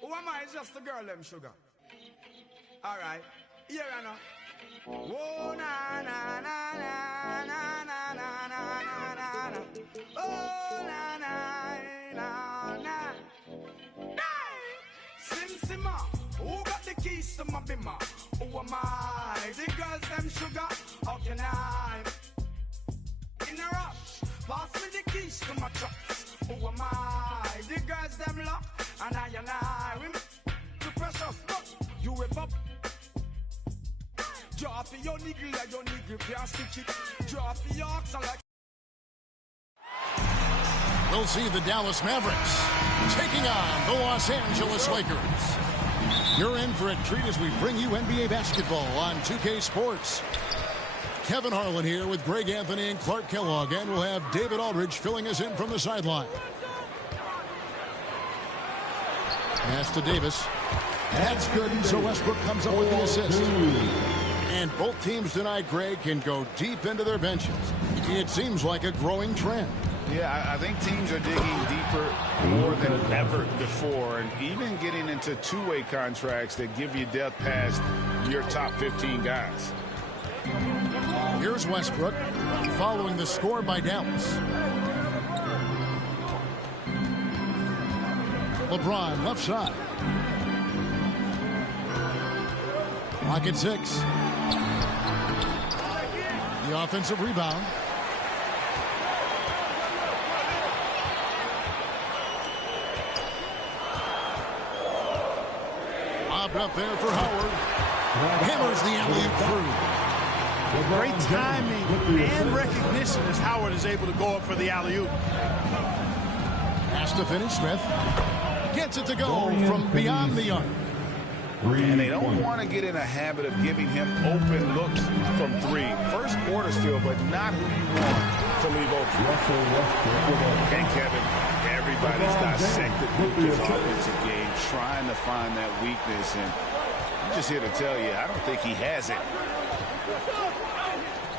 Who am I? It's just the girl, them sugar. Alright. Here I know. Oh, na na na na na na na na na na. Oh, na na na na. Sim Simma, who got the keys to my bimmer? Who am I? The girls, them sugar. How can I? In a rush, pass me the keys to my trucks. Who am I? The girls, them lock. And I, we the precious, but you whip up. Draw for your niggle like your niggle can't stitch it. Draw for your oxen like. We'll see the Dallas Mavericks taking on the Los Angeles Lakers. You're in for a treat as we bring you NBA basketball on 2K Sports. Kevin Harlan here with Greg Anthony and Clark Kellogg, and we'll have David Aldridge filling us in from the sideline. Pass to Davis. That's good, so Westbrook comes up with the assist. And both teams tonight, Greg, can go deep into their benches. It seems like a growing trend. Yeah, I think teams are digging deeper more than ever before, and even getting into two-way contracts that give you depth past your top 15 guys. Here's Westbrook following the score by Dallas. LeBron left side. Clock at 6. The offensive rebound. Lobbed up there for Howard. Hammers the alley-oop through. Great timing and recognition as Howard is able to go up for the alley-oop. Has to finish. Smith gets it to go from beyond the arc. And they don't want to get in a habit of giving him open looks from three. First quarter still, but not who you want to leave open. And Kevin, everybody's dissected Luka's offensive game, trying to find that weakness. And I'm just here to tell you, I don't think he has it.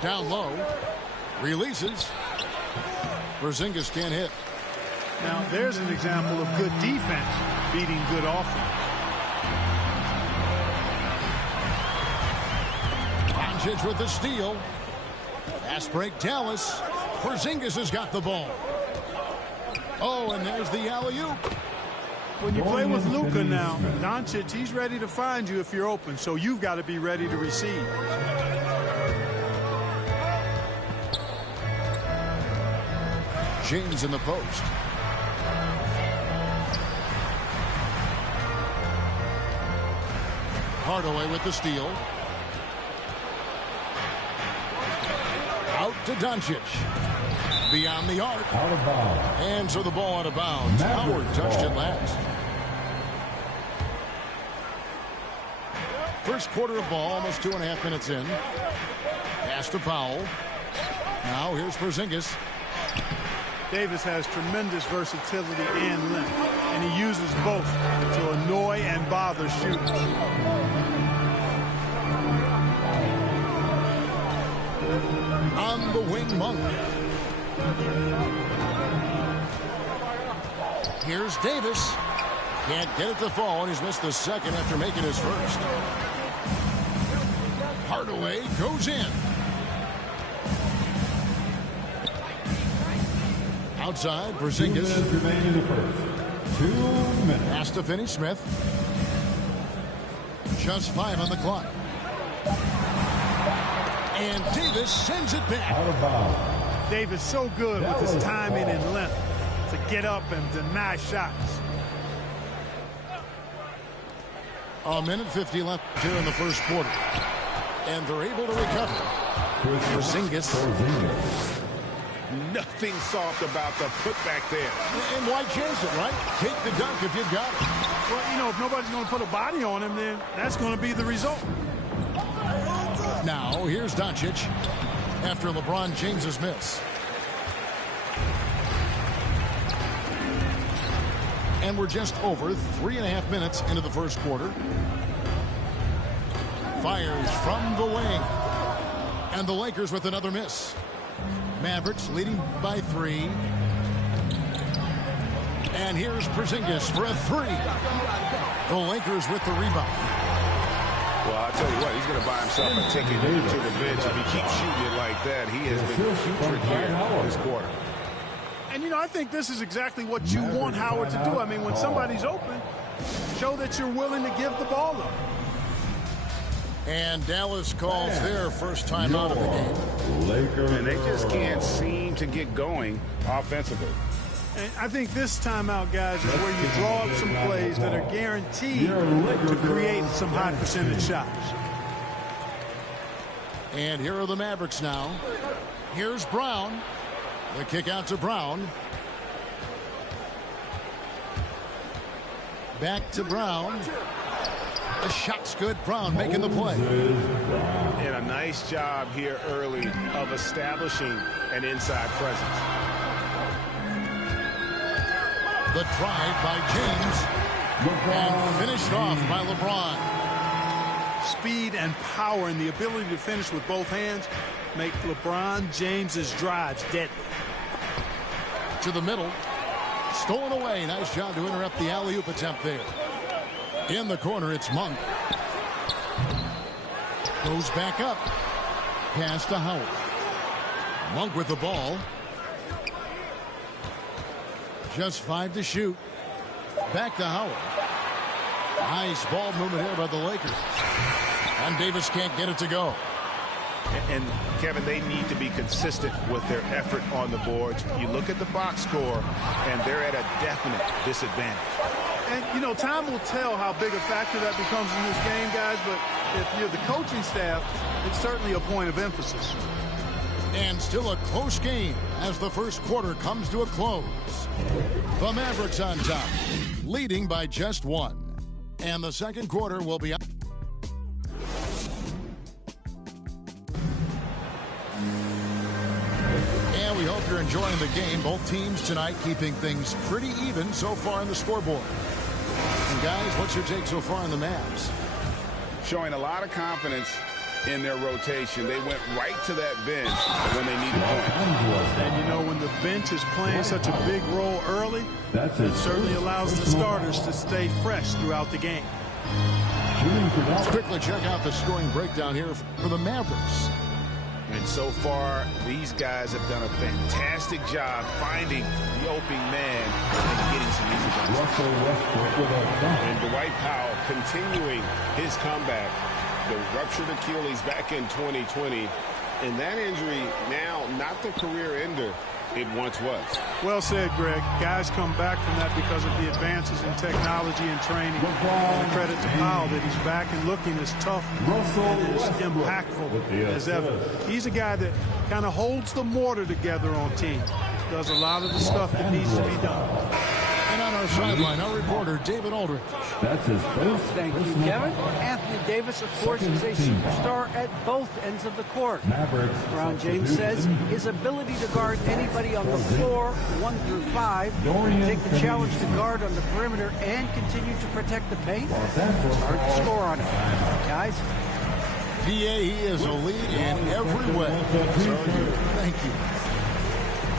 Down low, releases. Porzingis can't hit. Now, there's an example of good defense beating good offense. Doncic with the steal. Fast break, Dallas. Porzingis has got the ball. Oh, and there's the alley-oop. When you play with Luka now, Doncic, he's ready to find you if you're open, so you've got to be ready to receive. James in the post. Hardaway with the steal. Out to Doncic. Beyond the arc. Out of bounds. And so the ball out of bounds. Howard touched it last. First quarter of ball, almost 2.5 minutes in. Pass to Powell. Now here's Porzingis. Davis has tremendous versatility and length, and he uses both to annoy and bother shooters. On the wing, Monk. Here's Davis. Can't get it to fall, and he's missed the second after making his first. Hardaway goes in. Outside, Porzingis. 2 minutes remaining in the first. 2 minutes. Has to finish, Smith. Just 5 on the clock. And Davis sends it back. Out of bounds. Davis so good with his timing and length to get up and deny shots. A minute 50 left here in the first quarter. And they're able to recover. Porzingis. Nothing soft about the putback there. And why chance it, right? Take the dunk if you've got it. Well, you know, if nobody's going to put a body on him, then that's going to be the result. Now, here's Doncic after LeBron James's miss. And we're just over 3.5 minutes into the first quarter. Fires from the wing. And the Lakers with another miss. Mavericks leading by 3. And here's Porzingis for a three. The Lakers with the rebound. Well, I'll tell you what, he's going to buy himself a ticket to the bench. If he keeps shooting it like that, he has been putrid here this quarter. And, you know, I think this is exactly what you want Howard to do. I mean, when somebody's open, show that you're willing to give the ball up. And Dallas calls their first time out of the game. And they just can't seem to get going offensively. And I think this timeout, guys, is where you draw up some plays that are guaranteed to create some high percentage shots. And here are the Mavericks now. Here's Brown. The kick out to Brown. Back to Brown. The shot's good. Brown making the play. And a nice job here early of establishing an inside presence. The drive by James. And finished off by LeBron. Speed and power and the ability to finish with both hands make LeBron James's drives deadly. To the middle. Stolen away. Nice job to interrupt the alley-oop attempt there. In the corner, it's Monk. Goes back up. Pass to Howard. Monk with the ball. Just 5 to shoot. Back to Howard. Nice ball movement here by the Lakers. And Davis can't get it to go. And Kevin, they need to be consistent with their effort on the boards. You look at the box score, and they're at a definite disadvantage. And, you know, time will tell how big a factor that becomes in this game, guys, but if you're the coaching staff, it's certainly a point of emphasis. And still a close game as the first quarter comes to a close. The Mavericks on top, leading by just 1. And the second quarter will be... And we hope you're enjoying the game. Both teams tonight keeping things pretty even so far in the scoreboard. And guys, what's your take so far on the Mavs? Showing a lot of confidence in their rotation. They went right to that bench when they needed points. And, you know, when the bench is playing such a big role early, it certainly allows the starters to stay fresh throughout the game. Let's quickly check out the scoring breakdown here for the Mavericks. And so far, these guys have done a fantastic job finding the opening man and getting some easy buckets. And Dwight Powell continuing his comeback. The ruptured Achilles back in 2020. And that injury now not the career ender it once was. Well said, Greg. Guys come back from that because of the advances in technology and training. And credit to Powell that he's back and looking as tough and as impactful as ever. He's a guy that kind of holds the mortar together on teams. Does a lot of the stuff that needs to be done. And on our sideline, our reporter, David Aldridge. That's his first. Thank you, Kevin. Anthony Davis, of course, is a superstar at both ends of the court. Mavericks. LeBron James says his ability to guard anybody on the floor, 1 through 5, take the challenge to guard on the perimeter, and continue to protect the paint. It's hard to score on it. Guys? PA, he is a lead in every way. Thank you.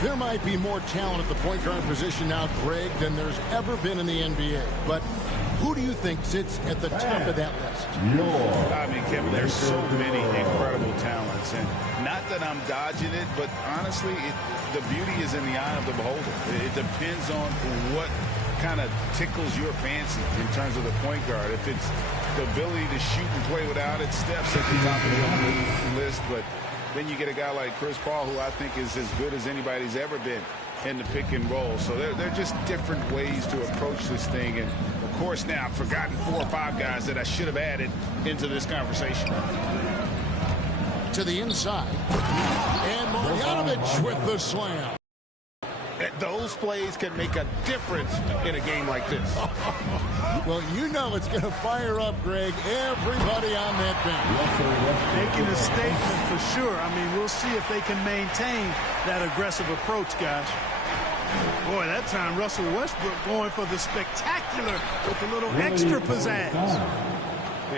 There might be more talent at the point guard position now, Greg, than there's ever been in the NBA. But who do you think sits at the top of that list? I mean, Kevin, there's so many incredible talents. And not that I'm dodging it, but honestly, the beauty is in the eye of the beholder. It depends on what kind of tickles your fancy in terms of the point guard. If it's the ability to shoot and play without it, Steph's at the top of the list. But then you get a guy like Chris Paul, who I think is as good as anybody's ever been in the pick and roll. So they're just different ways to approach this thing. And, of course, now I've forgotten 4 or 5 guys that I should have added into this conversation. To the inside. And Marjanovic with the slam. Those plays can make a difference in a game like this. Well, you know it's going to fire up, Greg, everybody on that bench. Making a statement for sure. I mean, we'll see if they can maintain that aggressive approach, guys. Boy, that time Russell Westbrook going for the spectacular with a little extra pizzazz.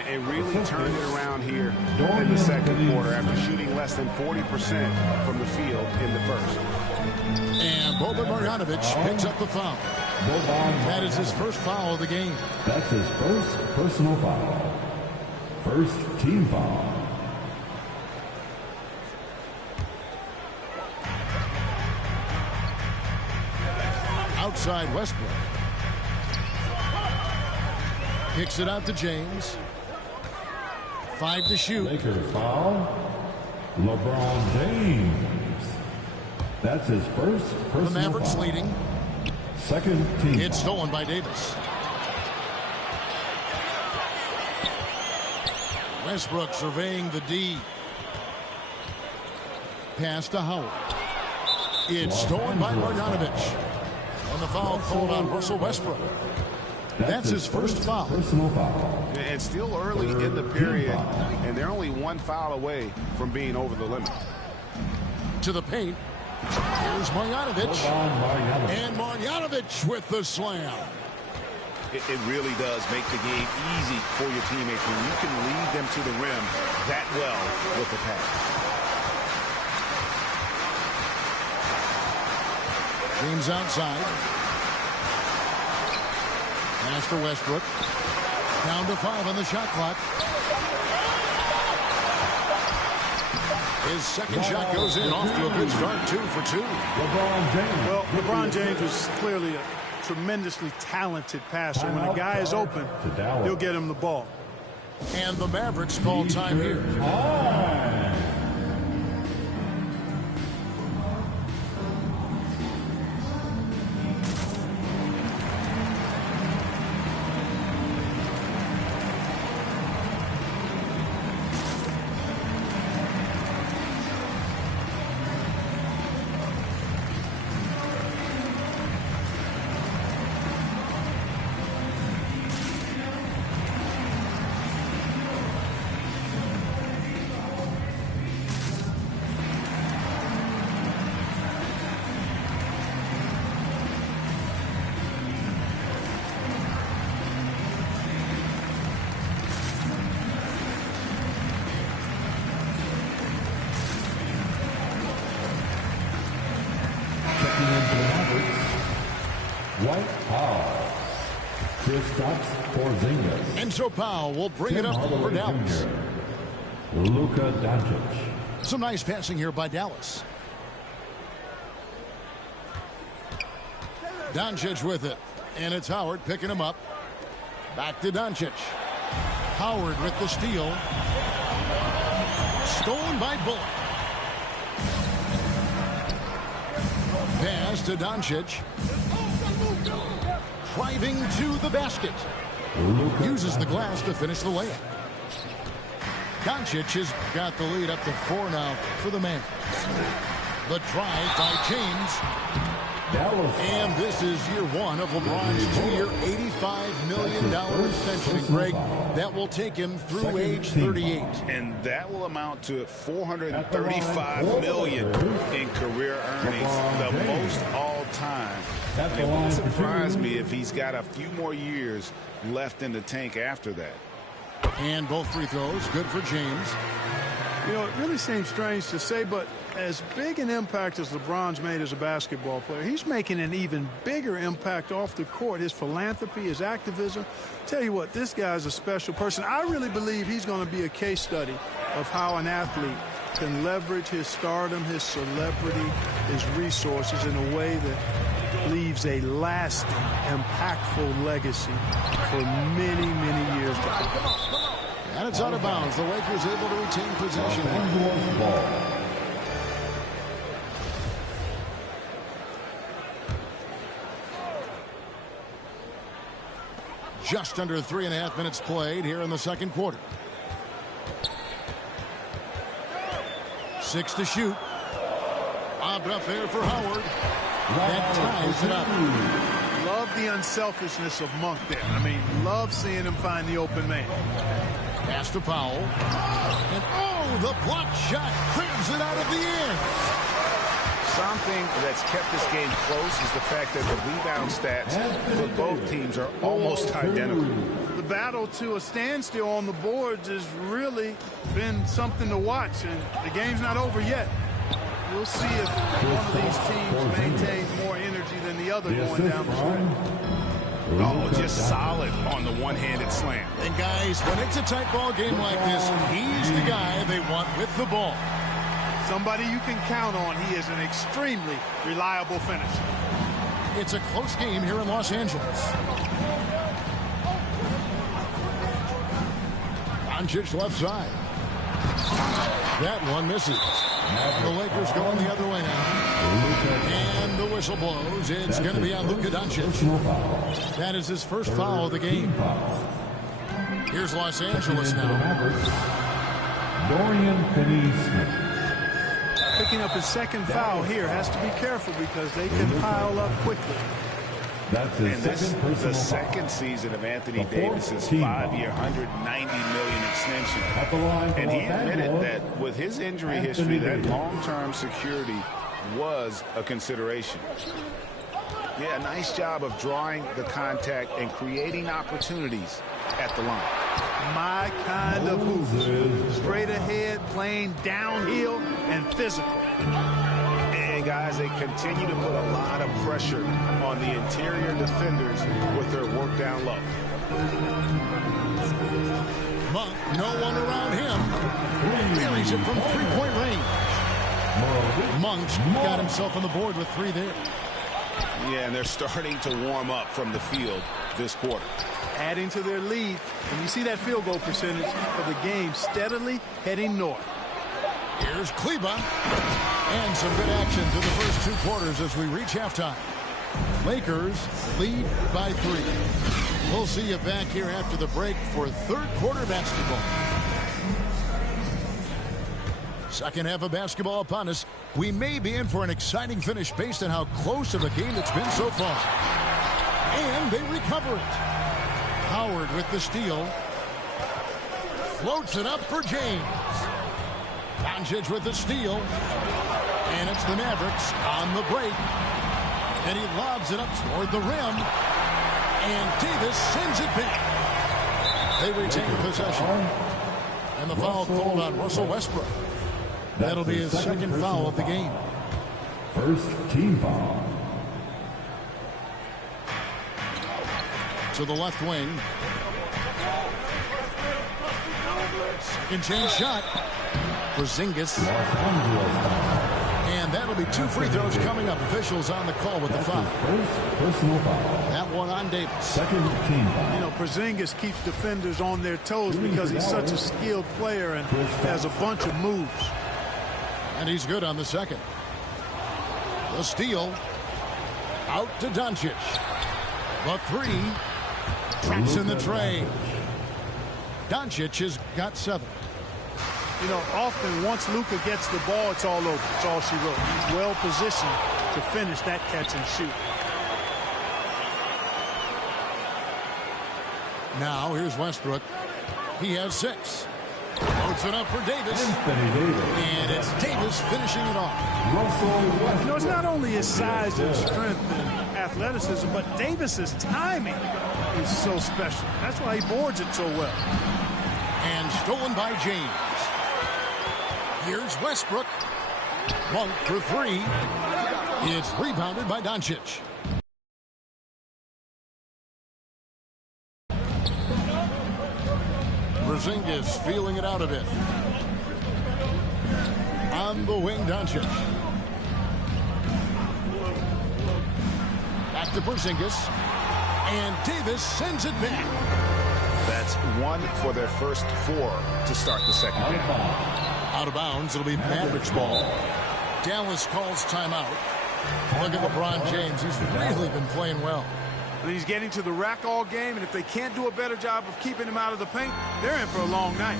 And really turned it around here in the second quarter after shooting less than 40% from the field in the first. And Boban Marjanovic picks up the foul. That is his first foul of the game. That's his first personal foul. First team foul. Outside Westbrook. Kicks it out to James. 5 to shoot. Lakers foul. LeBron James. That's his first personal The Mavericks foul. leading. Second team. It's stolen by Davis. Westbrook surveying the D. Pass to Howard. It's stolen by Marjanovic. And the foul called on Russell Westbrook. That's his first foul. Personal foul. And still early in the period, and they're only one foul away from being over the limit. To the paint. Here's Marjanovic. And Marjanovic with the slam. It really does make the game easy for your teammates when you can lead them to the rim that well with the pass. James outside. Pass to Westbrook. Down to 5 on the shot clock. His second shot goes in, off to a good start, 2 for 2. LeBron James. Well, LeBron James was clearly a tremendously talented passer. When a guy is open, he'll get him the ball. And the Mavericks call time here. White Powell. Kristaps Porzingis. And so Powell will bring it up for Dallas. Luka Doncic. Some nice passing here by Dallas. Doncic with it. And it's Howard picking him up. Back to Doncic. Howard with the steal. Stolen by Bullock. Pass to Doncic. Driving to the basket. Uses the glass to finish the layup. Doncic has got the lead up to 4 now for the Mavericks. The drive by James. And this is year 1 of LeBron's 2-year, $85 million extension. Greg, that will take him through age 38. And that will amount to $435 million in career earnings, the most all time. It wouldn't surprise me if he's got a few more years left in the tank after that. And both free throws, good for James. You know, it really seems strange to say, but as big an impact as LeBron's made as a basketball player, he's making an even bigger impact off the court. His philanthropy, his activism. Tell you what, this guy's a special person. I really believe he's going to be a case study of how an athlete can leverage his stardom, his celebrity, his resources in a way that leaves a lasting, impactful legacy for many, many years to come. And it's out of bounds. The Lakers able to retain possession. Just under 3.5 minutes played here in the second quarter. 6 to shoot. Lobbed up there for Howard. That ties it up. Love the unselfishness of Monk there. I mean, love seeing him find the open man. Pass to Powell. And oh, the block shot clears it out of the air. Something that's kept this game close is the fact that the rebound stats for both teams are almost identical. The battle to a standstill on the boards has really been something to watch, and the game's not over yet. We'll see if one of these teams maintains more energy than the the other going down the stretch. Oh, just solid on the one-handed slam. And guys, when it's a tight ball game like this, he's the guy they want with the ball. Somebody you can count on. He is an extremely reliable finisher. It's a close game here in Los Angeles. Doncic left side. That one misses. The Lakers going the other way now. And the whistle blows. It's going to be on Luka Doncic. That is his first foul of the game. Here's Los Angeles now. Dorian Finney-Smith. Picking up his second foul here. Has to be careful because they can pile up quickly. That's And this is the second season of Anthony Davis's 5-year, $190 million extension. And he admitted that with his injury history, that long-term security was a consideration. Yeah, nice job of drawing the contact and creating opportunities at the line. My kind of hoops. Straight ahead, playing downhill, and physical. And guys, they continue to put a lot of pressure on the interior defenders with their work down low. Monk, no one around him. Buries it from three-point range. Monk's got himself on the board with 3 there. Yeah, and they're starting to warm up from the field this quarter. Adding to their lead. And you see that field goal percentage of the game steadily heading north. Here's Kleba. And some good action to the first 2 quarters as we reach halftime. Lakers lead by 3. We'll see you back here after the break for third quarter basketball. Second half of basketball upon us. We may be in for an exciting finish based on how close of a game it's been so far. And they recover it. Howard with the steal. Floats it up for James. Doncic with the steal. And it's the Mavericks on the break. And he lobs it up toward the rim. And Davis sends it back. They retain possession. And the foul called on Russell Westbrook. That'll be his second foul of the game. First team foul. To the left wing. Second chance shot. Porzingis. And that'll be 2 free throws coming up. Officials on the call with the foul. First personal foul. That one on Davis. Second team foul. You know, Porzingis keeps defenders on their toes because he's such a skilled player and has a bunch of moves. And he's good on the second. The steal. Out to Doncic. The 3. Traps in the tray. Doncic has got 7. You know, often once Luka gets the ball, it's all over. It's all she wrote. He's well positioned to finish that catch and shoot. Now here's Westbrook. He has 6. Loads it up for Davis. And it's Davis finishing it off. You know, it's not only his size and strength and athleticism, but Davis's timing is so special. That's why he boards it so well. And stolen by James. Here's Westbrook. Monk for 3. It's rebounded by Doncic. Porzingis feeling it out a bit. On the wing, Doncic. Back to Porzingis. And Davis sends it back. That's 1 for their first 4 to start the second half. Out of bounds, it'll be Mavericks ball. Dallas calls timeout. Look at LeBron James. He's really been playing well. And he's getting to the rack all game, and if they can't do a better job of keeping him out of the paint, they're in for a long night.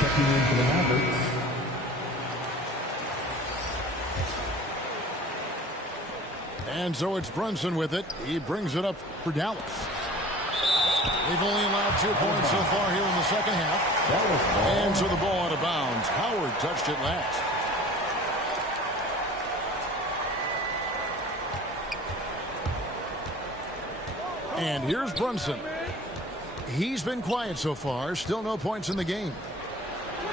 Checking in for the Mavericks. And so it's Brunson with it. He brings it up for Dallas. They've only allowed 2 points so far here in the second half. And so the ball out of bounds. Howard touched it last. And here's Brunson. He's been quiet so far. Still no points in the game.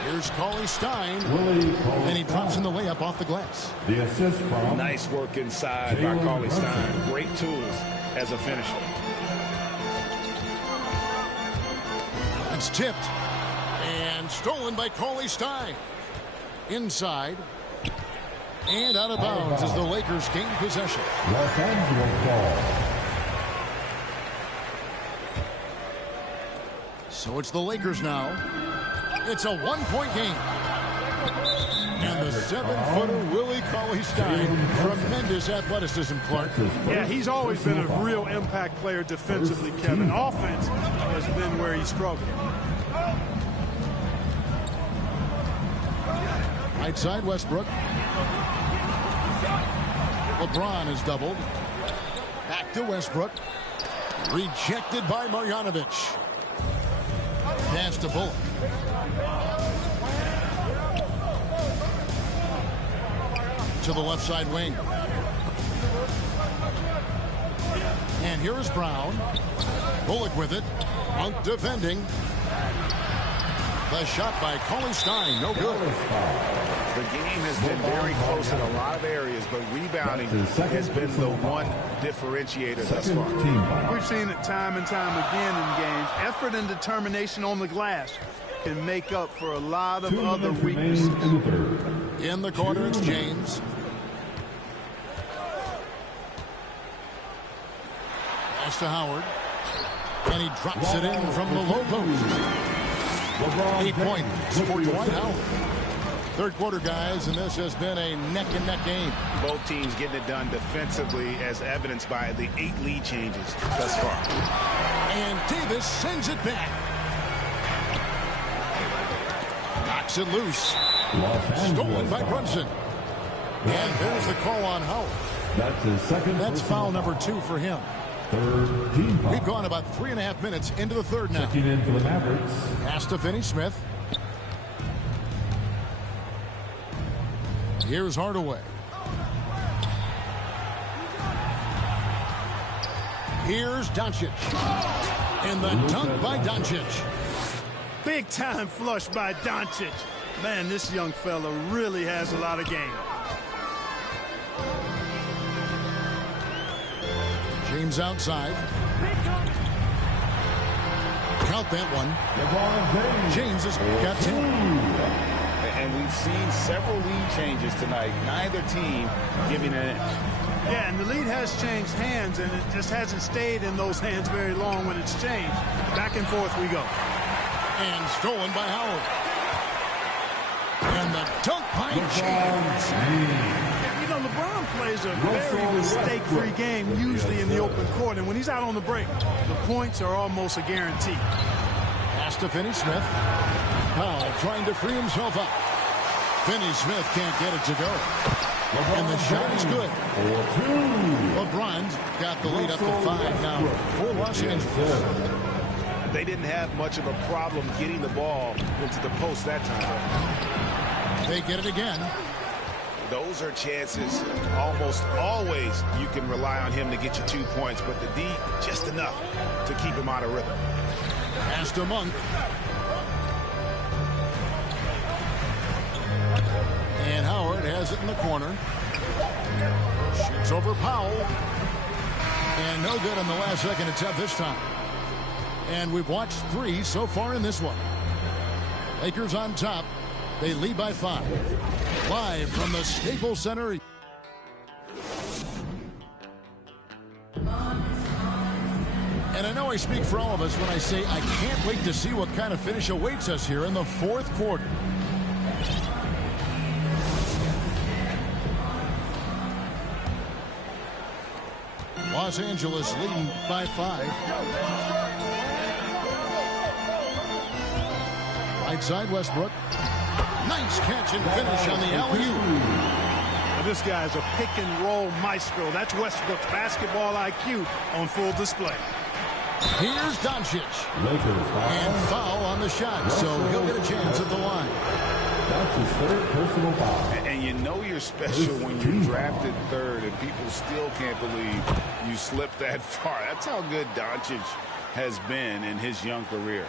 Here's Cauley Stein. And he drops in the layup off the glass. The assist from Nice work inside by Cauley Stein. Great tools as a finisher. It's tipped. And stolen by Cauley Stein. Inside. And out of bounds as the Lakers gain possession. Los Angeles ball. So it's the Lakers now. It's a one-point game. And the 7-footer Willie Cauley-Stein. Tremendous athleticism, Clark. Yeah, he's always been a real impact player defensively, Kevin. Offense has been where he struggled. Right side, Westbrook. LeBron is doubled. Back to Westbrook. Rejected by Marjanovic. Pass to Bullock. To the left side wing. And here is Brown. Bullock with it. Monk defending. The shot by Cauley Stein. No good. The game has been very close in a lot of areas, but rebounding has been the one differentiator thus far. We've seen it time and time again in games. Effort and determination on the glass can make up for a lot of other weaknesses. In the corner, it's James. Pass to Howard. And he drops it in from the low post. 8 points for Dwight Howard. Third quarter, guys, and this has been a neck-and-neck game. Both teams getting it done defensively, as evidenced by the 8 lead changes thus far. And Davis sends it back. Knocks it loose. Stolen by Brunson. And there's the call on Howard. That's his second. That's foul number 2 for him. Third team foul. We've gone about 3.5 minutes into the third now. Checking in for the Mavericks. Pass to Finney-Smith. Here's Hardaway. Here's Doncic. And the dunk by Doncic. Big time flush by Doncic. Man, this young fella really has a lot of game. James outside. Count that one. James has got 10. And we've seen several lead changes tonight. Neither team giving an inch. Yeah, and the lead has changed hands, and it just hasn't stayed in those hands very long when it's changed. Back and forth we go. And stolen by Howard. And the dunk by James. You know, LeBron plays a very mistake-free game, usually in the open court, and when he's out on the break, the points are almost a guarantee. Pass to Finney-Smith. Powell trying to free himself up. Finney-Smith can't get it to go. And the shot is good. LeBron's got the lead up to 5 now for Los Angeles. They didn't have much of a problem getting the ball into the post that time. They get it again. Those are chances. Almost always you can rely on him to get you 2 points, but the D, just enough to keep him out of rhythm. Pass to Monk. And Howard has it in the corner. Shoots over Powell. And no good on the last second attempt this time. And we've watched 3 so far in this one. Lakers on top. They lead by 5. Live from the Staples Center. And I know I speak for all of us when I say I can't wait to see what kind of finish awaits us here in the fourth quarter. Los Angeles leading by 5. Right side, Westbrook. Nice catch and finish on the alley-oop. This guy is a pick-and-roll maestro. That's Westbrook's basketball IQ on full display. Here's Doncic. And foul on the shot, so he'll get a chance at the line. That's his third personal foul. And you know you're special when you're drafted third and people still can't believe you slipped that far. That's how good Doncic has been in his young career.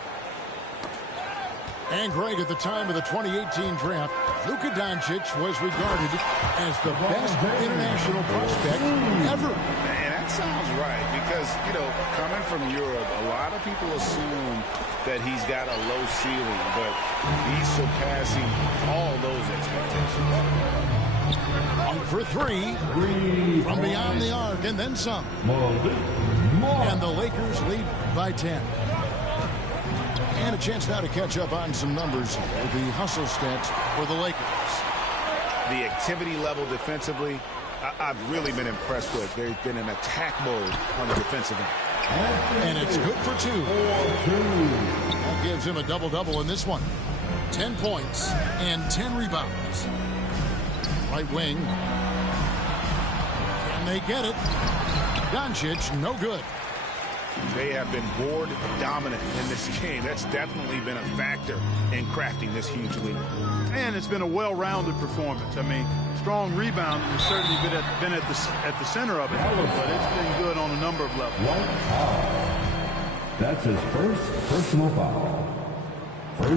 And Greg, at the time of the 2018 draft, Luka Doncic was regarded as the best international prospect ever. And that sounds right because, you know, coming from Europe, a lot of people assume that he's got a low ceiling, but he's surpassing all those expectations. For three from beyond the arc and then some. And the Lakers lead by 10. And a chance now to catch up on some numbers with the hustle stats for the Lakers. The activity level defensively, I've really been impressed with. They've been in attack mode on the defensive end. And it's good for 2. That gives him a double-double in this one. 10 points and 10 rebounds. Right wing. Can they get it? Doncic, no good. They have been board dominant in this game. That's definitely been a factor in crafting this huge lead. And it's been a well-rounded performance. I mean, strong rebounding has certainly been at the center of it, but it's been good on a number of levels. That's his first personal foul.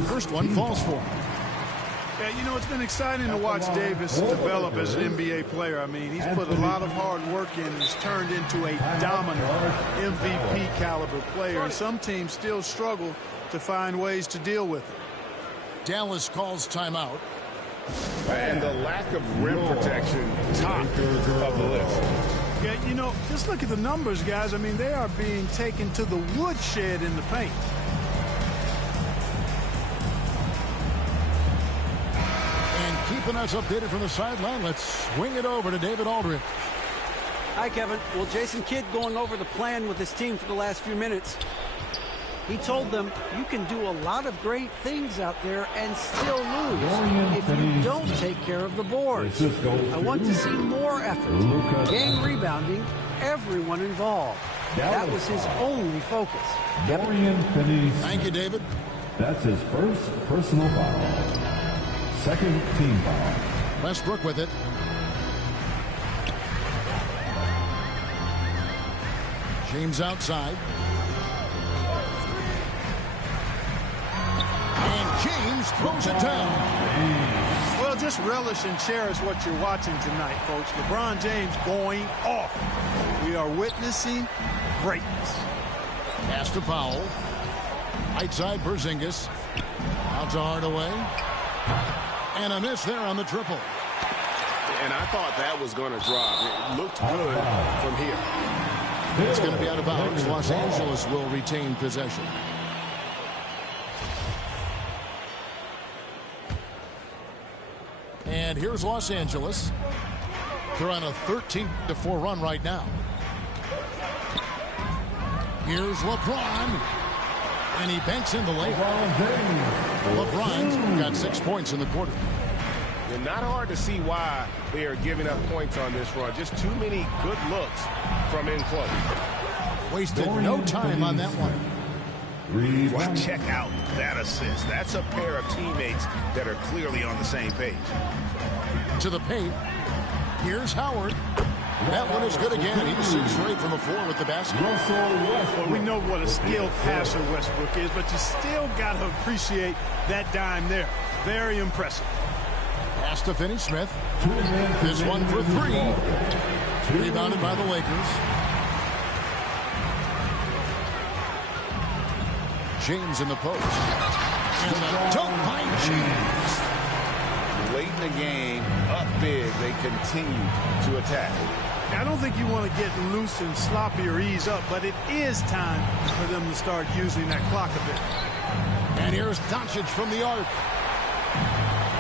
First one falls for him. Yeah, you know, it's been exciting to watch Davis develop as an NBA player. I mean, he's put a lot of hard work in and he's turned into a dominant MVP caliber player. And some teams still struggle to find ways to deal with it. Dallas calls timeout. And the lack of rim protection, top of the list. Yeah, you know, just look at the numbers, guys. I mean, they are being taken to the woodshed in the paint. Keeping us updated from the sideline, let's swing it over to David Aldridge. Hi, Kevin. Well, Jason Kidd going over the plan with his team for the last few minutes. He told them, you can do a lot of great things out there and still lose if you don't take care of the boards. I want to see more effort, gang rebounding, everyone involved. That was his only focus. Thank you, David. That's his first personal foul. Second team foul. Westbrook with it. James outside. And James throws it down. Well, just relish and cherish what you're watching tonight, folks. LeBron James going off. We are witnessing greatness. Pass to Powell. Right side, Porzingis. Out to Hardaway. And a miss there on the triple. And I thought that was going to drop. It looked good from here. It's going to be out of bounds. Los Angeles will retain possession. And here's Los Angeles. They're on a 13-4 run right now. Here's LeBron. And he banks in the layup. LeBron's got 6 points in the quarter. And not hard to see why they are giving up points on this run. Just too many good looks from in close. Wasted no time on that one. Well, check out that assist. That's a pair of teammates that are clearly on the same page. To the paint. Here's Howard. That one is good again. He's 6 straight from the floor with the basket. Well, we know what a skilled passer Westbrook is, but you still got to appreciate that dime there. Very impressive. Pass to Finney-Smith. This one for 3. Rebounded by the Lakers. James in the post. And the dunk by James. Late in the game, up big, they continue to attack. I don't think you want to get loose and sloppy or ease up, but it is time for them to start using that clock a bit. And here's Doncic from the arc.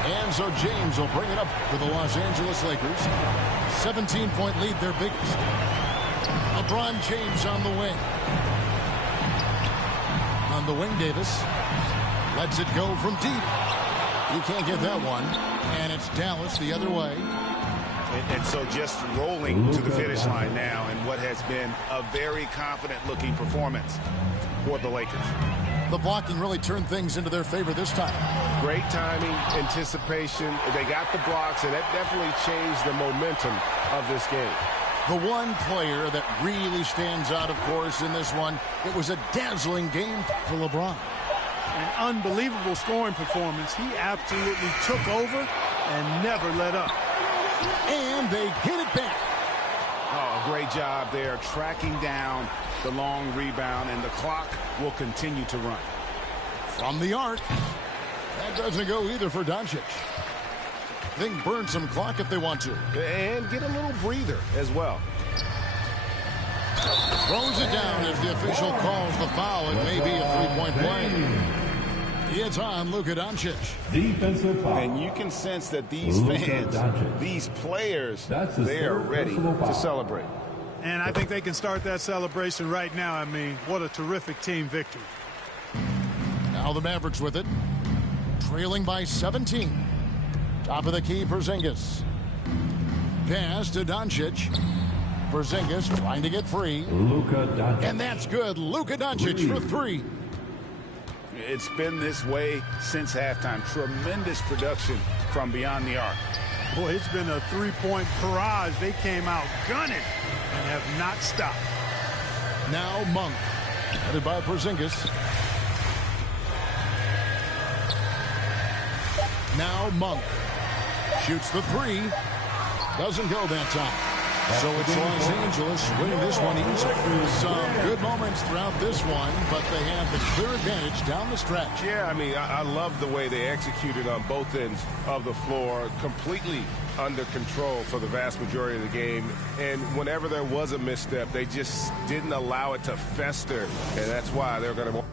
And so James will bring it up for the Los Angeles Lakers. 17-point lead, their biggest. LeBron James on the wing. On the wing, Davis. Lets it go from deep. You can't get that one. And it's Dallas the other way. And so just rolling to the finish line now in what has been a very confident-looking performance for the Lakers. The blocking really turned things into their favor this time. Great timing, anticipation. They got the blocks, and that definitely changed the momentum of this game. The one player that really stands out, of course, in this one, it was a dazzling game for LeBron. An unbelievable scoring performance. He absolutely took over and never let up. And they get it back. Oh, great job there tracking down the long rebound, and the clock will continue to run. From the arc. That doesn't go either for Doncic. They can burn some clock if they want to. And get a little breather as well. Throws it down as the official calls the foul. It may be a three-point play. It's on Luka Doncic. Defensive foul. And you can sense that these fans, these players, they are ready to celebrate. And I think they can start that celebration right now. I mean, what a terrific team victory. Now the Mavericks with it. Trailing by 17. Top of the key, Porzingis. Pass to Doncic. Porzingis trying to get free. Luka Doncic. And that's good. Luka Doncic for three. It's been this way since halftime. Tremendous production from beyond the arc. Boy, it's been a three-point barrage. They came out gunning and have not stopped. Now Monk. Headed by Porzingis. Now Monk. Shoots the three. Doesn't go that time. So it's Los Angeles winning this one easily. Some good moments throughout this one, but they have the clear advantage down the stretch. Yeah, I mean, I love the way they executed on both ends of the floor. Completely under control for the vast majority of the game. And whenever there was a misstep, they just didn't allow it to fester. And that's why they're going to...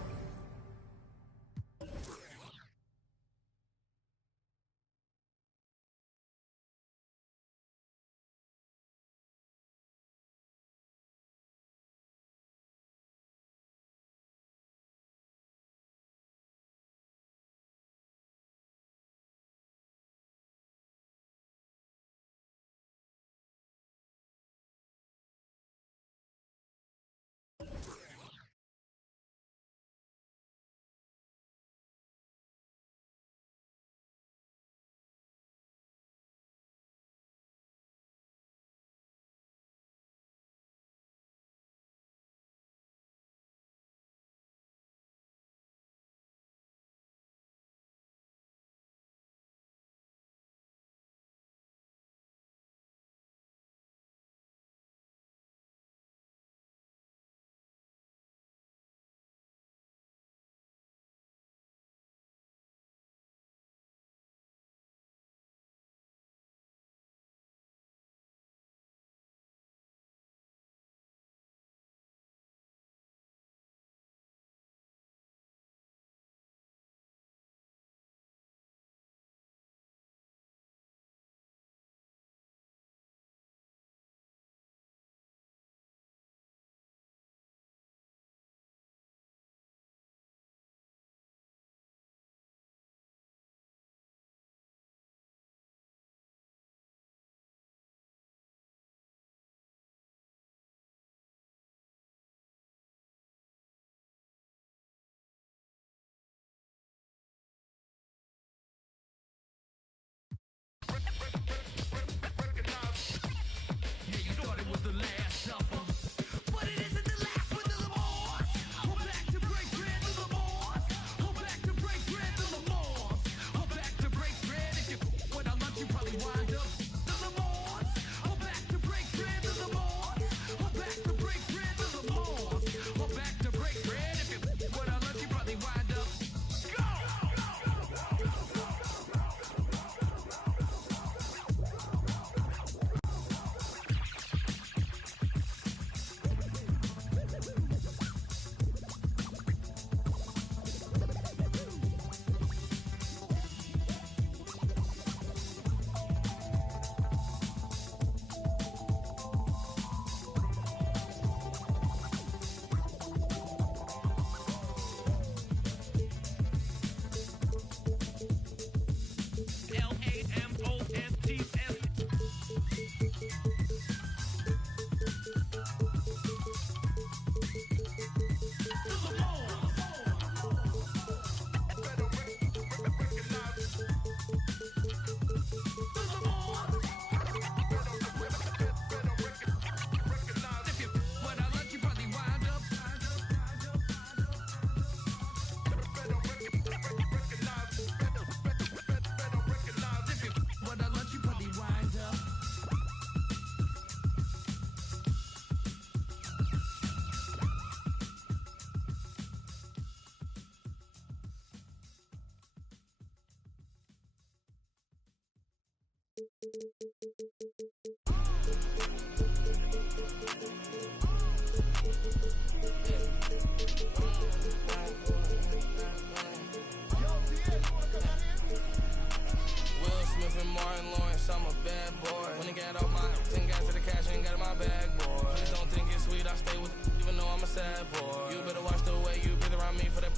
Martin Lawrence, I'm a bad boy. When he got off my 10 gas to the cash, ain't got in my bag, boy. Please don't think it's sweet, I stay with even though I'm a sad boy. You better watch the way you breathe around me for that.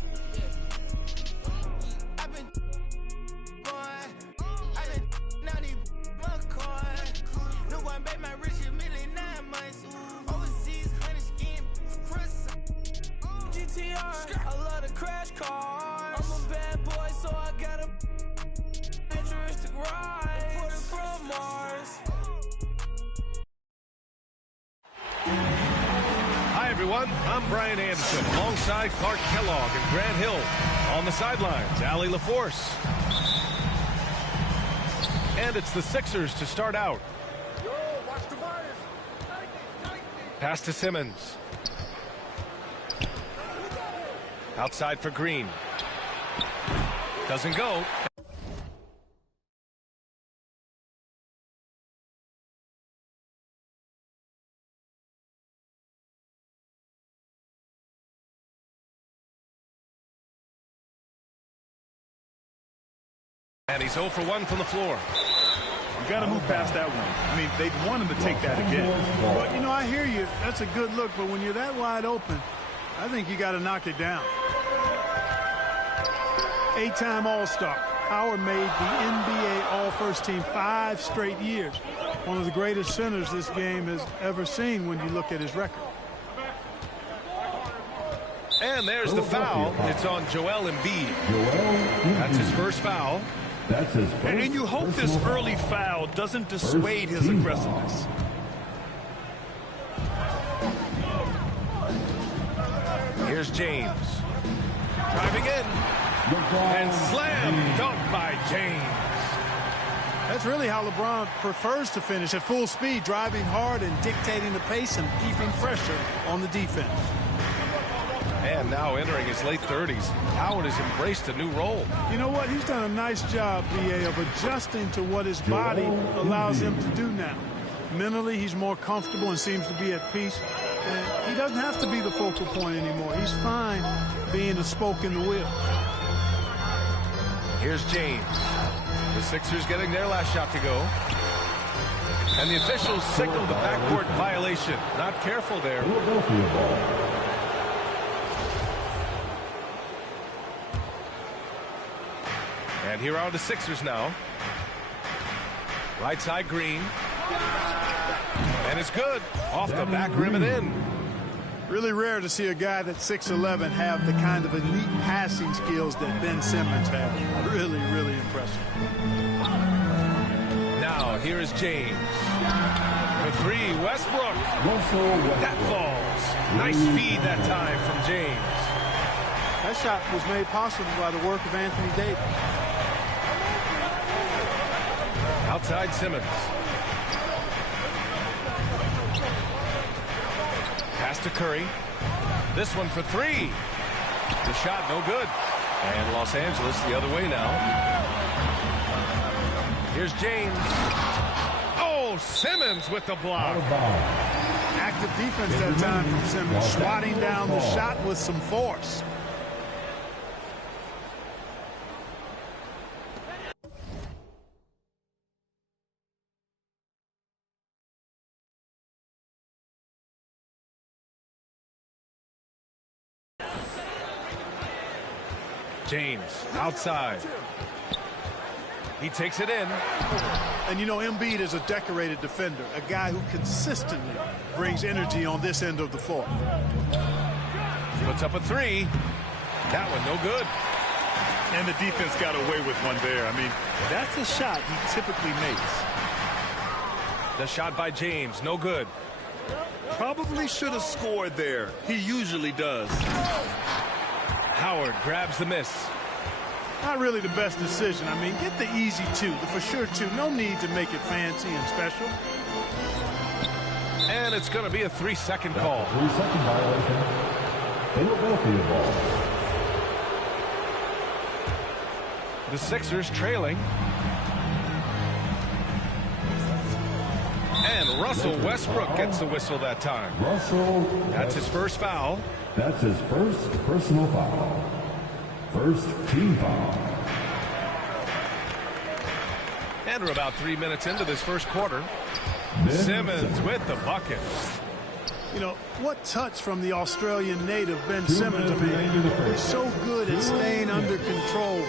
I've been now need McCoy. No one bet my rich million 9 months. Overseas, honey skin, Chris. GTR, I love the crash cars. I'm a bad boy, so I got a futuristic ride. Imported from Mars. Hi, everyone. I'm Brian Anderson alongside Clark Kellogg and Grant Hill. On the sidelines, Allie LaForce. And it's the Sixers to start out. Pass to Simmons. Outside for Green. Doesn't go. And he's 0 for 1 from the floor. You got to move past that one. I mean, they'd want him to take that again. Well, you know, I hear you. That's a good look, but when you're that wide open, I think you got to knock it down. 8-time All-Star. Howard made the NBA All-First Team 5 straight years. One of the greatest centers this game has ever seen when you look at his record. And there's the foul. It's on Joel Embiid. That's his first foul. That's his first. And you hope this early foul doesn't dissuade his aggressiveness. Here's James. Driving in. And slam dunked by James. That's really how LeBron prefers to finish, at full speed, driving hard and dictating the pace and keeping pressure on the defense. And now entering his late 30s, Howard has embraced a new role. You know what? He's done a nice job, B.A., of adjusting to what his body allows him to do now. Mentally, he's more comfortable and seems to be at peace. And he doesn't have to be the focal point anymore. He's fine being a spoke in the wheel. Here's James. The Sixers getting their last shot to go. And the officials signal the backcourt violation. Not careful there. And here are the Sixers now. Right side Green. And it's good. Off the back rim and in. Really rare to see a guy that's 6'11" have the kind of elite passing skills that Ben Simmons has. Really, really impressive. Now, here is James. For three, Westbrook. That falls. Nice feed that time from James. That shot was made possible by the work of Anthony Davis. Outside Simmons. Pass to Curry. This one for three. The shot no good. And Los Angeles the other way now. Here's James. Oh, Simmons with the block. Active defense that time from Simmons, swatting down the shot with some force. James outside. He takes it in. And you know, Embiid is a decorated defender, a guy who consistently brings energy on this end of the floor. Puts up a three. That one no good. And the defense got away with one there. I mean, that's a shot he typically makes. The shot by James, no good. Probably should have scored there. He usually does. Howard grabs the miss. Not really the best decision. I mean, get the easy two, the for sure two. No need to make it fancy and special. And it's going to be a 3-second call. 3-second violation. Philadelphia ball. The Sixers trailing. Russell Westbrook gets the whistle that time. That's his first foul. That's his first personal foul. First team foul. And we're about 3 minutes into this first quarter. Simmons with the bucket. You know, what touch from the Australian native, Ben Simmons. I mean, he's so good at staying under control,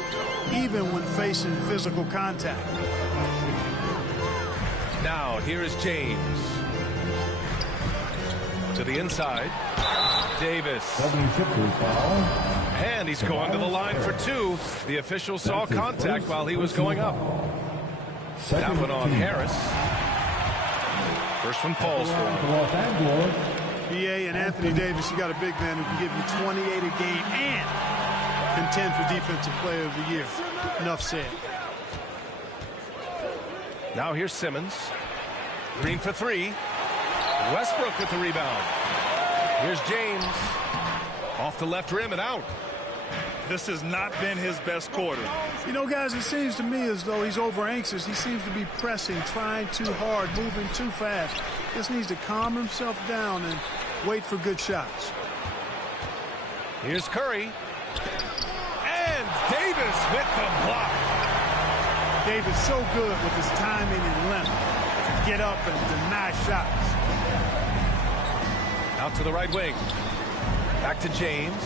even when facing physical contact. Now, here is James. To the inside. Davis. 76ers foul. And he's going to the line for two. The official saw contact while he was going up. That one on Harris. First one falls for him. B.A. and Anthony Davis, you got a big man who can give you 28 a game and contend for Defensive Player of the Year. Enough said. Now here's Simmons. Green for three. Westbrook with the rebound. Here's James. Off the left rim and out. This has not been his best quarter. You know, guys, it seems to me as though he's over anxious. He seems to be pressing, trying too hard, moving too fast. Just needs to calm himself down and wait for good shots. Here's Curry. And Davis with the block. Davis so good with his timing and length to get up and deny shots. Out to the right wing. Back to James.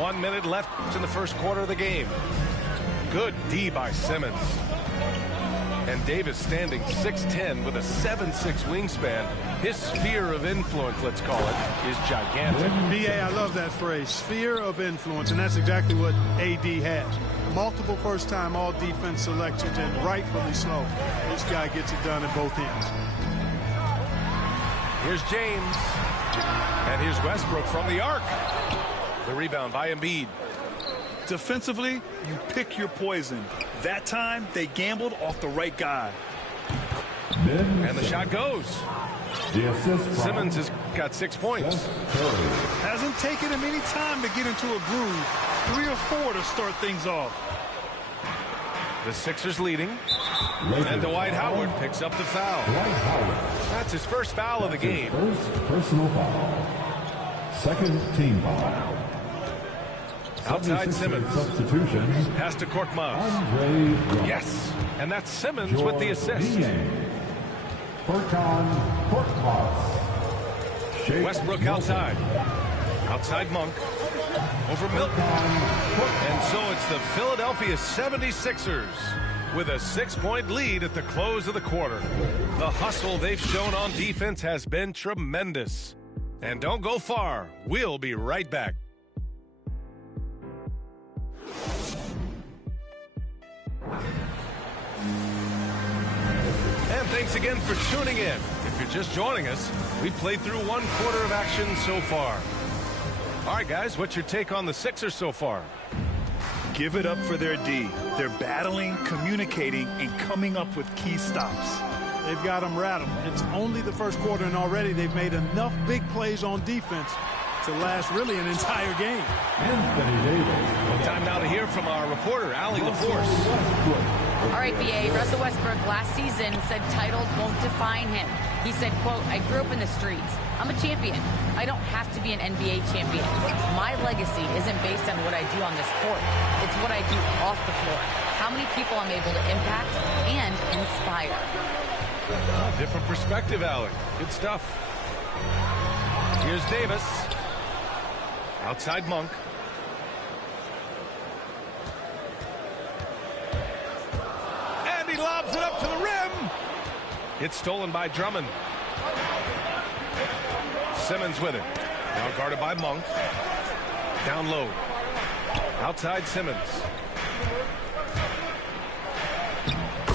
One minute left in the first quarter of the game. Good D by Simmons. And Davis standing 6'10" with a 7'6" wingspan. His sphere of influence, let's call it, is gigantic. B.A., I love that phrase, sphere of influence, and that's exactly what A.D. has. Multiple first-time all-defense selections, and rightfully so. This guy gets it done at both ends. Here's James. And here's Westbrook from the arc. The rebound by Embiid. Defensively, you pick your poison. That time, they gambled off the right guy. And the shot goes. Simmons has got 6 points. Hasn't taken him any time to get into a groove. 3 or 4 to start things off. The Sixers leading. And Dwight Howard picks up the foul. That's his first foul of the game. First personal foul. Second team foul. Outside Simmons. Substitution. Pass to Korkmaz. Yes. And that's Simmons with the assist. Westbrook outside. Outside Monk. Over Milton. And so it's the Philadelphia 76ers with a 6-point lead at the close of the quarter. The hustle they've shown on defense has been tremendous. And don't go far. We'll be right back. And thanks again for tuning in. If you're just joining us, we've played through 1 quarter of action so far. All right, guys, what's your take on the Sixers so far? Give it up for their D. They're battling, communicating, and coming up with key stops. They've got them rattled. It's only the first quarter, and already they've made enough big plays on defense to last really an entire game. Time now to hear from our reporter, Allie LaForce. All right, B.A. Russell Westbrook last season said titles won't define him. He said, quote, I grew up in the streets. I'm a champion. I don't have to be an NBA champion. My legacy isn't based on what I do on this court. It's what I do off the floor. How many people I'm able to impact and inspire. Different perspective, Allie. Good stuff. Here's Davis. Outside Monk. And he lobs it up to the rim. It's stolen by Drummond. Simmons with it. Now guarded by Monk. Down low. Outside Simmons.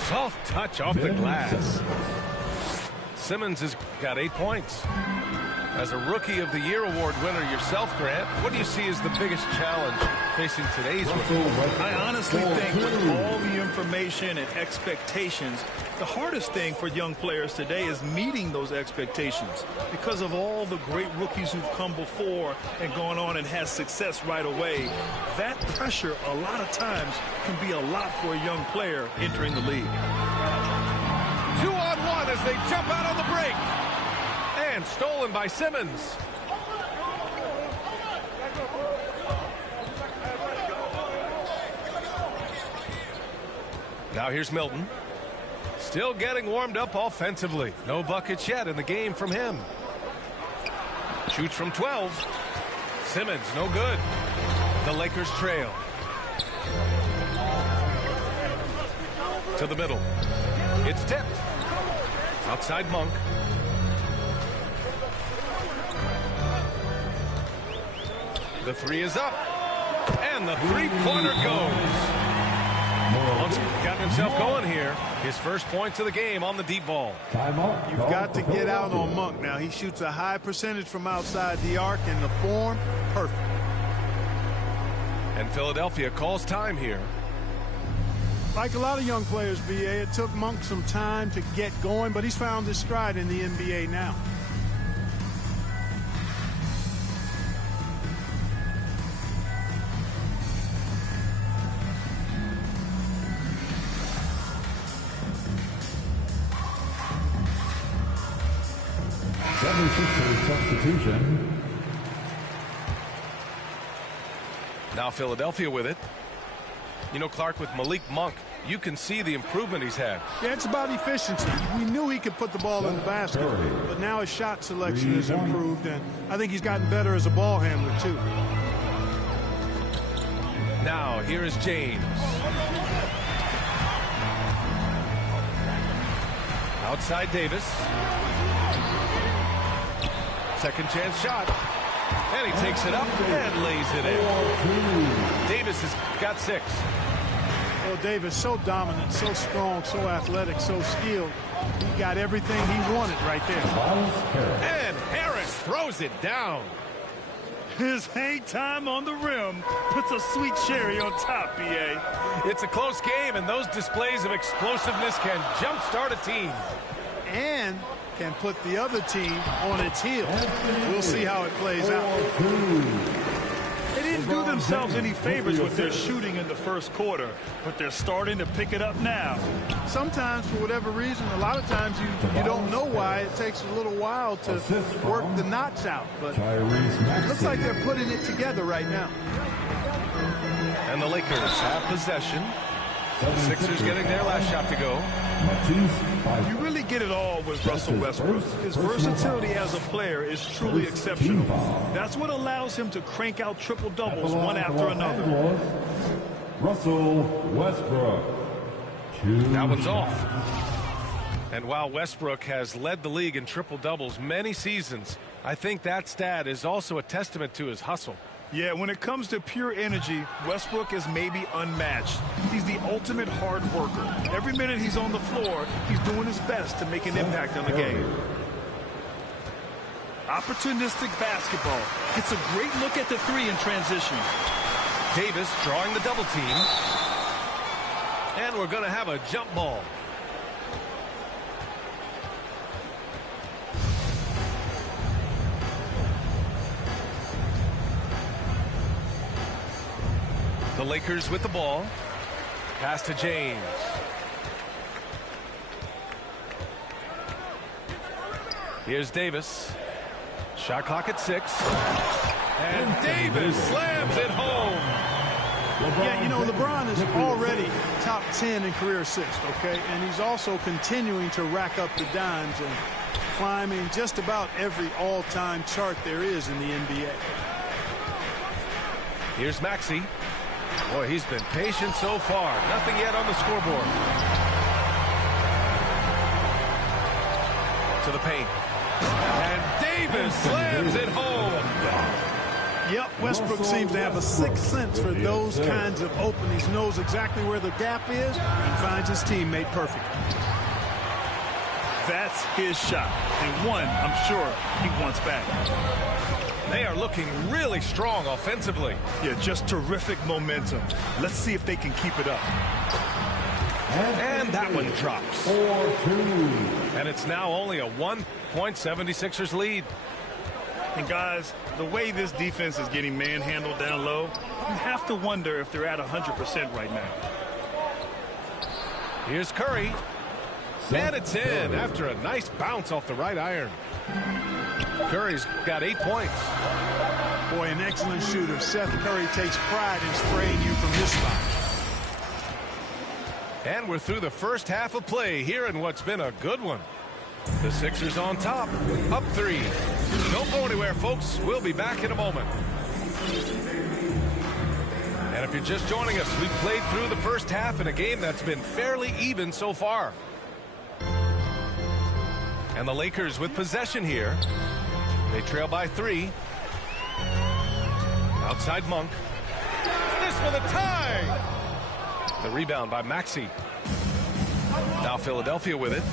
Soft touch off the glass. Simmons has got 8 points. As a Rookie of the Year award winner yourself, Grant, what do you see as the biggest challenge facing today's rookie? I honestly think with all the information and expectations, the hardest thing for young players today is meeting those expectations. Because of all the great rookies who've come before and gone on and had success right away, that pressure a lot of times can be a lot for a young player entering the league. 2-on-1 as they jump out on the break. And stolen by Simmons. Now here's Milton. Still getting warmed up offensively. No buckets yet in the game from him. Shoots from 12. Simmons, no good. The Lakers trail. To the middle. It's tipped. Outside Monk. The three is up. And the three-pointer goes. Monk's gotten himself going here. His first points of the game on the deep ball. You've got to get out on Monk now. He shoots a high percentage from outside the arc, and the form, perfect. And Philadelphia calls time here. Like a lot of young players, BA, it took Monk some time to get going, but he's found his stride in the NBA now. Substitution. Now Philadelphia with it. You know, Clark, with Malik Monk, you can see the improvement he's had. Yeah, it's about efficiency. We knew he could put the ball in the basket, but now his shot selection has improved, and I think he's gotten better as a ball handler, too. Now, here is James. Outside Davis. Second chance shot. And he takes it up and lays it in. Davis has got 6. Well, Davis, so dominant, so strong, so athletic, so skilled. He got everything he wanted right there. And Harris throws it down. His hang time on the rim puts a sweet cherry on top, BA. It's a close game, and those displays of explosiveness can jumpstart a team. And can put the other team on its heels. We'll see how it plays out. They didn't do themselves any favors with their shooting in the first quarter, but they're starting to pick it up now. Sometimes, for whatever reason, a lot of times you don't know why. It takes a little while to work the knots out, but it looks like they're putting it together right now. And the Lakers have possession. The Sixers getting their last shot to go. You really get it all with Russell Westbrook. His versatility as a player is truly exceptional. That's what allows him to crank out triple-doubles one after another. Russell Westbrook. That one's off. And while Westbrook has led the league in triple-doubles many seasons, I think that stat is also a testament to his hustle. Yeah, when it comes to pure energy, Westbrook is maybe unmatched. He's the ultimate hard worker. Every minute he's on the floor, he's doing his best to make an impact on the game. Opportunistic basketball. Gets a great look at the three in transition. Davis drawing the double team. And we're going to have a jump ball. The Lakers with the ball. Pass to James. Here's Davis. Shot clock at 6. And Davis slams it home. Yeah, you know, LeBron is already top 10 in career assists, okay? And he's also continuing to rack up the dimes and climbing just about every all-time chart there is in the NBA. Here's Maxey. Boy, he's been patient so far. Nothing yet on the scoreboard. To the paint. And Davis slams it home. Yep, Westbrook seems to have a sixth sense for those kinds of openings. Knows exactly where the gap is and finds his teammate perfect. That's his shot, and one I'm sure he wants back. They are looking really strong offensively. Yeah, just terrific momentum. Let's see if they can keep it up. And that one drops. 4-2. And it's now only a 1-point 76ers lead. And guys, the way this defense is getting manhandled down low, you have to wonder if they're at 100% right now. Here's Curry. And it's in after a nice bounce off the right iron. Curry's got 8 points. Boy, an excellent shooter. Seth Curry takes pride in spraying you from this spot. And we're through the first half of play here in what's been a good one. The Sixers on top, up 3. Don't go anywhere, folks. We'll be back in a moment. And if you're just joining us, we've played through the first half in a game that's been fairly even so far. And the Lakers with possession here. They trail by 3. Outside Monk. This for the tie. The rebound by Maxey. Now Philadelphia with it.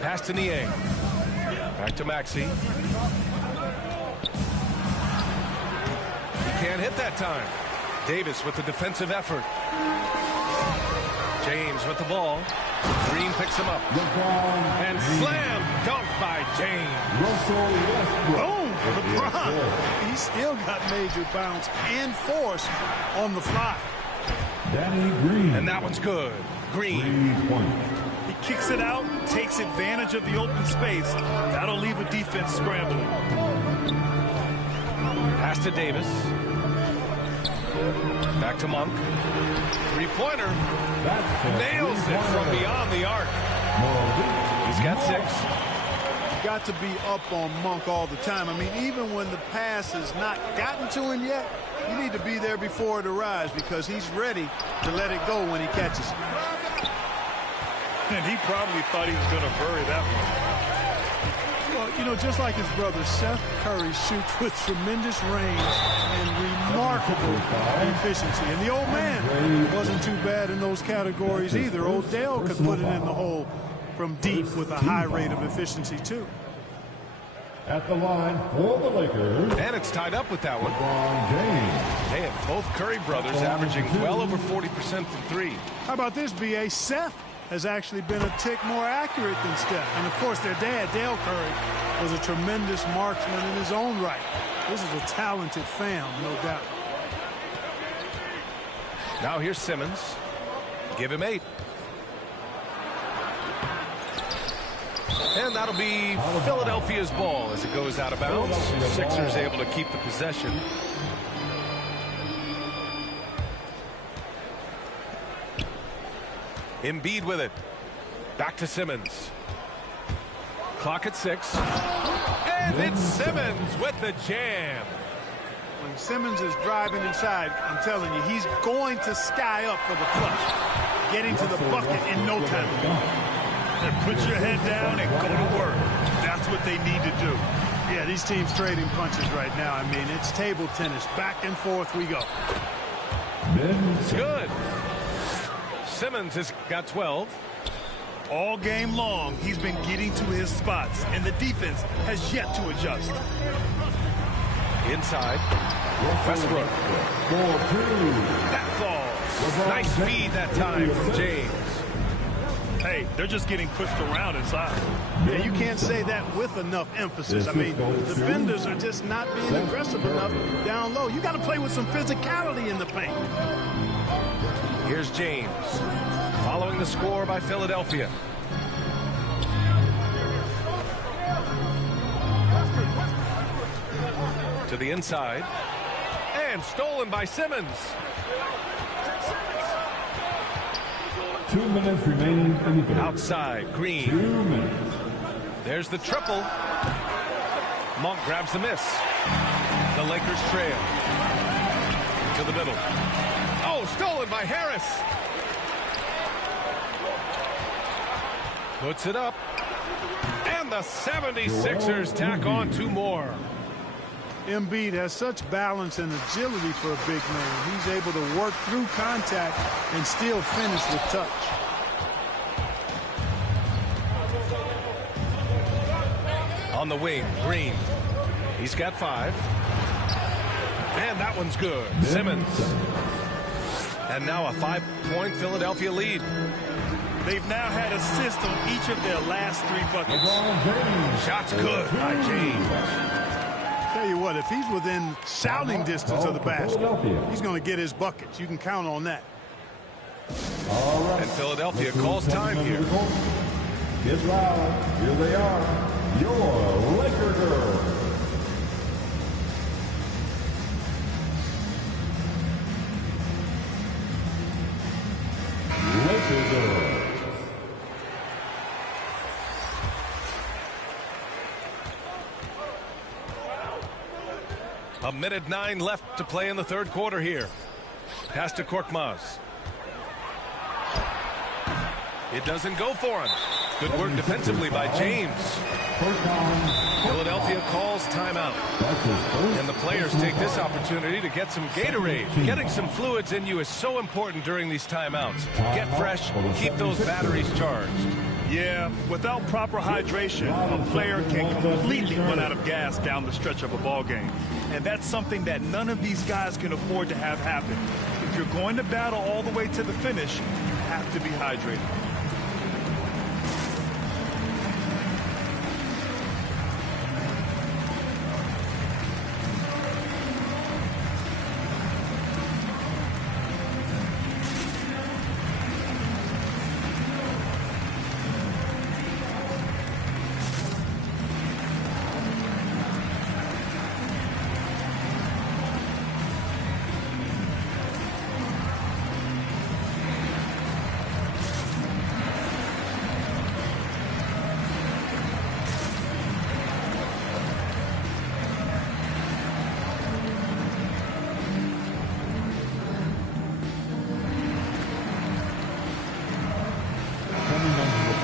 Pass to Niang. Back to Maxey. He can't hit that time. Davis with the defensive effort. James with the ball. Green picks him up. And slam dunk by James. Boom! LeBron. He still got major bounce and force on the fly. Danny Green. And that one's good. Green. He kicks it out, takes advantage of the open space. That'll leave a defense scrambling. Pass to Davis. Back to Monk. Three-pointer. Nails it from beyond the arc. He's got 6. You've got to be up on Monk all the time. I mean, even when the pass has not gotten to him yet, you need to be there before it arrives because he's ready to let it go when he catches it. And he probably thought he was going to bury that one. Well, you know, just like his brother, Seth Curry shoots with tremendous range and remarkable efficiency. And the old man wasn't too bad in those categories either. Odell could put it in the hole from deep with a high rate of efficiency, too. At the line for the Lakers. And it's tied up with that one. LeBron James. They have both Curry brothers averaging well over 40% from 3. How about this, B.A.? Seth has actually been a tick more accurate than Steph. And, of course, their dad, Dale Curry, was a tremendous marksman in his own right. This is a talented fam, no doubt. Now here's Simmons. Give him 8. And that'll be Philadelphia's ball as it goes out of bounds. Sixers able to keep the possession. Embiid with it. Back to Simmons. Clock at 6. And it's Simmons with the jam. When Simmons is driving inside, I'm telling you, he's going to sky up for the flush. Getting to the bucket in no time. And put your head down and go to work. That's what they need to do. Yeah, these teams trading punches right now. I mean, it's table tennis. Back and forth we go. It's good. Simmons has got 12. All game long, he's been getting to his spots, and the defense has yet to adjust. Inside. Westbrook. That falls. Nice feed that time from James. Hey, they're just getting pushed around inside. Yeah, you can't say that with enough emphasis. I mean, defenders are just not being aggressive enough down low. You got to play with some physicality in the paint. Here's James. Following the score by Philadelphia. To the inside. And stolen by Simmons. 2 minutes remaining in the third. Outside, Green. 2 minutes. There's the triple. Monk grabs the miss. The Lakers trail. To the middle. Oh, stolen by Harris. Puts it up. And the 76ers tack on 2 more. Embiid has such balance and agility for a big man. He's able to work through contact and still finish with touch. On the wing, Green. He's got 5. And that one's good. Simmons. And now a 5-point Philadelphia lead. They've now had assists on each of their last 3 buckets. Shots good by James. Tell you what, if he's within shouting distance of the basket, he's going to get his buckets. You can count on that. And Philadelphia calls time here. Get loud. Here they are. Your Laker girls. Laker girls. A minute 9 left to play in the third quarter here. Pass to Korkmaz. It doesn't go for him. Good work defensively by James. Philadelphia calls timeout. And the players take this opportunity to get some Gatorade. Getting some fluids in you is so important during these timeouts. Get fresh, keep those batteries charged. Yeah, without proper hydration, a player can completely run out of gas down the stretch of a ball game. And that's something that none of these guys can afford to have happen. If you're going to battle all the way to the finish, you have to be hydrated.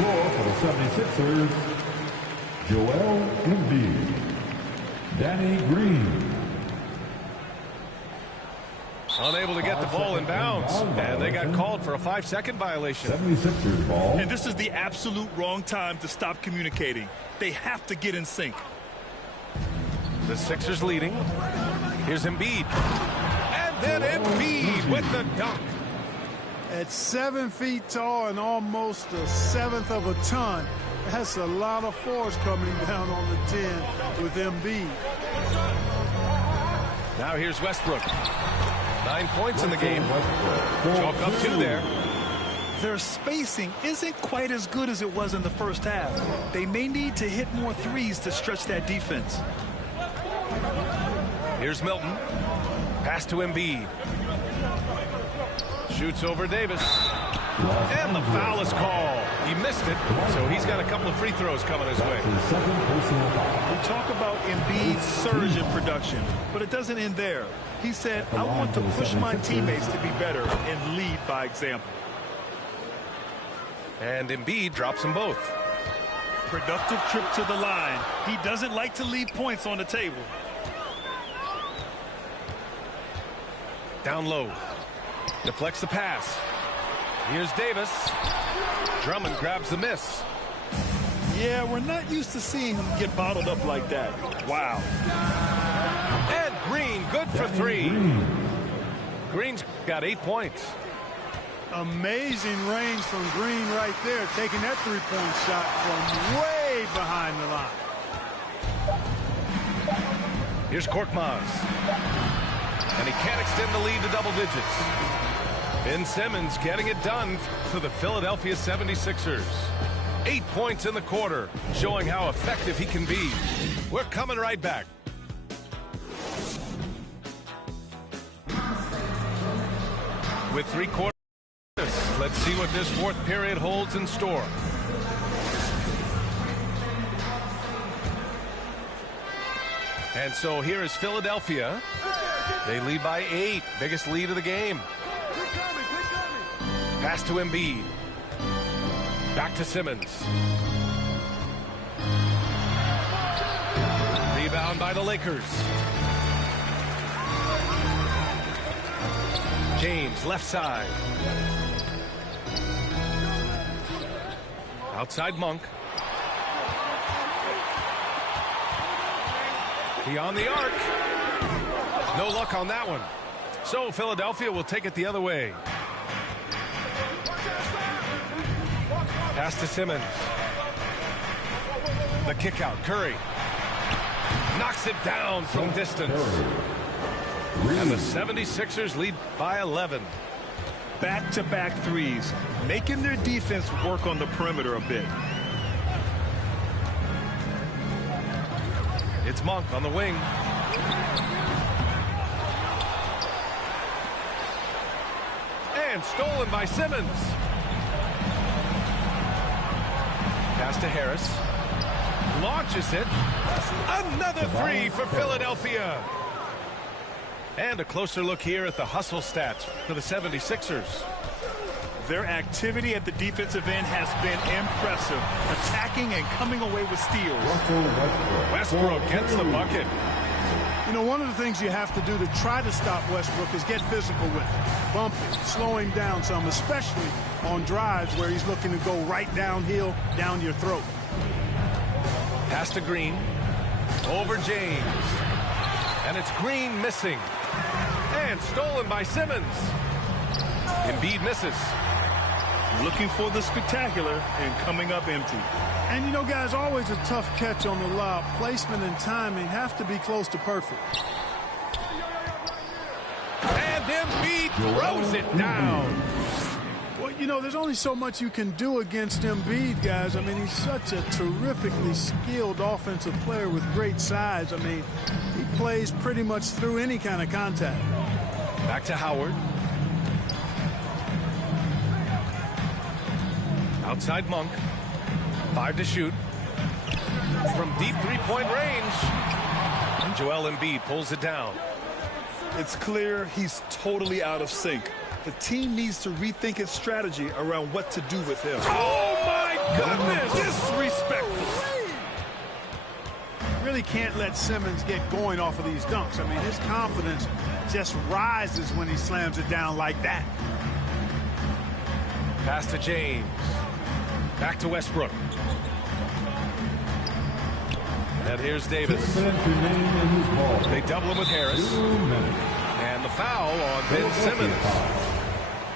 For the 76ers, Joel Embiid, Danny Green. Unable to get the ball in bounds, and they got called for a 5-second violation. 76ers ball. And this is the absolute wrong time to stop communicating. They have to get in sync. The Sixers leading. Here's Embiid. And then Embiid with the dunk. At 7 feet tall and almost 1/7 of a ton, that's a lot of force coming down on the 10 with Embiid. Now here's Westbrook. 9 points in the game. Chalk up 2 there. Their spacing isn't quite as good as it was in the first half. They may need to hit more threes to stretch that defense. Here's Milton. Pass to Embiid. Shoots over Davis. And the foul is called. He missed it, so he's got a couple of free throws coming his way. We talk about Embiid's surge in production, but it doesn't end there. He said, I want to push my teammates to be better and lead by example. And Embiid drops them both. Productive trip to the line. He doesn't like to leave points on the table. Down low. Deflects the pass. Here's Davis. Drummond grabs the miss. Yeah, we're not used to seeing him get bottled up like that. Wow. And Green, good for 3. Green's got 8 points. Amazing range from Green right there, taking that three-point shot from way behind the line. Here's Korkmaz. And he can't extend the lead to double digits. Ben Simmons getting it done for the Philadelphia 76ers. 8 points in the quarter, showing how effective he can be. We're coming right back. With 3 quarters, let's see what this fourth period holds in store. And so here is Philadelphia. They lead by 8, biggest lead of the game. Pass to Embiid. Back to Simmons. Rebound by the Lakers. James, left side. Outside Monk. Beyond the arc. No luck on that one. So Philadelphia will take it the other way. Pass to Simmons. The kick out. Curry knocks it down from distance. And the 76ers lead by 11. Back-to-back threes, making their defense work on the perimeter a bit. It's Monk on the wing. And stolen by Simmons. Pass to Harris. Launches it. Another three for Philadelphia. And a closer look here at the hustle stats for the 76ers. Their activity at the defensive end has been impressive, attacking and coming away with steals. Westbrook gets the bucket. You know, one of the things you have to do to try to stop Westbrook is get physical with him. Bump him, slow him down some, especially on drives where he's looking to go right downhill, down your throat. Pass to Green. Over James. And it's Green missing. And stolen by Simmons. Embiid misses. Looking for the spectacular and coming up empty. And, you know, guys, always a tough catch on the lob. Placement and timing have to be close to perfect. And Embiid throws it down. Well, you know, there's only so much you can do against Embiid, guys. I mean, he's such a terrifically skilled offensive player with great size. I mean, he plays pretty much through any kind of contact. Back to Howard. Outside Monk. 5 to shoot. From deep three-point range. And Joel Embiid pulls it down. It's clear he's totally out of sync. The team needs to rethink its strategy around what to do with him. Oh, my goodness! Disrespectful. Really can't let Simmons get going off of these dunks. I mean, his confidence just rises when he slams it down like that. Pass to James. Back to Westbrook. And here's Davis. They double him with Harris. And the foul on Ben Simmons.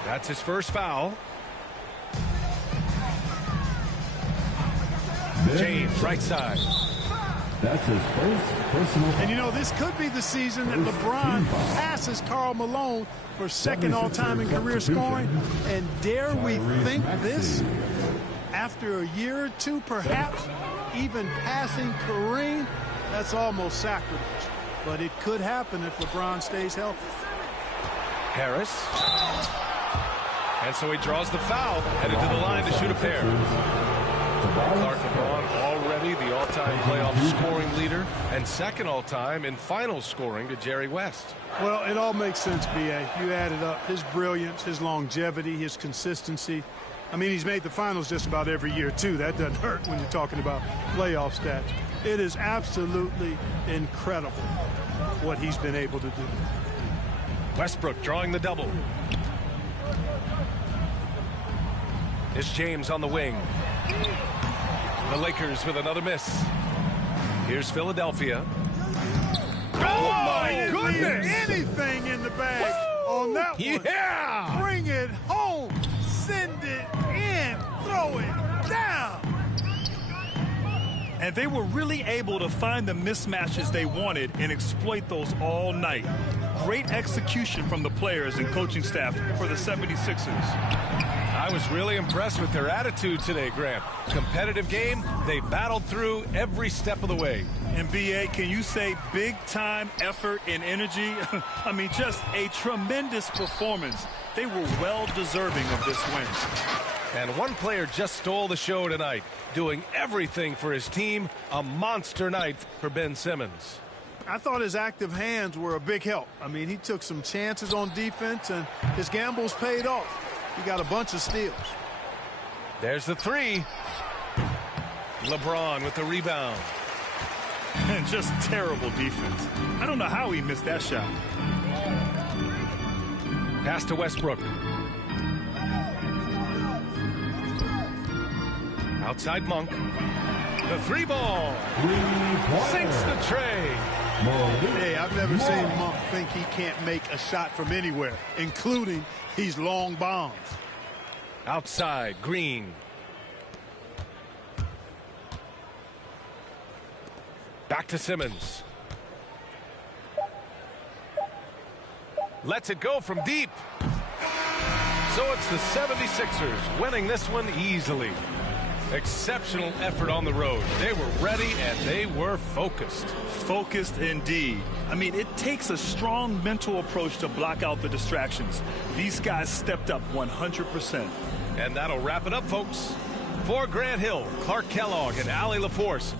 That's his first foul. James, right side. That's his first personal foul. And, you know, this could be the season that LeBron passes Karl Malone for second all-time in career scoring. And dare we think this? After a year or two, perhaps, even passing Kareem, that's almost sacrilege. But it could happen if LeBron stays healthy. Harris. And so he draws the foul, headed to the line to shoot a pair. Clark LeBron already the all-time playoff scoring leader and second all-time in final scoring to Jerry West. Well, it all makes sense, B.A. You added up his brilliance, his longevity, his consistency. I mean, he's made the finals just about every year, too. That doesn't hurt when you're talking about playoff stats. It is absolutely incredible what he's been able to do. Westbrook drawing the double. It's James on the wing. The Lakers with another miss. Here's Philadelphia. Oh, my goodness! Anything in the bag on that one. Yeah! Bring it home. Send it in. Throw it down. And they were really able to find the mismatches they wanted and exploit those all night. Great execution from the players and coaching staff for the 76ers. I was really impressed with their attitude today, Graham. Competitive game, they battled through every step of the way. And B.A., can you say big-time effort and energy? I mean, just a tremendous performance. They were well deserving of this win. And one player just stole the show tonight, doing everything for his team. A monster night for Ben Simmons. I thought his active hands were a big help. I mean, he took some chances on defense, and his gambles paid off. He got a bunch of steals. There's the three. LeBron with the rebound. And just terrible defense. I don't know how he missed that shot. Pass to Westbrook. Outside Monk. The three ball. Sinks the tray. Hey, I've never seen Monk think he can't make a shot from anywhere, including these long bombs. Outside, Green. Back to Simmons. Lets it go from deep. So it's the 76ers winning this one easily. Exceptional effort on the road. They were ready and they were focused. Focused indeed. I mean, it takes a strong mental approach to block out the distractions. These guys stepped up 100%. And that'll wrap it up, folks. For Grant Hill, Clark Kellogg, and Allie LaForce.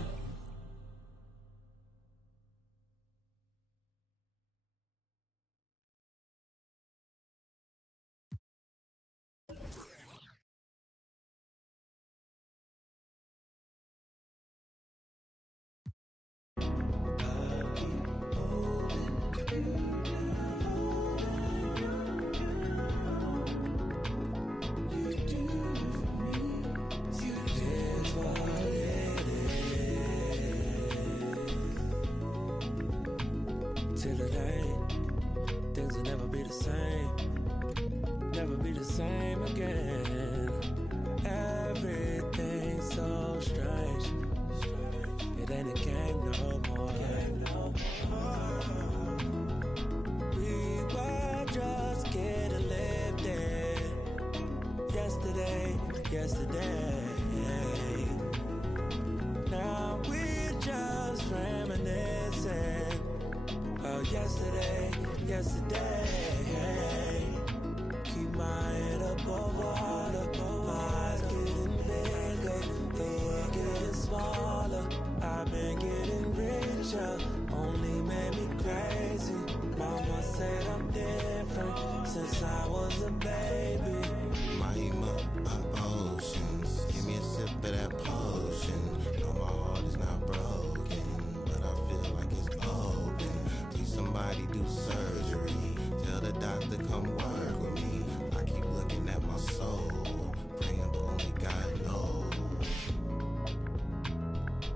Till it ain't, things will never be the same. Never be the same again. Everything's so strange. It ain't a game no more. We were just getting lifted. Yesterday. Now we're just reminiscing. Oh, yesterday. Keep my head above water. My eyes getting bigger. The world getting smaller. I've been getting richer. Only made me crazy. Mama said I'm different since I was a baby. Mahima, oceans. Give me a sip of that potion. No, my heart is not broken, but I feel like it's open. Please somebody do surgery. Tell the doctor come work with me. I keep looking at my soul, praying but only God knows.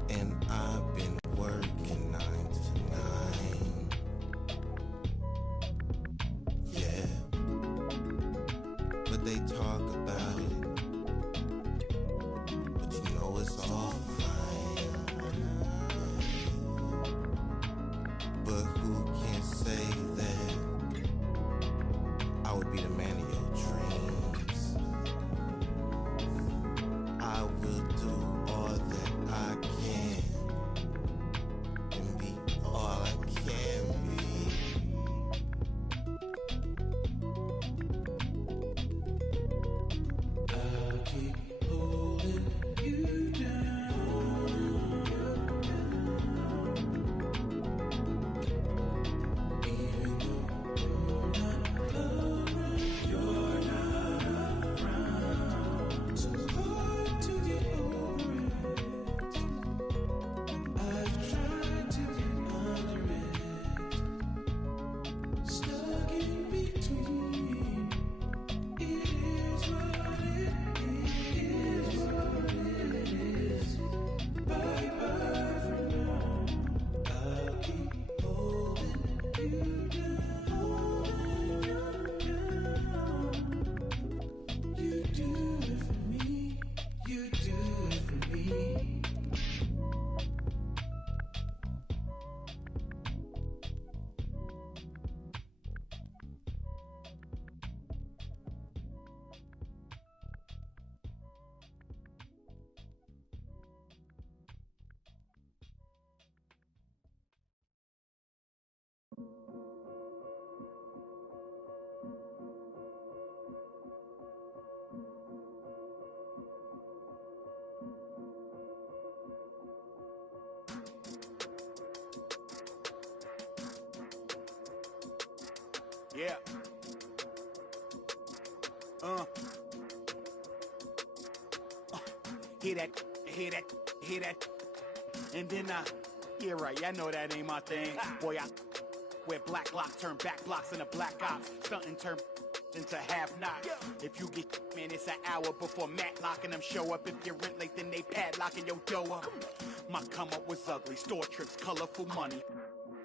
And I've been working 9 to 9. Yeah. But they talk about it, but you know it's all fine. But who can say that I would be the man of your dreams? I will do all that I can and be all I can be. I'll keep holding you down. Even though you're not around. So hard to get over it. I've tried to get under it. Stuck in between. It is what it is. Bye-bye for now. I'll keep holding you down. You do it for me. You do it for me. Yeah. Hear that. And then, yeah, right, yeah, I know that ain't my thing. Boy, I wear black locks, turn back blocks into black ops. Stunting, turn into have-not. If you get man, it's an hour before Matlock and them show up. If you're rent late, then they padlocking your door up. My come up was ugly, store trips, colorful money,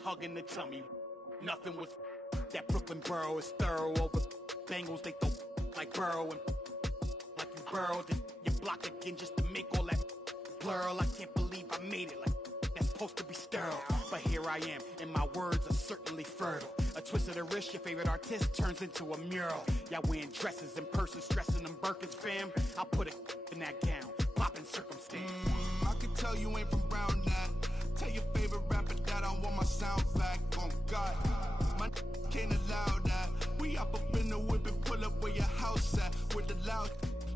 hugging the tummy. Nothing was that Brooklyn borough is thorough over Bengals. They throw like Burrow and like you burrowed and you block again just to make all that plural. I can't believe I made it like that's supposed to be sterile. But here I am, and my words are certainly fertile. A twist of the wrist, your favorite artist turns into a mural. Y'all wearing dresses in person, stressing them Birkins, fam. I'll put a in that gown, popping circumstance. I can tell you ain't from Brown that. Tell your favorite rapper that I want my sound back. On God, my can't allow that. We up in the whip and pull up where your house at. With the loud,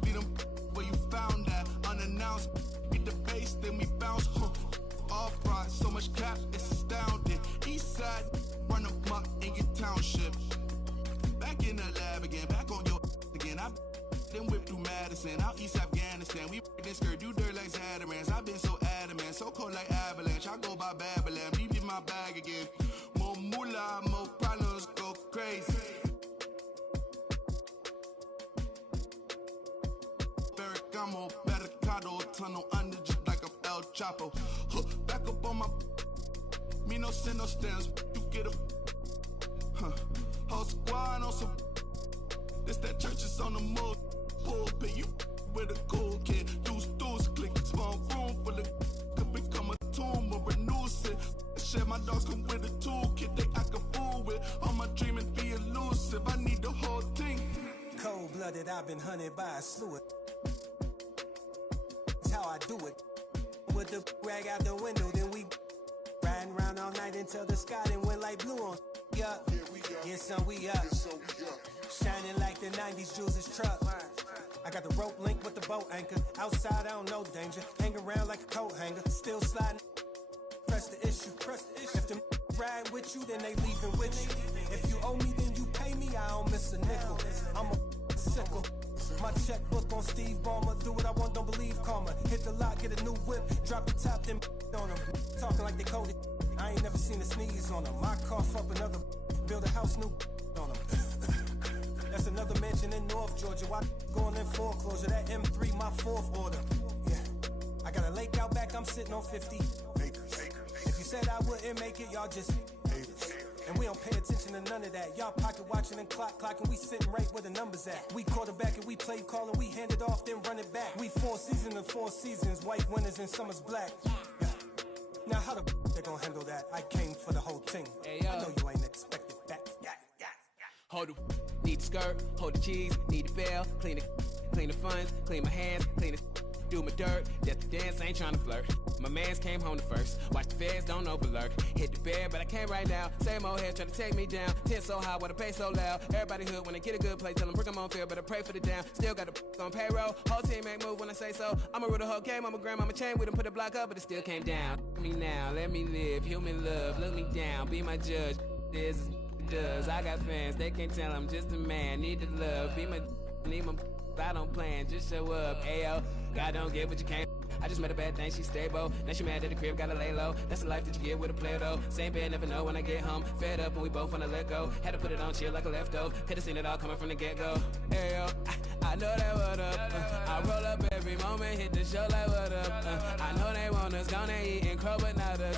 lead them where you found that. Unannounced, get the bass, then we bounce. Off right, so much cap, it's astounding. East side, run up in your township. Back in the lab again, back on your again. I've then whipped through Madison, out East Afghanistan. We this skirt, do dirt like Zatarans. I've been so adamant, so cold like avalanche. I go by Babylon, leave in my bag again. More moolah, more problems, go crazy. Ferragamo, Barricado, tunnel under just like a El Chapo. Back up on my, me no send no stamps. You get a, whole squad on some. This that church is on the move. Pulpit, you with a cool kid. Deuce, click, small room full of could become a tomb or renew it. Shit, my dogs come with a toolkit they act a fool with. All my dreaming be elusive. I need the whole thing. Cold-blooded, I've been hunted by a slew. That's how I do it. With the rag out the window, then we riding around all night until the sky then went like blue on. Yeah, yeah, son, we up. Shining like the 90s Jules' truck. I got the rope link with the boat anchor. Outside, I don't know danger. Hang around like a coat hanger. Still sliding. Press the issue. If them ride with you, then they leaving with you. If you owe me, then you pay me. I don't miss a nickel. I'm a sickle. My checkbook on Steve Ballmer. Do what I want, don't believe karma. Hit the lock, get a new whip. Drop the top, then on them. Talking like they coded. I ain't never seen a sneeze on them. I cough up another. Build a house new on them. That's another mansion in North Georgia. Why going in foreclosure? That M3, my fourth order. Yeah, I got a lake out back. I'm sitting on 50 acres. If you said I wouldn't make it, y'all just haters. And we don't pay attention to none of that. Y'all pocket watching and clocking. We sitting right where the numbers at. We quarterback and we play call and we hand it off, then run it back. We 4 seasons and 4 seasons. White winners and summer's black. Yeah. Now how the they gonna handle that? I came for the whole thing. Hey, I know you ain't expected that. Hold the need the skirt, hold the cheese, need the bell, clean the funds, clean my hands, clean the do my dirt. That's the dance, I ain't trying to flirt. My mans came home the first. Watch the feds, don't overlurk. Hit the bed, but I can't right now. Same old head trying to take me down. Tent so high, wanna pay so loud. Everybody hood when they get a good play. Tell them bring them on field, but I pray for the down. Still got the on payroll. Whole team ain't move when I say so. I'ma rule the whole game. I'ma grandmama chain with them, put a block up, but it still came down. Let me now, let me live. Human love, look me down. Be my judge. This is does. I got fans, they can't tell I'm just a man. Need the love, be my, need my. I don't plan, just show up. Ayo, God don't get what you can't. I just made a bad thing, she stable. Now she mad at the crib, gotta lay low. That's the life that you get with a player though. Same bed, never know when I get home. Fed up and we both wanna let go. Had to put it on chill like a leftover. Could've seen it all coming from the get-go. Ayo, I know that what up. I roll up every moment, hit the show like what up. I know they want us, gonna eat and crow, but not us.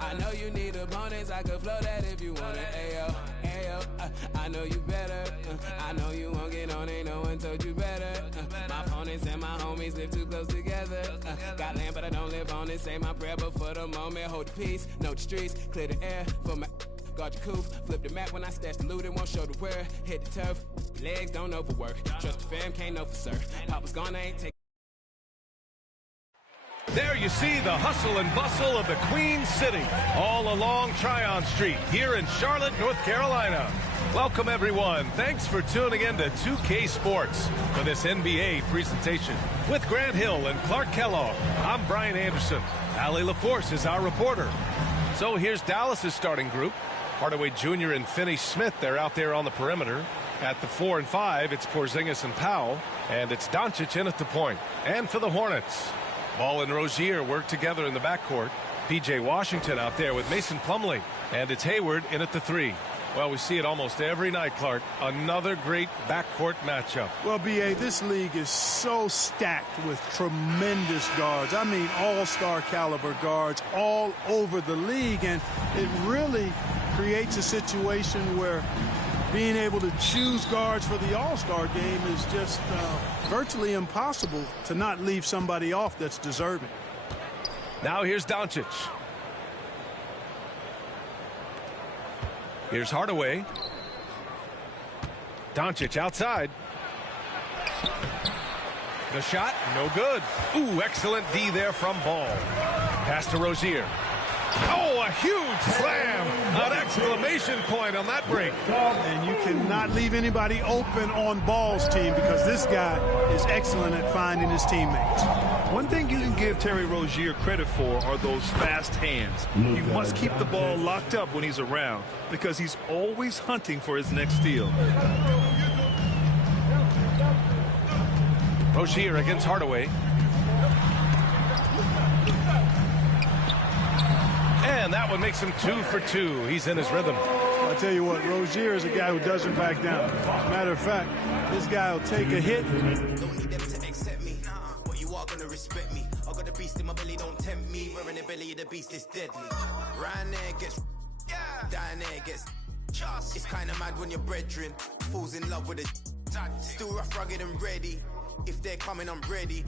I know you need opponents, I could flow that if you want it. Ayo, I know you better. I know you won't get on, ain't no one told you better. My opponents and my homies live too close together. Got land, but I don't live on it. Say my prayer, but for the moment, hold the peace. Know the streets, clear the air for my. Guard your coof, flip the map when I stash the loot and won't show the where. Hit the turf, legs don't overwork. Trust the fam, can't know for sir. Papa's gone, I ain't take. There you see the hustle and bustle of the Queen City, all along Tryon Street here in Charlotte, North Carolina. Welcome, everyone. Thanks for tuning in to 2K Sports for this NBA presentation. With Grant Hill and Clark Kellogg, I'm Brian Anderson. Allie LaForce is our reporter. So here's Dallas's starting group. Hardaway Jr. and Finney Smith, they're out there on the perimeter. At the 4 and 5, it's Porzingis and Powell, and it's Doncic in at the point. And for the Hornets, Ball and Rozier work together in the backcourt. P.J. Washington out there with Mason Plumlee. And it's Hayward in at the 3. Well, we see it almost every night, Clark. Another great backcourt matchup. Well, B.A., this league is so stacked with tremendous guards. I mean, all-star caliber guards all over the league, and it really creates a situation where being able to choose guards for the all-star game is just virtually impossible to not leave somebody off that's deserving. Now here's Doncic. Here's Hardaway. Doncic outside. The shot, no good. Ooh, excellent D there from Ball. Pass to Rozier. Oh, a huge slam. An exclamation point on that break. And you cannot leave anybody open on Ball's team because this guy is excellent at finding his teammates. One thing you can give Terry Rozier credit for are those fast hands. You must keep the ball locked up when he's around because he's always hunting for his next steal. Rozier against Hardaway. And that one makes him 2 for 2. He's in his rhythm. I'll tell you what, Rozier is a guy who doesn't back down. Matter of fact, this guy will take a hit. Don't need them to accept me, but you are gonna respect me. I got the beast in my belly, don't tempt me. We're in the belly of the beast, is deadly. Round there gets, down there gets. It's kinda mad when your brethren falls in love with it. Still rough, rugged and ready. If they're coming, I'm ready.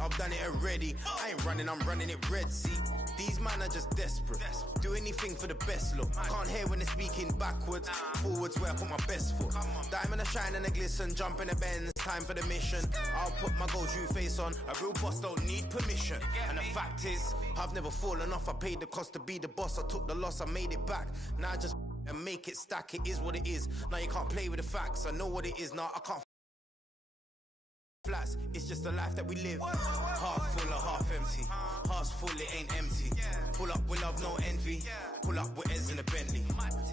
I've done it already. I ain't running, I'm running it Red Sea. These men are just desperate. Do anything for the best look. Can't hear when they're speaking backwards. Forwards where I put my best foot. Diamond a shine and a glisten. Jump in the bends. Time for the mission. I'll put my gold true face on. A real boss don't need permission. And the fact is, I've never fallen off. I paid the cost to be the boss. I took the loss. I made it back. Now I just and make it stack. It is what it is. Now you can't play with the facts. I know what it is. Now I can't. Flats, it's just the life that we live. Half full or half empty. Heart's full, it ain't empty. Pull up with love, no envy. Pull up with Eds in a Bentley.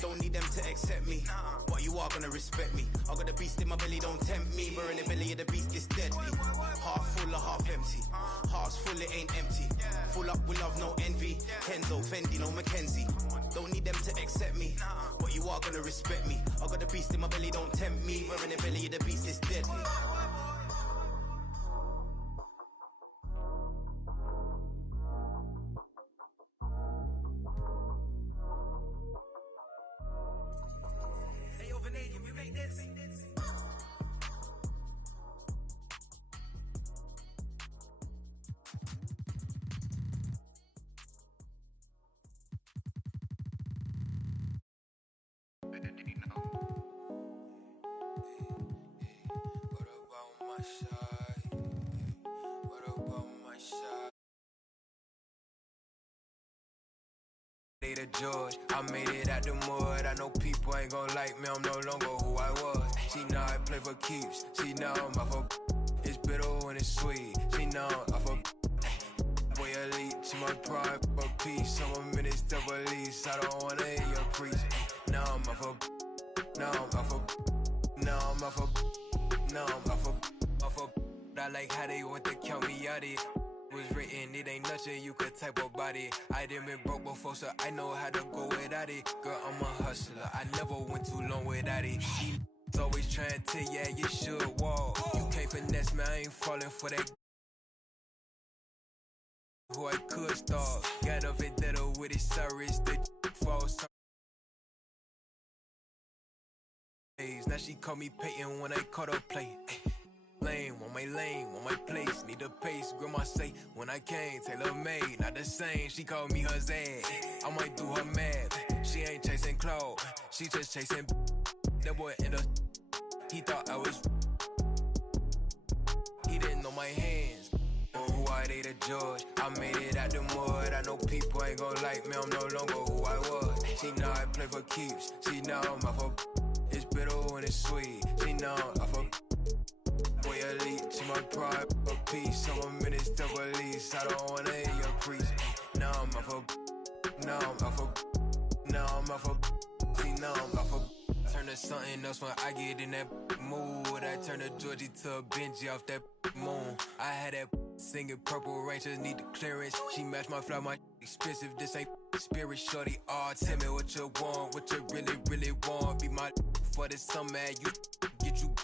Don't need them to accept me, but you are gonna respect me. I got the beast in my belly, don't tempt me. We're in the belly of the beast, it's deadly. Half full or half empty. Heart's full, it ain't empty. Full up with love, no envy. Kenzo, Fendi, no Mackenzie. Don't need them to accept me, but you are gonna respect me. I got the beast in my belly, don't tempt me. We're in the belly of the beast, it's deadly. George, I made it out the mud. I know people ain't gon' like me, I'm no longer who I was. She know I play for keeps. She know I'm off of it's bitter when it's sweet. She know I'm off of boy elite. She my pride, for peace. I'm a minister police. I don't wanna hear your preach. Now I'm off of now I'm off of now I'm off of now I'm off of I like how they want to count me out it. Was written, it ain't nothing you could type about it. I done been broke before, so I know how to go without it. Girl, I'm a hustler, I never went too long without it. She's always trying to tell you, you should walk. You can't finesse me, I ain't falling for that. Who I could start. Got a vendetta with it, sorry, it's the false. Now she call me Peyton when I caught her play. Lane, want my place, need a pace. Grandma say, when I came, tailor made, not the same. She called me her Zed. I might do her math. She ain't chasing clothes, she just chasing. That boy in the, he thought I was. He didn't know my hands. Who I they the judge. I made it out the mud. I know people ain't gon' like me, I'm no longer who I was. She know I play for keeps. She know I'm off of. It's bitter when it's sweet. She know I'm off of. Boy elite, she my pride, for peace. I'm a minister police. I don't wanna hear your preach. Now I'm off of, now I'm off of, now I'm off of, see now I'm off of. Turn to something else when I get in that mood. I turn to Georgie to a Benji off that moon. I had that singing Purple Rangers need the clearance. She matched my fly, my expensive. This ain't Spirit shorty, all tell me what you want, what you really, really want. Be my for this summer, you get you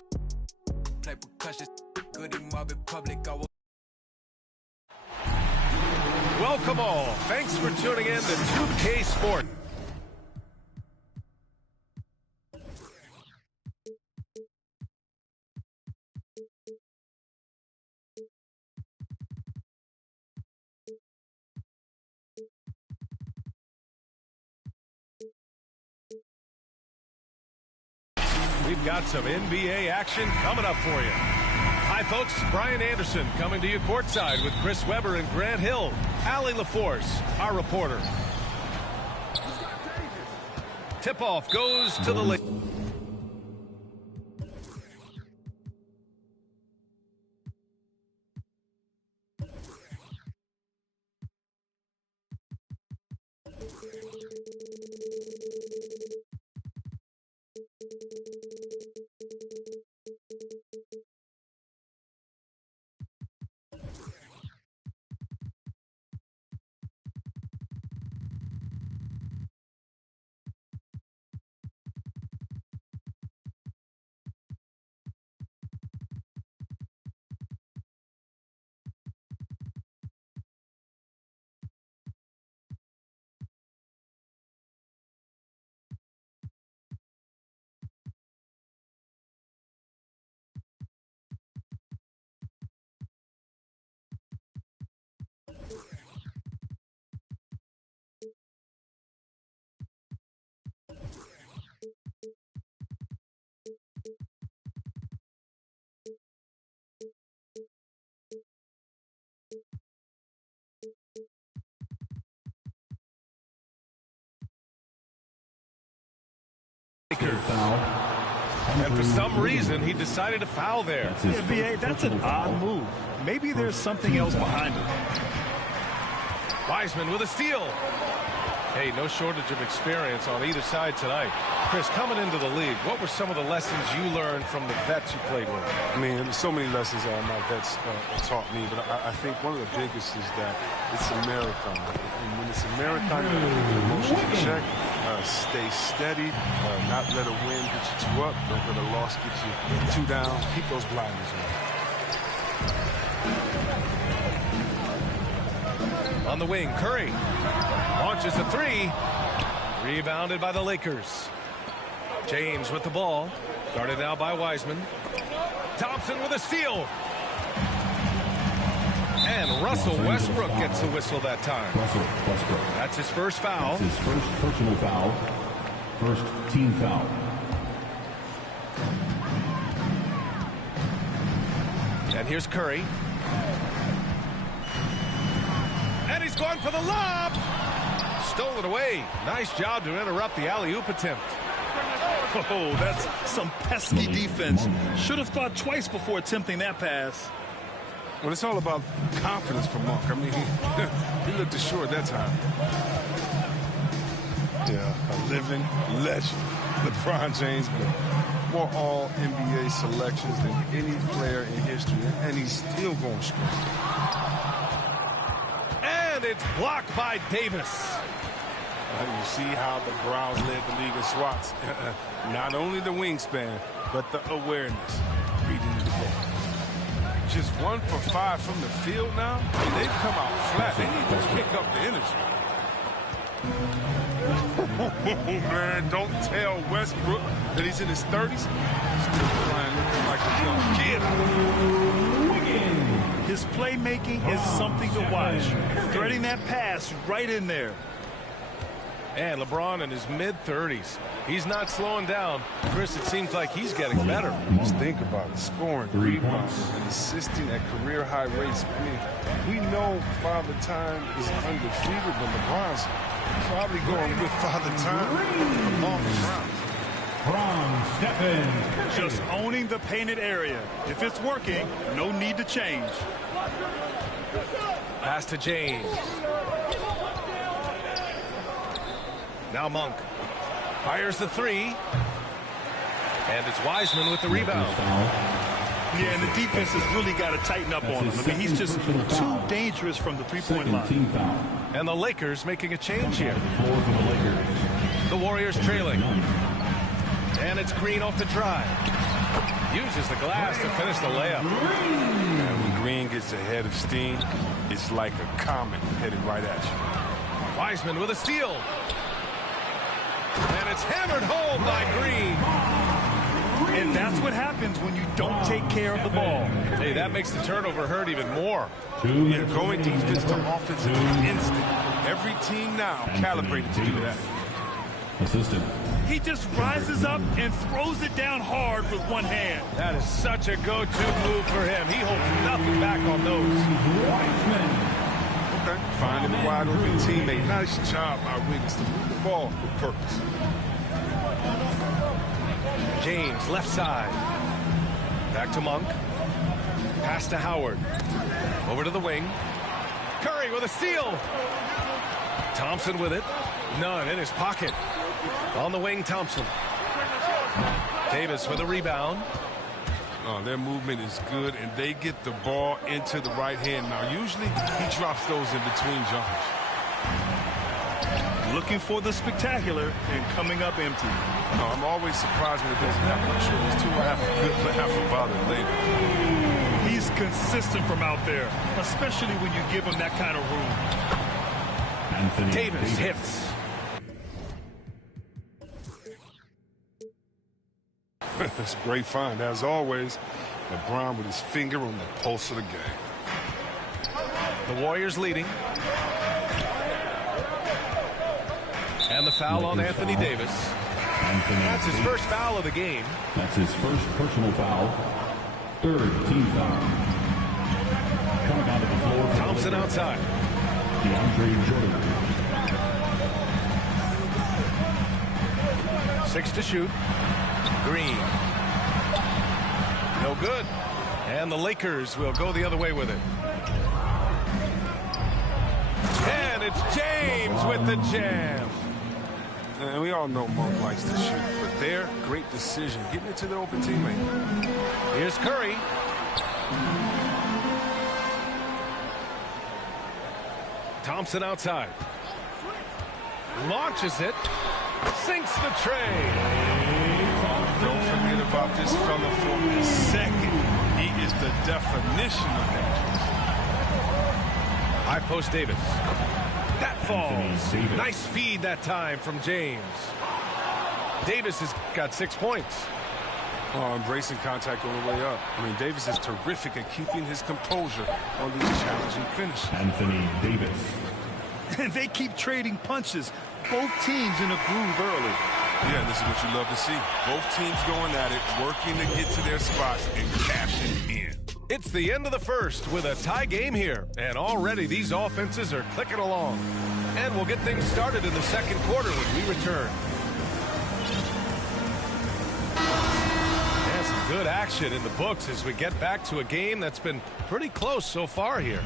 play percussion, goody mob in public. I will. Welcome all. Thanks for tuning in to 2K Sport. We've got some NBA action coming up for you. Hi, folks. Brian Anderson coming to you courtside with Chris Webber and Grant Hill. Allie LaForce, our reporter. Tip-off goes to the Lakers. And for some reason, he decided to foul there. Yeah, B.A., that's an odd move. Maybe there's something else behind it. Wiseman with a steal. Hey, no shortage of experience on either side tonight. Chris, coming into the league, what were some of the lessons you learned from the vets you played with? I mean, there's so many lessons my vets taught me, but I think one of the biggest is that it's a marathon. And when it's a marathon, you have to keep the emotions in check, stay steady, not let a win get you two up, don't let a loss get you two down. Keep those blinders on. On the wing, Curry launches a three. Rebounded by the Lakers. James with the ball. Guarded now by Wiseman. Thompson with a steal. And Russell Westbrook gets the whistle that time. Russell Westbrook. That's his first foul. That's his first personal foul. First team foul. And here's Curry. And he's going for the lob. Stole it away. Nice job to interrupt the alley-oop attempt. Oh, that's some pesky defense. Should have thought twice before attempting that pass. Well, it's all about confidence for Monk. I mean, he looked assured that time. Yeah, a living legend. LeBron James, more all-NBA selections than any player in history, and he's still going strong. And it's blocked by Davis. You see how the Browns led the league in swats. Not only the wingspan, but the awareness. Reading the ball. Just 1 for 5 from the field now. They've come out flat. They need to pick up the energy. Oh, man, don't tell Westbrook that he's in his 30s. Still flying looking like a young kid. His playmaking is something to watch. Threading that pass right in there. And LeBron in his mid-30s. He's not slowing down. Chris, it seems like he's getting better. Just think about it. Scoring, rebounds, and assisting at career-high rates. I mean, we know Father Time is undefeated, but LeBron's probably going with Father Time along the ground. Stephen Curry. Just owning the painted area. If it's working, no need to change. Pass to James. Now Monk fires the three. And it's Wiseman with the rebound. Yeah, and the defense has really got to tighten up on him. I mean, he's just too dangerous from the three-point line. And the Lakers making a change here. The Warriors trailing. And it's Green off the drive. Uses the glass to finish the layup. And when Green gets ahead of steam, it's like a comet headed right at you. Wiseman with a steal. And it's hammered home by Green. And that's what happens when you don't take care of the ball. Hey, that makes the turnover hurt even more. Yeah, going defense to offense is instant. Every team now calibrated to do that. Assistant. He just rises up and throws it down hard with one hand. That is such a go-to move for him. He holds nothing back on those. Okay, finding a wide open teammate. Nice job by Wiggins to move the ball with purpose. James, left side. Back to Monk. Pass to Howard. Over to the wing. Curry with a steal. Thompson with it. None in his pocket. On the wing, Thompson. Davis with a rebound. Their movement is good, and they get the ball into the right hand. Now, usually he drops those in between jumpers. Looking for the spectacular and coming up empty. I'm always surprised when it doesn't happen. I'm sure these two will have a good laugh about it later. He's consistent from out there, especially when you give him that kind of room. Davis hits. That's a great find. As always, LeBron with his finger on the pulse of the game. The Warriors leading. And the foul on Anthony Davis. That's his first foul of the game. That's his first personal foul. Third team foul. Coming out of the floor. Thompson outside. DeAndre Jordan. 6 to shoot. Green. No good. And the Lakers will go the other way with it. And it's James with the jam. And we all know Monk likes to shoot, but their great decision, getting it to their open teammate. Here's Curry. Thompson outside. Launches it. Sinks the tray. Don't forget about this fella for a second. He is the definition of dangerous. High post Davis. That falls. Nice feed that time from James. Davis has got 6 points. Embracing contact on the way up. I mean, Davis is terrific at keeping his composure on these challenging finishes. Anthony Davis. And they keep trading punches. Both teams in a groove early. Yeah, this is what you love to see. Both teams going at it, working to get to their spots and cashing in. It's the end of the first with a tie game here. And already these offenses are clicking along. And we'll get things started in the second quarter when we return. And some good action in the books as we get back to a game that's been pretty close so far here.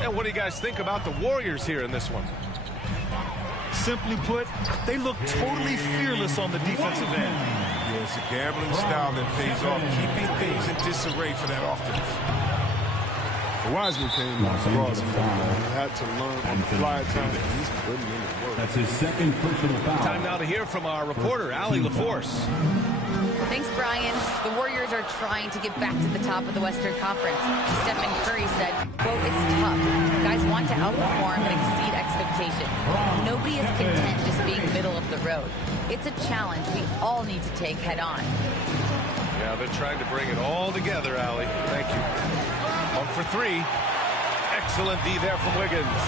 And what do you guys think about the Warriors here in this one? Simply put, they look totally fearless on the defensive end. Yeah, it's a gambling style that pays off, keeping things in disarray for that offense. Wiseman came across and he had to learn on the fly time that he's putting in the work. That's his second personal foul. Time now to hear from our reporter, Allie LaForce. Thanks, Brian. The Warriors are trying to get back to the top of the Western Conference. Stephen Curry said, quote, it's tough. Guys want to outperform and exceed expectations. Nobody is content just being middle of the road. It's a challenge we all need to take head on. Yeah, they're trying to bring it all together, Allie. Thank you. 1 for 3. Excellent D there from Wiggins.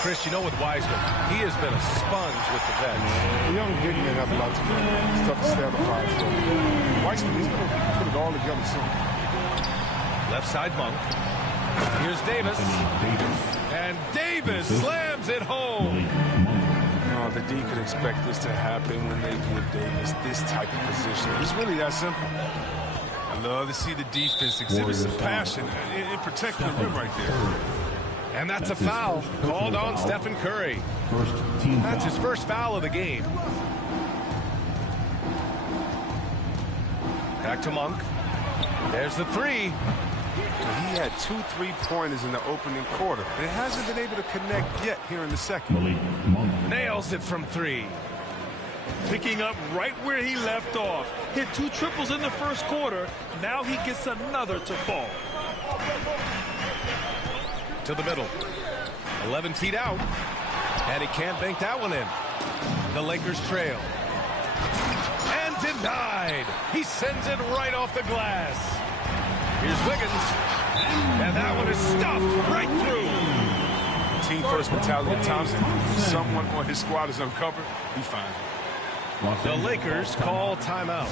Chris, you know with Wiseman, he has been a sponge with the bench. The young big men have a lot to do. It's tough to stay on the fire. So Wiseman, he's going to put it all together soon. Left side Monk. Here's Davis. And Davis slams it home. The D could expect this to happen when they give Davis this type of position. It's really that simple. I love to see the defense exhibit some passion and protect the rim right there. And that's a foul called on Stephen Curry. That's his first foul of the game. Back to Monk. There's the three. He had 2 3-pointers in the opening quarter. It hasn't been able to connect yet here in the second. Nails it from 3. Picking up right where he left off. Hit 2 triples in the first quarter. Now he gets another to fall. To the middle. 11 feet out. And he can't bank that one in. The Lakers trail. And denied. He sends it right off the glass. Here's Wiggins. And that one is stuffed right through. Team first mentality of Thompson. Someone on his squad is uncovered. He finds it. The Lakers call timeout.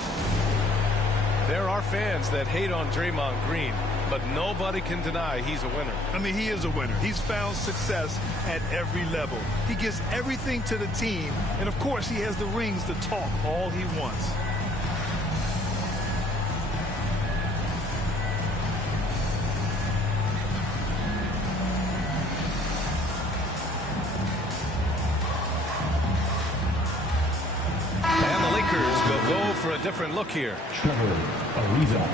There are fans that hate on Draymond Green, but nobody can deny he's a winner. I mean, he is a winner. He's found success at every level. He gives everything to the team, and of course he has the rings to talk all he wants. For a different look here. Trevor Ariza.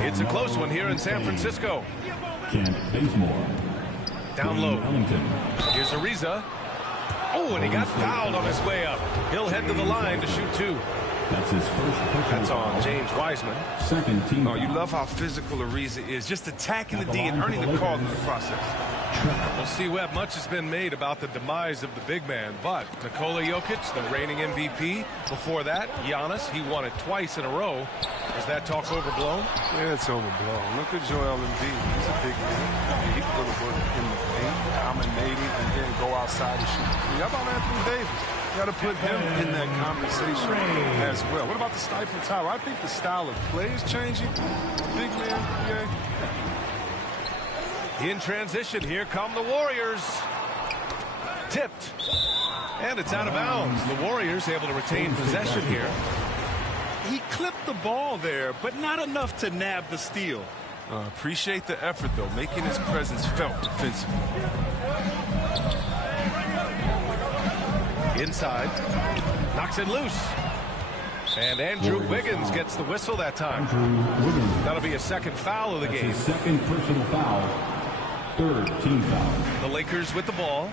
It's a close one here in San Francisco. Kent Bazemore. Down low. Ellington. Here's Ariza. Oh, and he got fouled on his way up. He'll head to the line to shoot 2. That's his first personal That's on foul. James Wiseman. Second team. Oh, you love how physical Ariza is. Just attacking the D and earning the call in the process. We'll see, Webb. Much has been made about the demise of the big man, but Nikola Jokic, the reigning MVP. Before that, Giannis, he won it twice in a row. Is that talk overblown? Yeah, it's overblown. Look at Joel Embiid. He's a big man. He can go to work in the paint, dominating, and then go outside and shoot. How about Anthony Davis? You got to put him in that conversation as well. What about the Stephen Tower? I think the style of play is changing. Big man, yeah. In transition, here come the Warriors. Tipped. And it's out of bounds. The Warriors able to retain possession here. He clipped the ball there, but not enough to nab the steal. Appreciate the effort, though, making his presence felt defensively. Inside. Knocks it loose. And Andrew Wiggins gets the whistle that time. That'll be a second foul of the game. His second personal foul. Third team foul. The Lakers with the ball.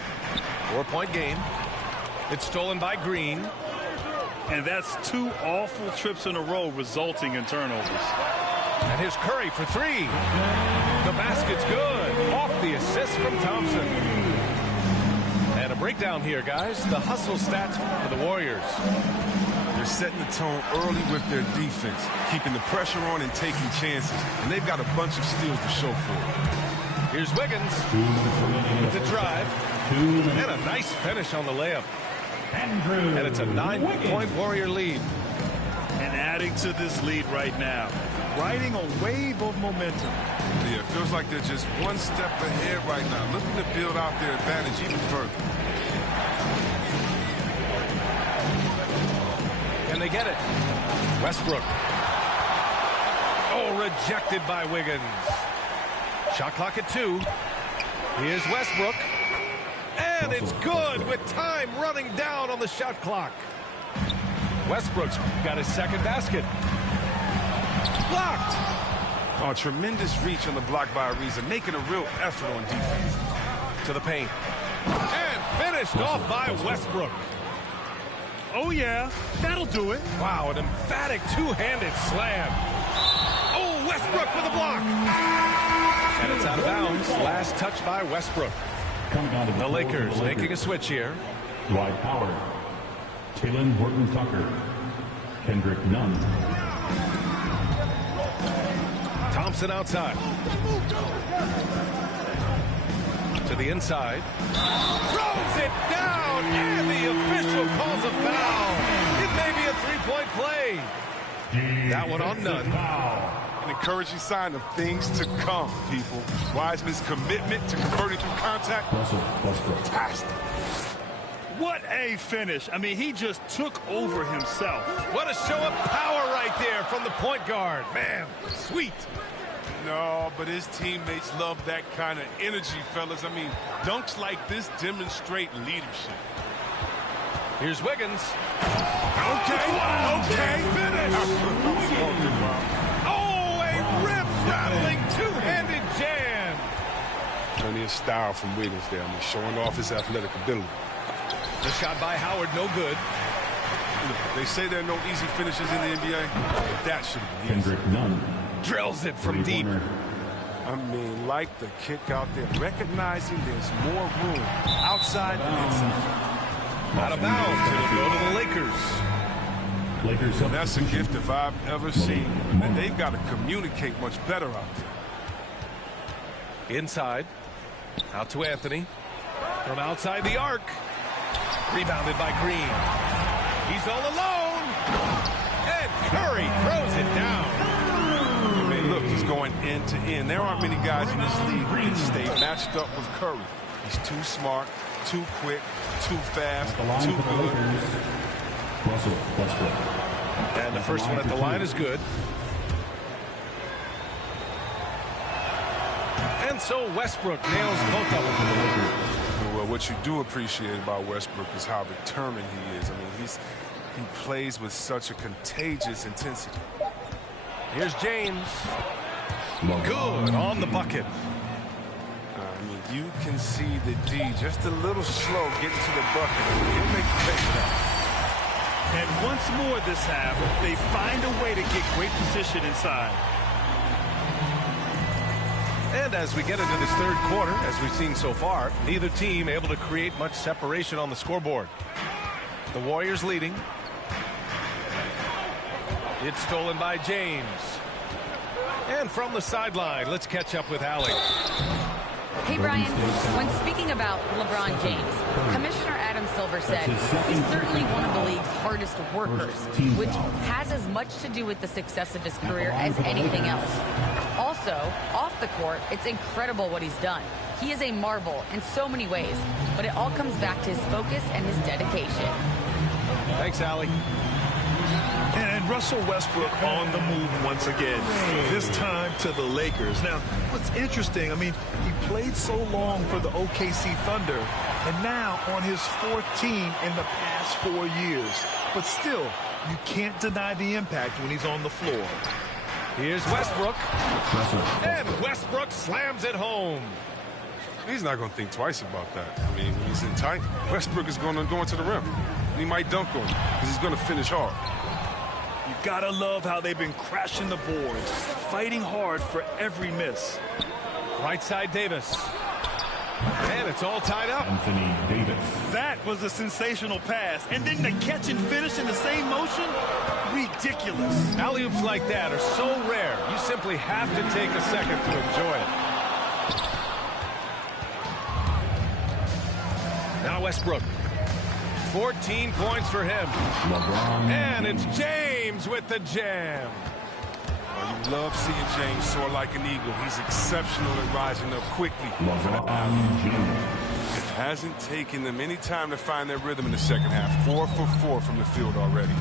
4-point game. It's stolen by Green. And that's 2 awful trips in a row resulting in turnovers. And here's Curry for 3. The basket's good. Off the assist from Thompson. And a breakdown here, guys. The hustle stats for the Warriors. They're setting the tone early with their defense, keeping the pressure on and taking chances. And they've got a bunch of steals to show for it. Here's Wiggins with the drive. And a nice finish on the layup. And it's a 9-point Warrior lead. And adding to this lead right now, riding a wave of momentum. Yeah, it feels like they're just one step ahead right now, looking to build out their advantage even further. Can they get it? Westbrook. Oh, rejected by Wiggins. Shot clock at 2. Here's Westbrook. And it's good with time running down on the shot clock. Westbrook's got his second basket. Blocked. Oh, tremendous reach on the block by Ariza, making a real effort on defense. To the paint. And finished off by Westbrook. Oh, yeah, that'll do it. Wow, an emphatic two-handed slam. Oh, Westbrook with a block. And it's out of bounds. Last touch by Westbrook. The Lakers making a switch here. Dwight Howard. Talen Horton-Tucker. Kendrick Nunn. Thompson outside. To the inside. Throws it down, and the official calls a foul. It may be a three-point play. That one on Nunn. An encouraging sign of things to come, people. Wiseman's commitment to converting through contact. Fantastic. What a finish. I mean, he just took over himself. What a show of power right there from the point guard. Man, sweet. No, but his teammates love that kind of energy, fellas. I mean, dunks like this demonstrate leadership. Here's Wiggins. Okay. Finish. Oh, Traveling two-handed jam. Plenty of style from Wiggins there. I mean, showing off his athletic ability. The shot by Howard, no good. They say there are no easy finishes in the NBA. That should be easy. Kendrick Nunn. Drills it from deep. I mean, like the kick out there, recognizing there's more room outside than inside. Out of bounds. It'll go to the Lakers. Lakers up. That's a gift if I've ever seen. And they've got to communicate much better out there. Inside. Out to Anthony. From outside the arc. Rebounded by Green. He's all alone. And Curry throws it down. I mean, look, he's going end to end. There aren't many guys in this league who can stay matched up with Curry. He's too smart, too quick, too fast, too good. Russell Westbrook. And the first one at the line is good. And so Westbrook nails both of them. Well, what you do appreciate about Westbrook is how determined he is. I mean, he plays with such a contagious intensity. Here's James. Good on the bucket. I mean, you can see the D just a little slow getting to the bucket. He'll make the take now. And once more this half, they find a way to get great position inside. And as we get into this third quarter, as we've seen so far, neither team able to create much separation on the scoreboard. The Warriors leading. It's stolen by James. And from the sideline, let's catch up with Allie. Hey, Brian, when speaking about LeBron James, Commissioner Adam Silver said he's certainly one of the league's hardest workers, which has as much to do with the success of his career as anything else. Also, off the court, it's incredible what he's done. He is a marvel in so many ways, but it all comes back to his focus and his dedication. Thanks, Allie. And Russell Westbrook on the move once again, this time to the Lakers. Now, what's interesting, I mean, he played so long for the OKC Thunder, and now on his fourth team in the past 4 years. But still, you can't deny the impact when he's on the floor. Here's Westbrook. And Westbrook slams it home. He's not going to think twice about that. I mean, when he's in tight, Westbrook is going to go into the rim. And he might dunk on him because he's going to finish hard. You gotta love how they've been crashing the boards, fighting hard for every miss. Right side Davis. And it's all tied up. Anthony Davis. That was a sensational pass. And then the catch and finish in the same motion? Ridiculous. Alley-oops like that are so rare, you simply have to take a second to enjoy it. Now Westbrook. 14 points for him. LeBron. And it's James with the jam. Well, you love seeing James soar like an eagle. He's exceptional at rising up quickly. LeBron James. It hasn't taken them any time to find their rhythm in the second half. 4 for 4 from the field already.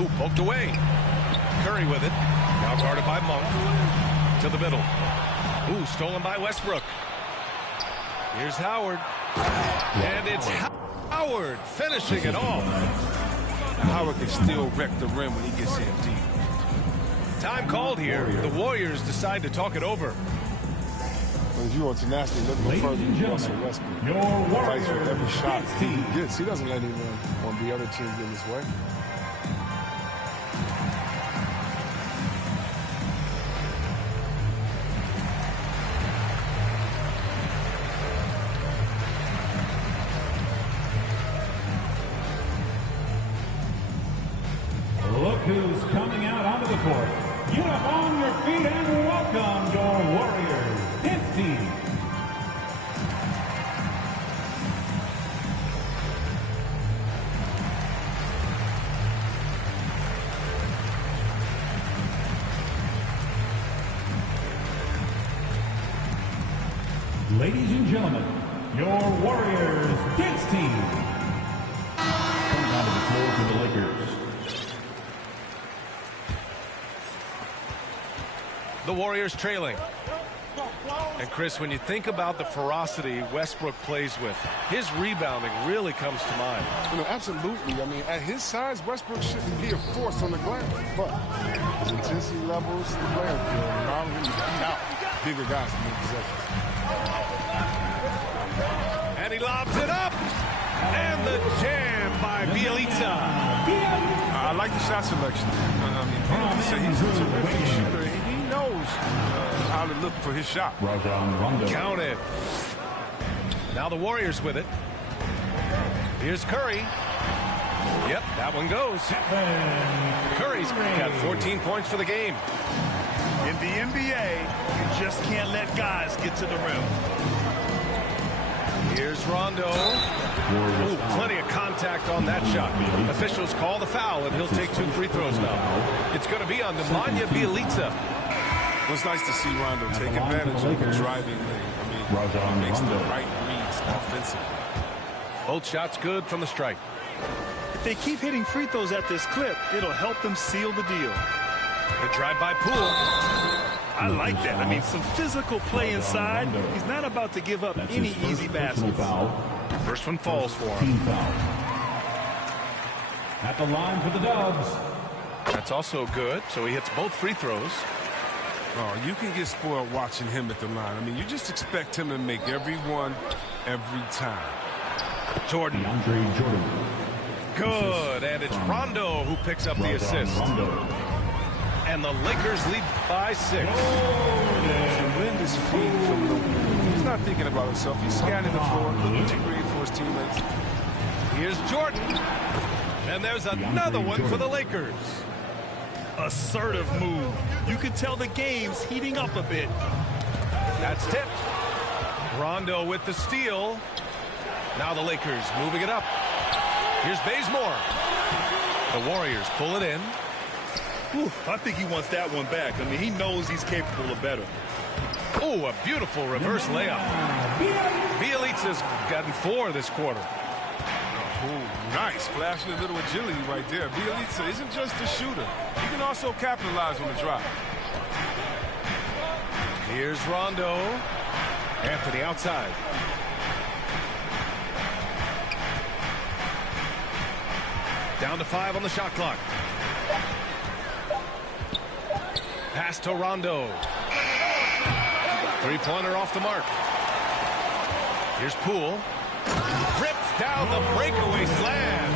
Ooh, poked away. Curry with it. Now guarded by Monk. To the middle. Ooh, stolen by Westbrook. Here's Howard. And it's Howard finishing it off. Howard can still wreck the rim when he gets in deep. Time called here. The Warriors decide to talk it over. Well, if you want to nasty, look no further than Russell Westbrook. He fights for every shot he gets. He doesn't let anyone on the other team get his way. Look who's coming out onto the court. Get up on your feet and welcome your Warriors dance team. Ladies and gentlemen, your Warriors dance team. Coming out of the floor for the Lakers. The Warriors trailing. And Chris, when you think about the ferocity Westbrook plays with, his rebounding really comes to mind. You know, absolutely. I mean, at his size, Westbrook shouldn't be a force on the glass, but his intensity levels, the playing field, allow him to beat out bigger guys in the possession. And he lobs it up, and the jam by Bjelica. I like the shot selection. I mean, he's a terrific shooter. He knows how to look for his shot. Count it. Now the Warriors with it. Here's Curry. Yep, that one goes. Curry's got 14 points for the game. In the NBA, you just can't let guys get to the rim. Here's Rondo. Ooh, plenty of contact on that shot. Officials call the foul, and he'll take 2 free throws now. It's going to be on Nemanja Bjelica. Well, it's nice to see Rondo take advantage of the driving lane. I mean, he makes the right reads offensively. Both shots good from the stripe. If they keep hitting free throws at this clip, it'll help them seal the deal. Good drive by Poole. I like that. I mean, some physical play inside. He's not about to give up any easy baskets. First one falls for him. Team foul. At the line for the Dubs. That's also good, so he hits both free throws. Oh, you can get spoiled watching him at the line. I mean, you just expect him to make every one, every time. Jordan. DeAndre Jordan. Good, and it's Rondo who picks up the assist. And the Lakers lead by 6. Tremendous feed from Luka. He's not thinking about himself. He's scanning the floor, looking to create for his teammates. Here's Jordan. And there's another one for the Lakers. Assertive move. You can tell the game's heating up a bit. That's tipped. Rondo with the steal. Now the Lakers moving it up. Here's Bazemore. The Warriors pull it in. Whew, I think he wants that one back. I mean, he knows he's capable of better. Oh, a beautiful reverse layup. Bjelica's gotten 4 this quarter. Oh, nice. Flashing a little agility right there. Bjelica isn't just a shooter. He can also capitalize on the drive. Here's Rondo. Anthony outside. Down to 5 on the shot clock. Pass to Rondo. Three-pointer off the mark. Here's Poole. Rips down the breakaway slam.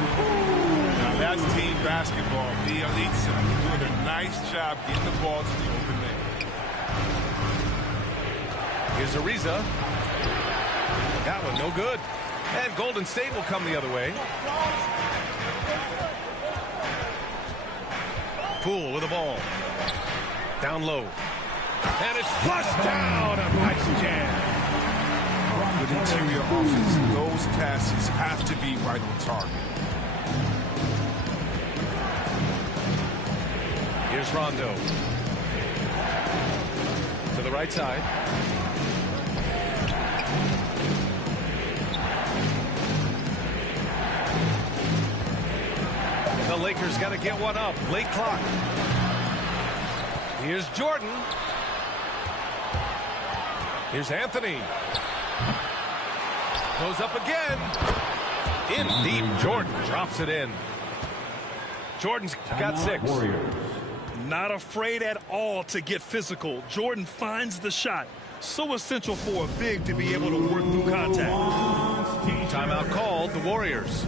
Now that's team basketball. Bjelica doing a nice job getting the ball to the open man. Here's Ariza. That one no good. And Golden State will come the other way. Poole with the ball. Down low. And it's flushed down. A nice jam. With interior offense, those passes have to be right on target. Here's Rondo. To the right side. The Lakers got to get one up. Late clock. Here's Jordan. Here's Anthony. Goes up again. In deep. Jordan drops it in. Jordan's got 6. Warriors. Not afraid at all to get physical. Jordan finds the shot. So essential for a big to be able to work through contact. Timeout called. The Warriors.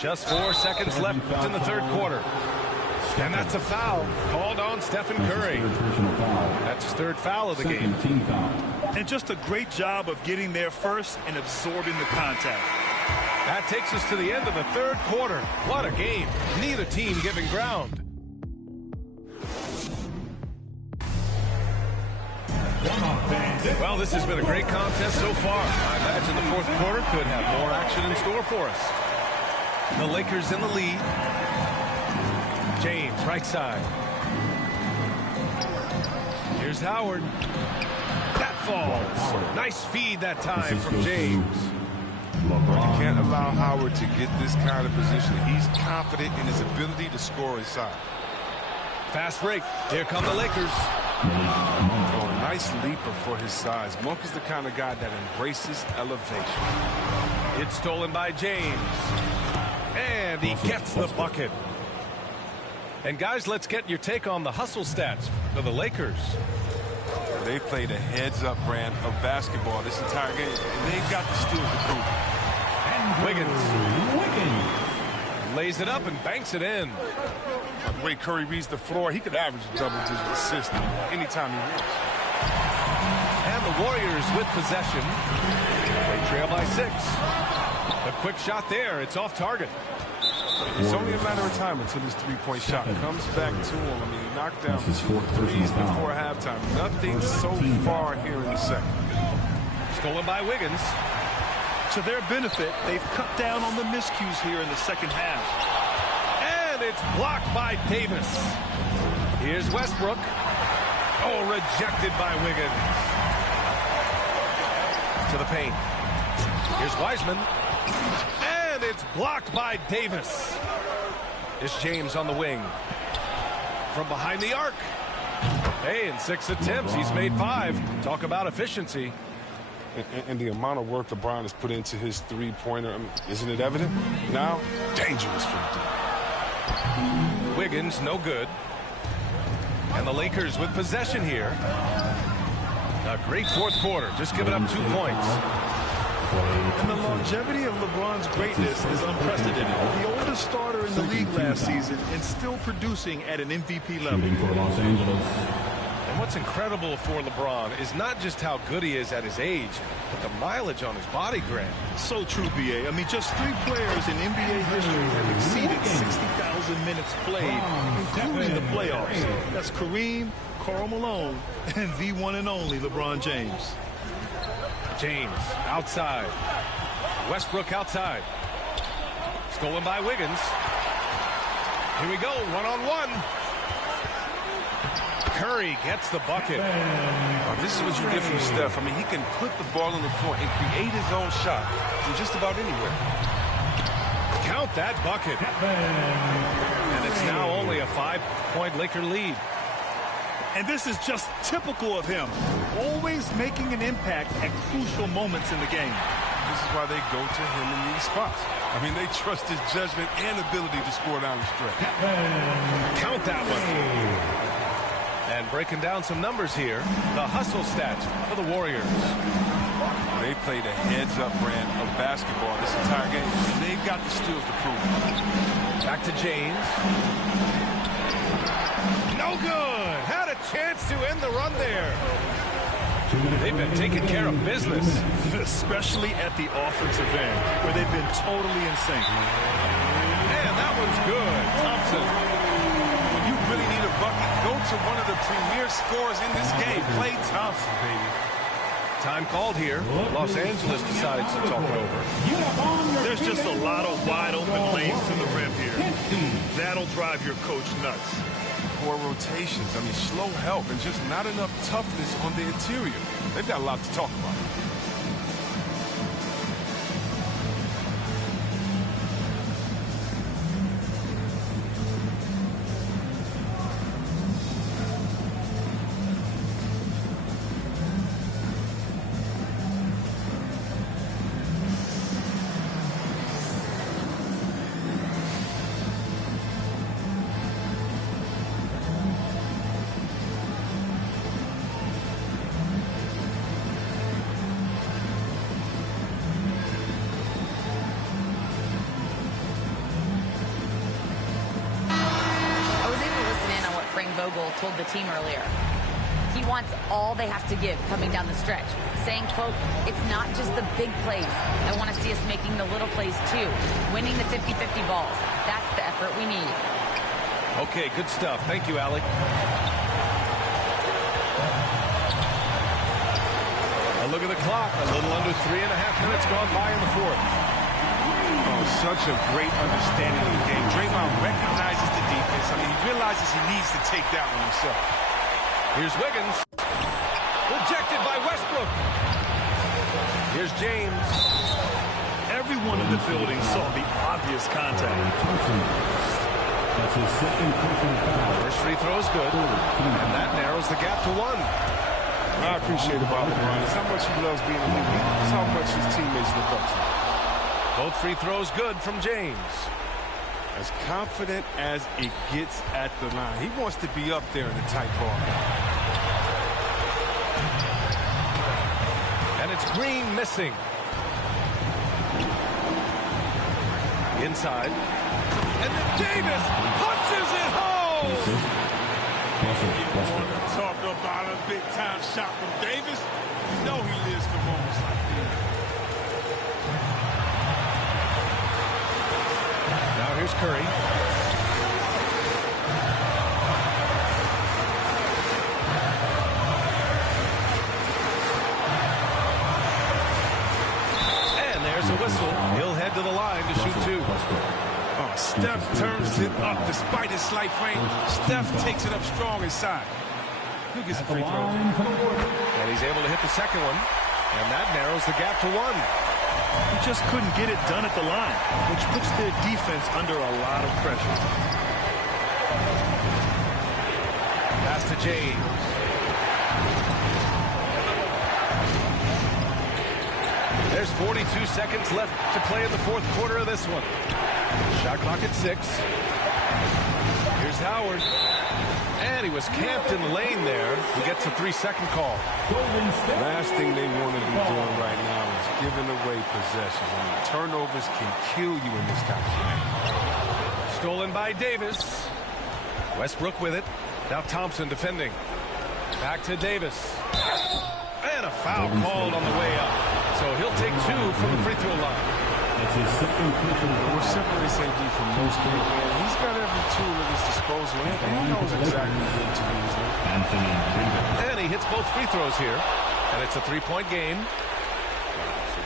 Just 4 seconds left in the third quarter. And that's a foul called on Stephen Curry. That's his third foul of the game. Team foul. And just a great job of getting there first and absorbing the contact. That takes us to the end of the third quarter. What a game. Neither team giving ground. Well, this has been a great contest so far. I imagine the fourth quarter could have more action in store for us. The Lakers in the lead. James, right side. Here's Howard. That falls. Nice feed that time from James. You can't allow Howard to get this kind of position. He's confident in his ability to score inside. Fast break. Here come the Lakers. Oh, a nice leaper for his size. Monk is the kind of guy that embraces elevation. It's stolen by James. And he gets the bucket. And guys, let's get your take on the hustle stats for the Lakers. They played a heads-up brand of basketball this entire game, and they've got the steals to prove it. Wiggins lays it up and banks it in. The way Curry reads the floor, he could average a double-digit assist anytime he wants. And the Warriors with possession. They trail by 6. A quick shot there. It's off target. It's only a matter of time until his three-point shot comes back to him. I mean, he knocked down threes before halftime. Nothing so far here in the second. Stolen by Wiggins. To their benefit, they've cut down on the miscues here in the second half. And it's blocked by Davis. Here's Westbrook. Oh, rejected by Wiggins. To the paint. Here's Wiseman. And it's blocked by Davis. It's James on the wing. From behind the arc. Hey, in 6 attempts, he's made 5. Talk about efficiency. And the amount of work LeBron has put into his three-pointer, I mean, isn't it evident? Now, dangerous for him. Wiggins, no good. And the Lakers with possession here. A great fourth quarter, just giving up 2 points. And the longevity of LeBron's greatness is unprecedented. The oldest starter in the league last season and still producing at an MVP level. Shooting for Los Angeles. And what's incredible for LeBron is not just how good he is at his age, but the mileage on his body grant. So true, B.A. I mean, just 3 players in NBA history have exceeded 60,000 minutes played, including the playoffs. That's Kareem, Karl Malone, and the one and only LeBron James. James outside. Westbrook outside. Stolen by Wiggins. Here we go, one-on-one. Curry gets the bucket. Oh, this is what you get from Steph. I mean, he can put the ball on the floor and create his own shot from just about anywhere. Count that bucket. And it's now only a 5-point Laker lead. And this is just typical of him. Always making an impact at crucial moments in the game. This is why they go to him in these spots. I mean, they trust his judgment and ability to score down the stretch. Count that one. And breaking down some numbers here, the hustle stats for the Warriors. They played a heads-up brand of basketball this entire game, and they've got the steals to prove it. Back to James. No good. Had a chance to end the run there. They've been taking care of business. Especially at the offensive end, where they've been totally in sync. Man, that one's good. Thompson. When you really need a bucket, go to one of the premier scorers in this game. Klay Thompson, baby. Time called here. Los Angeles decides to talk it over. There's just a lot of wide open lanes to the rim here. That'll drive your coach nuts. Poor rotations. I mean, slow help and just not enough toughness on the interior. They've got a lot to talk about. Told the team earlier. He he wants all they have to give coming down the stretch, saying, quote, "It's not just the big plays. I want to see us making the little plays too, winning the 50-50 balls. That's the effort we need." Okay, good stuff. Thank you, Allie. A look at the clock. A little under 3.5 minutes gone by in the fourth. Oh, such a great understanding of the game. Draymond recognizes the defense. I mean, he realizes he needs to take that one himself. Here's Wiggins. Rejected by Westbrook. Here's James. Everyone in the building saw the obvious contact. That's his second personal foul. First free throw is good, and that narrows the gap to 1. I appreciate about LeBron. It's how much he loves being in the league. It's how much his teammates look up to him. Both free throws good from James. As confident as it gets at the line. He wants to be up there in the tight ball. And it's Green missing. Inside. And then Davis punches it home. Talk about a big-time shot from Davis. You know he lives for moments like this. Now here's Curry. And there's a whistle. He'll head to the line to shoot 2. Oh, Steph turns it up despite his slight frame. Steph takes it up strong inside. Who gets a free throw? And he's able to hit the second one. And that narrows the gap to 1. He just couldn't get it done at the line, which puts their defense under a lot of pressure. Pass to James. There's 42 seconds left to play in the fourth quarter of this one. Shot clock at 6. Here's Howard. And he was camped in the lane there. He gets a 3-second call. Last thing they want to be doing right now is giving away possession. I mean, turnovers can kill you in this type of game. Stolen by Davis. Westbrook with it. Now Thompson defending. Back to Davis. And a foul called on the way up. So he'll take 2 from the free throw line. That's his second personal foul. What separates AD from most people, he's got every tool at his disposal, and he knows exactly what to use them. And he hits both free throws here. And it's a 3-point game.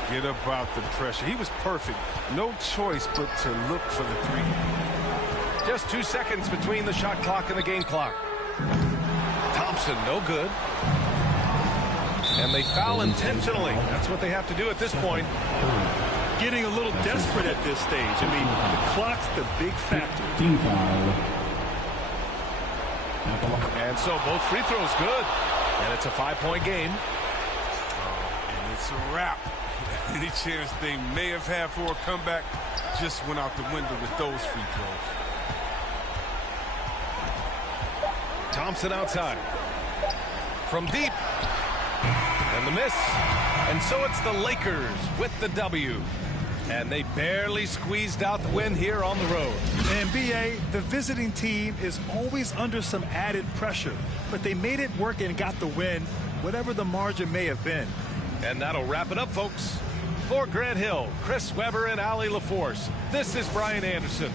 Forget about the pressure. He was perfect. No choice but to look for the 3. Just 2 seconds between the shot clock and the game clock. Thompson, no good. And they foul intentionally. That's what they have to do at this point. Getting a little desperate at this stage. I mean, the clock's the big factor. Team foul. And so both free throws good. And it's a 5-point game. And it's a wrap. Any chance they may have had for a comeback just went out the window with those free throws. Thompson outside. From deep. And the miss. And so it's the Lakers with the W. And they barely squeezed out the win here on the road. And BA, the visiting team is always under some added pressure, but they made it work and got the win, whatever the margin may have been. And that'll wrap it up, folks. For Grant Hill, Chris Webber, and Allie LaForce, this is Brian Anderson.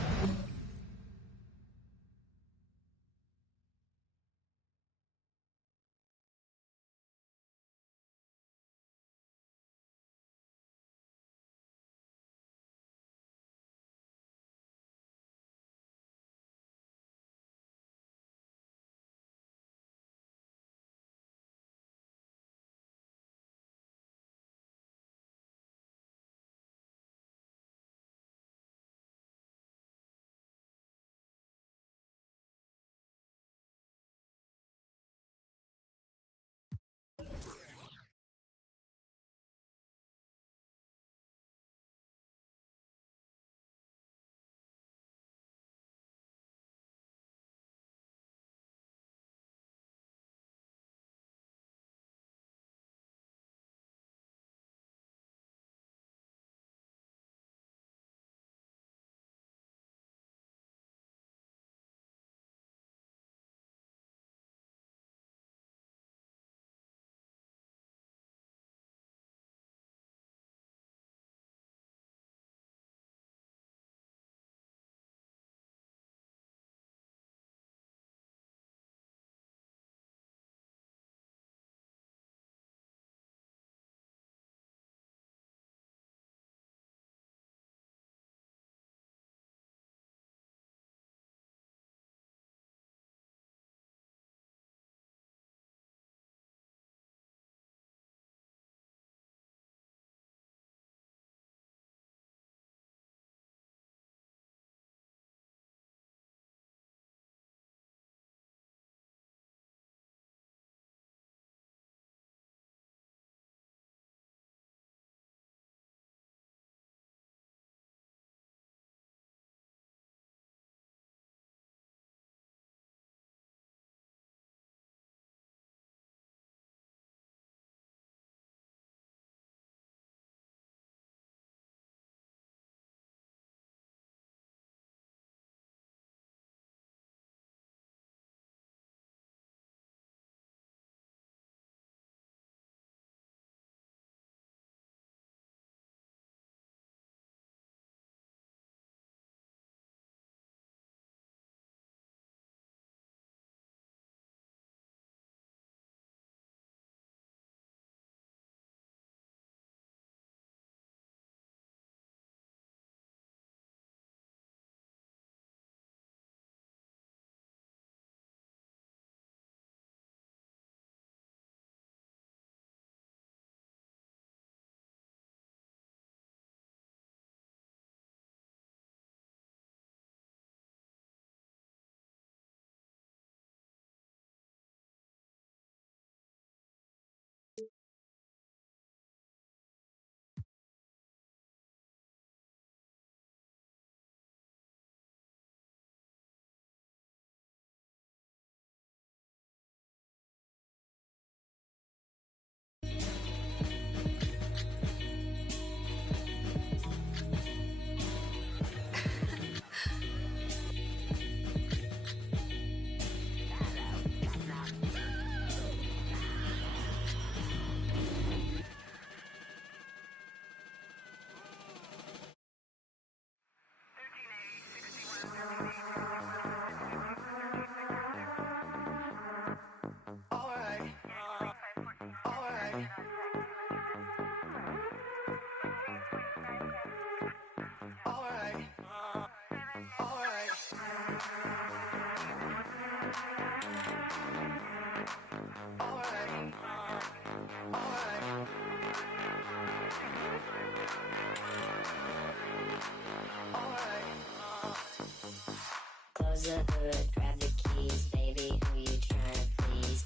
Close the hood, grab the keys, baby, who you trying to please?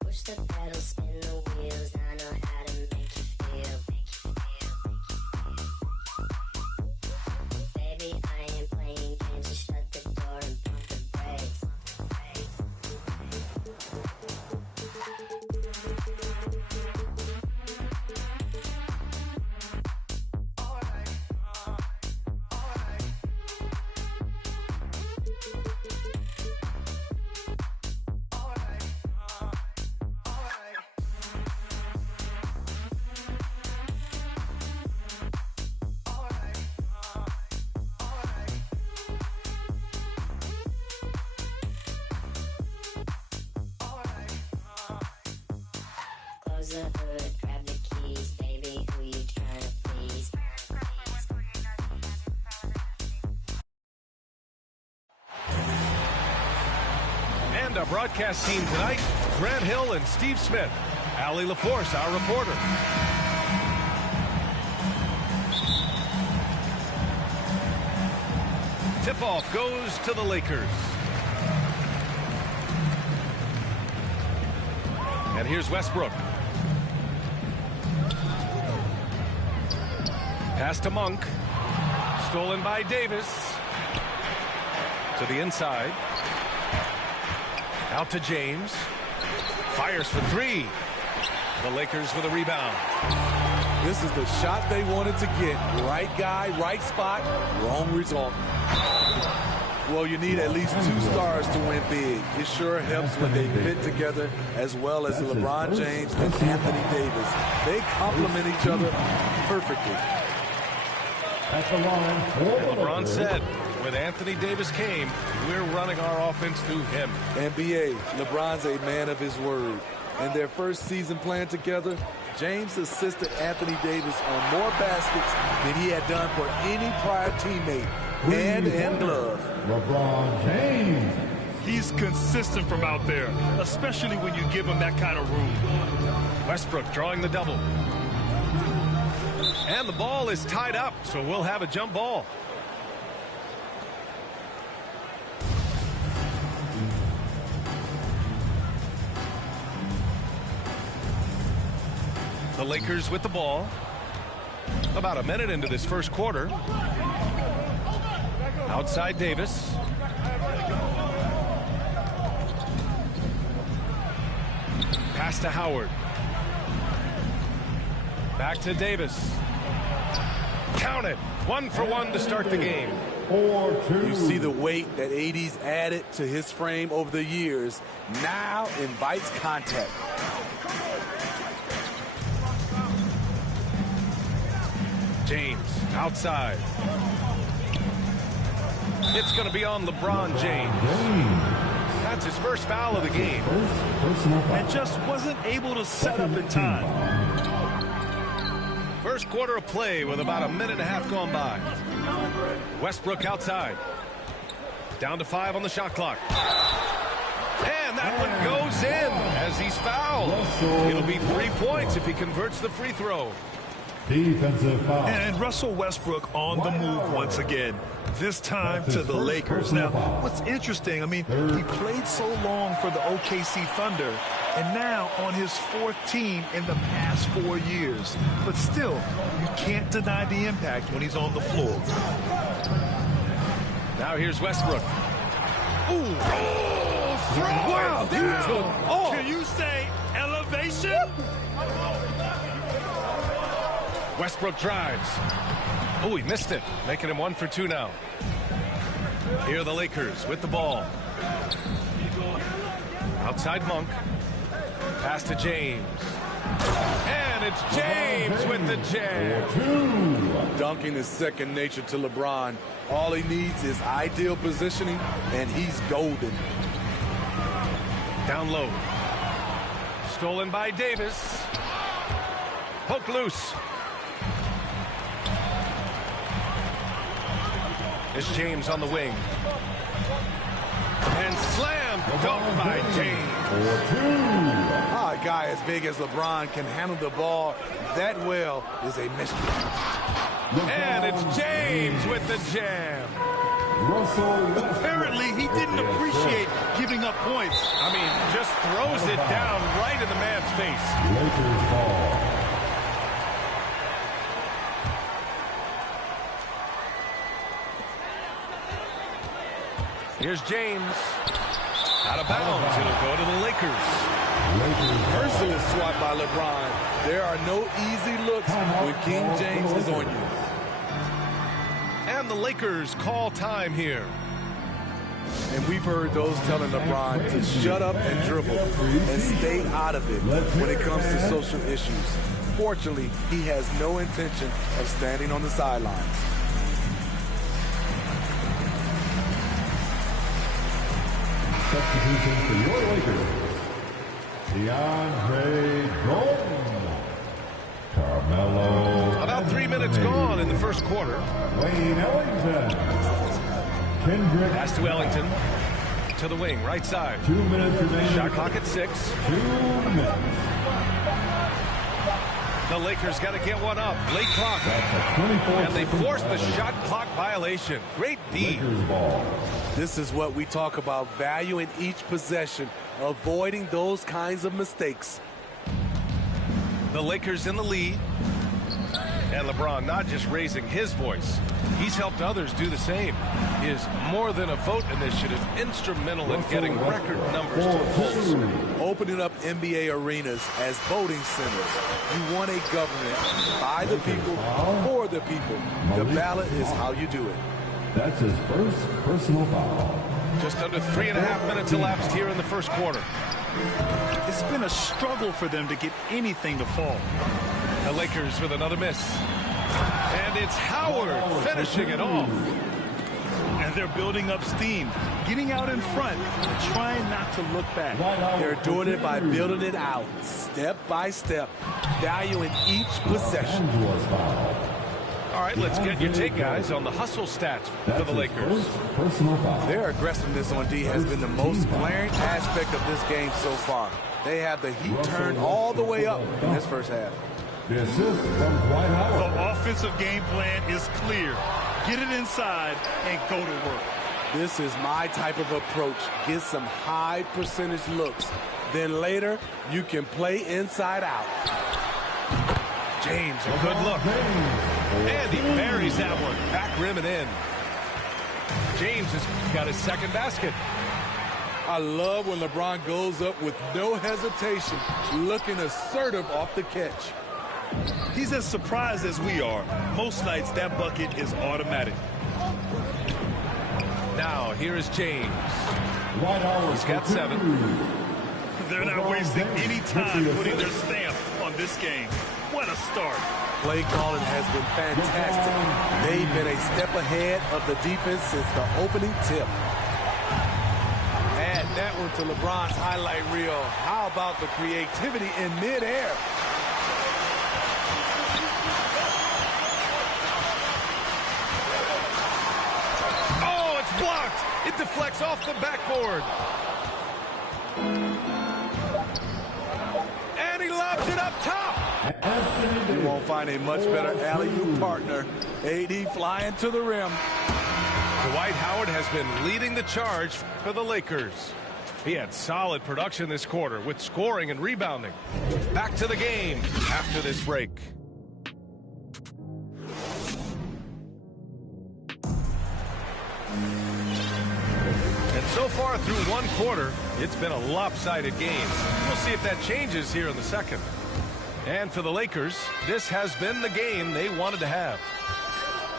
Push the pedal, spin the wheels, I know how to make you feel. Baby, I ain't playing games, just shut the door and pump the brakes. Close the hood, grab the keys, baby, who you trying to please? And our broadcast team tonight, Grant Hill and Steve Smith. Allie LaForce, our reporter. Tip-off goes to the Lakers. And here's Westbrook. Pass to Monk. Stolen by Davis. To the inside. Out to James. Fires for three. The Lakers with a rebound. This is the shot they wanted to get. Right guy, right spot, wrong result. Well, you need at least 2 stars to win big. It sure helps when they fit together, as well as LeBron James and Anthony Davis. They complement each other perfectly. LeBron said, when Anthony Davis came, we're running our offense through him. NBA, LeBron's a man of his word. In their first season playing together, James assisted Anthony Davis on more baskets than he had done for any prior teammate, hand and glove. LeBron James. He's consistent from out there, especially when you give him that kind of room. Westbrook drawing the double. And the ball is tied up, so we'll have a jump ball. The Lakers with the ball. About a minute into this first quarter. Outside Davis. Pass to Howard. Back to Davis. Count it. 1 for 1 to start the game. You see the weight that AD's added to his frame over the years. Now invites contact. James outside. It's going to be on LeBron James. That's his first foul of the game. And just wasn't able to set up in time. First quarter of play with about a minute and a half gone by. Westbrook outside. Down to 5 on the shot clock. And that one goes in as he's fouled. It'll be 3 points if he converts the free throw. Defensive foul. And Russell Westbrook on the move once again. This time to the Lakers. Now, what's interesting, I mean, he played so long for the OKC Thunder, and now on his 4th team in the past 4 years. But still, you can't deny the impact when he's on the floor. Now here's Westbrook. Ooh. Wow, down. Can you say elevation? Westbrook drives. Oh, he missed it, making him 1 for 2 now. Here are the Lakers with the ball. Outside Monk. Pass to James. And it's James with the jam. Dunking is second nature to LeBron. All he needs is ideal positioning, and he's golden. Down low. Stolen by Davis. Poke loose. It's James on the wing. And slam dunk by James. A guy as big as LeBron can handle the ball that well is a mystery. And it's James with the jam. Apparently, he didn't appreciate giving up points. I mean, just throws it down right in the man's face. Lakers ball. Here's James. Out of bounds. It'll go to the Lakers. Merciless swat by LeBron. There are no easy looks when King James is on you. And the Lakers call time here. And we've heard those telling LeBron to shut up and dribble and stay out of it when it comes to social issues. Fortunately, he has no intention of standing on the sidelines. Substitution for your Lakers. DeAndre Jordan. Carmelo. About 3 minutes gone in the first quarter. Wayne Ellington. Kendrick. Pass to Ellington. To the wing, right side. 2 minutes remaining. Shot clock at 6. 2 minutes. The Lakers got to get one up. Late clock. And they forced the shot clock violation. Great D. This is what we talk about, valuing each possession, avoiding those kinds of mistakes. The Lakers in the lead. And LeBron not just raising his voice. He's helped others do the same. His More Than a Vote initiative instrumental in getting record numbers to the polls. Opening up NBA arenas as voting centers. You want a government by the people, for the people. The ballot is how you do it. That's his first personal foul. Just under 3.5 minutes elapsed here in the first quarter. It's been a struggle for them to get anything to fall. The Lakers with another miss. And it's Howard finishing it off. And they're building up steam, getting out in front, and trying not to look back. They're doing it by building it out, step by step, valuing each possession. All right, let's get your take, guys, on the hustle stats for the Lakers. Their aggressiveness on D has been the most glaring aspect of this game so far. They have the heat turned all the way up in this first half. The assist from Dwight Howard. The offensive game plan is clear. Get it inside and go to work. This is my type of approach. Get some high percentage looks. Then later, you can play inside out. James, a good look. And he buries that one. Back rim and in. James has got his second basket. I love when LeBron goes up with no hesitation, looking assertive off the catch. He's as surprised as we are. Most nights, that bucket is automatic. Now, here is James. He's got 7. They're not wasting any time putting their stamp on this game. What a start. Play calling has been fantastic. They've been a step ahead of the defense since the opening tip. Add that one to LeBron's highlight reel. How about the creativity in midair? Oh, it's blocked. It deflects off the backboard. And he lobs it up top. You won't find a much better alley-oop partner. AD flying to the rim. Dwight Howard has been leading the charge for the Lakers. He had solid production this quarter with scoring and rebounding. Back to the game after this break. And so far through one quarter, it's been a lopsided game. We'll see if that changes here in the second. And for the Lakers, this has been the game they wanted to have.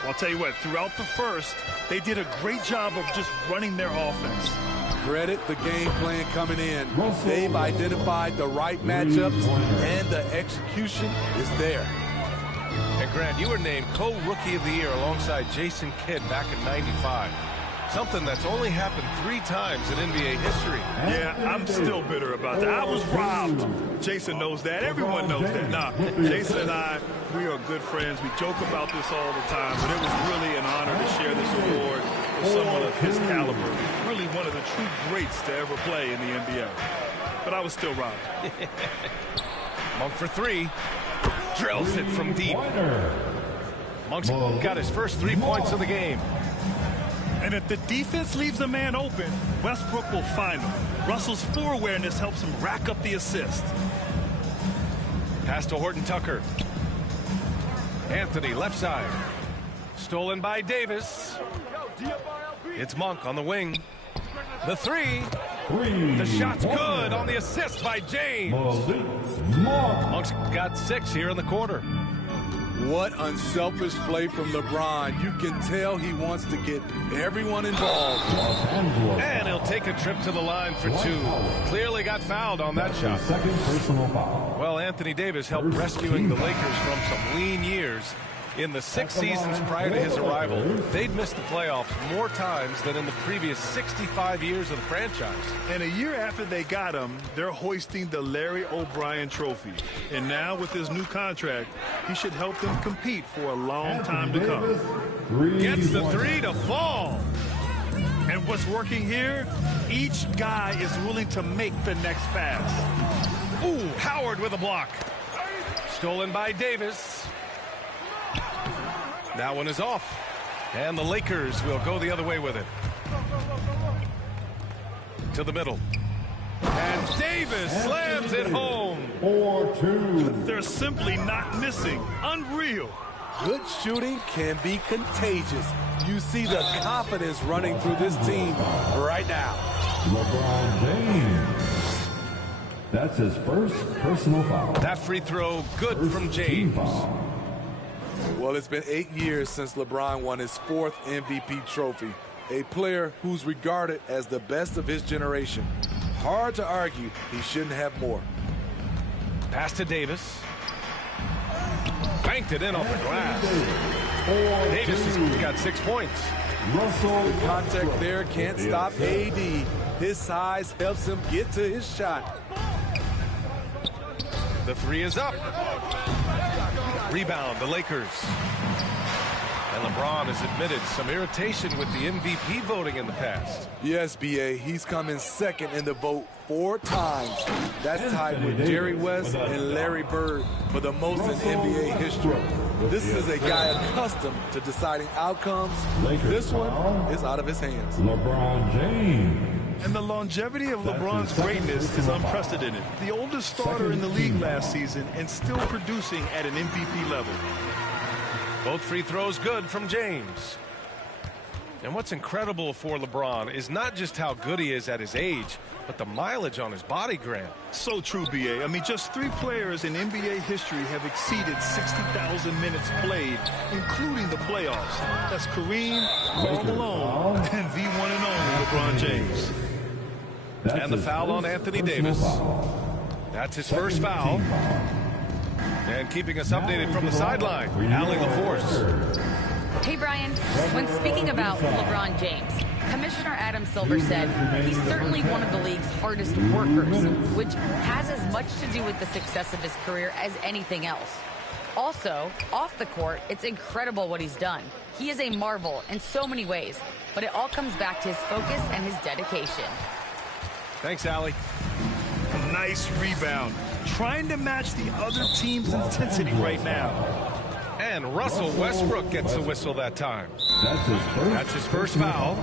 I'll tell you what, throughout the first, they did a great job of just running their offense. Credit the game plan coming in. They've identified the right matchups, and the execution is there. And Grant, you were named co-rookie of the year alongside Jason Kidd back in '95. Something that's only happened 3 times in NBA history. Yeah, I'm still bitter about that. I was robbed. Jason knows that. Everyone knows that. Nah, Jason and I, we are good friends. We joke about this all the time, but it was really an honor to share this award with someone of his caliber. Really one of the true greats to ever play in the NBA. but I was still robbed. Monk for three. Drills it from deep. Monk's got his first 3 points of the game. And if the defense leaves a man open, Westbrook will find him. Russell's floor awareness helps him rack up the assist. Pass to Horton Tucker. Anthony left side. Stolen by Davis. It's Monk on the wing. The three. The shot's good on the assist by James. Monk's got 6 here in the quarter. What unselfish play from LeBron. You can tell he wants to get everyone involved. And he'll take a trip to the line for 2. Clearly got fouled on that shot. Second personal foul. Well, Anthony Davis helped rescuing the Lakers from some lean years. In the 6 seasons prior to his arrival, they'd missed the playoffs more times than in the previous 65 years of the franchise. And a year after they got him, they're hoisting the Larry O'Brien Trophy. And now with his new contract, he should help them compete for a long time to come. Gets the 3 to fall. And what's working here, each guy is willing to make the next pass. Ooh, Howard with a block. Stolen by Davis. That one is off. And the Lakers will go the other way with it. To the middle. And Davis slams it home. 4-2. They're simply not missing. Unreal. Good shooting can be contagious. You see the confidence running through this team right now. LeBron James. That's his first personal foul. That free throw good from James. Well, it's been 8 years since LeBron won his 4th MVP trophy. A player who's regarded as the best of his generation. Hard to argue he shouldn't have more. Pass to Davis. Banked it in off the glass. Davis has got 6 points. Russell contact there can't stop AD. His size helps him get to his shot. The 3 is up. Rebound, the Lakers. And LeBron has admitted some irritation with the MVP voting in the past. Yes, B.A. He's come in second in the vote 4 times. That's tied with Jerry West and Larry Bird for the most in NBA history. This is a guy accustomed to deciding outcomes. This one is out of his hands. LeBron James. And the longevity of LeBron's greatness is unprecedented. The oldest starter in the league last season and still producing at an MVP level. Both free throws good from James. And what's incredible for LeBron is not just how good he is at his age, but the mileage on his body, Grant. So true, B.A. I mean, just 3 players in NBA history have exceeded 60,000 minutes played, including the playoffs. That's Kareem, Karl Malone, and V1 and only LeBron James. And the foul on Anthony Davis. That's his first foul. And keeping us updated from the sideline, Allie LaForce. Hey, Brian, when speaking about LeBron James, Commissioner Adam Silver said he's certainly one of the league's hardest workers, which has as much to do with the success of his career as anything else. Also, off the court, it's incredible what he's done. He is a marvel in so many ways, but it all comes back to his focus and his dedication. Thanks, Allie. Nice rebound. Trying to match the other team's intensity right now. And Russell Westbrook gets the whistle that time. That's his first foul.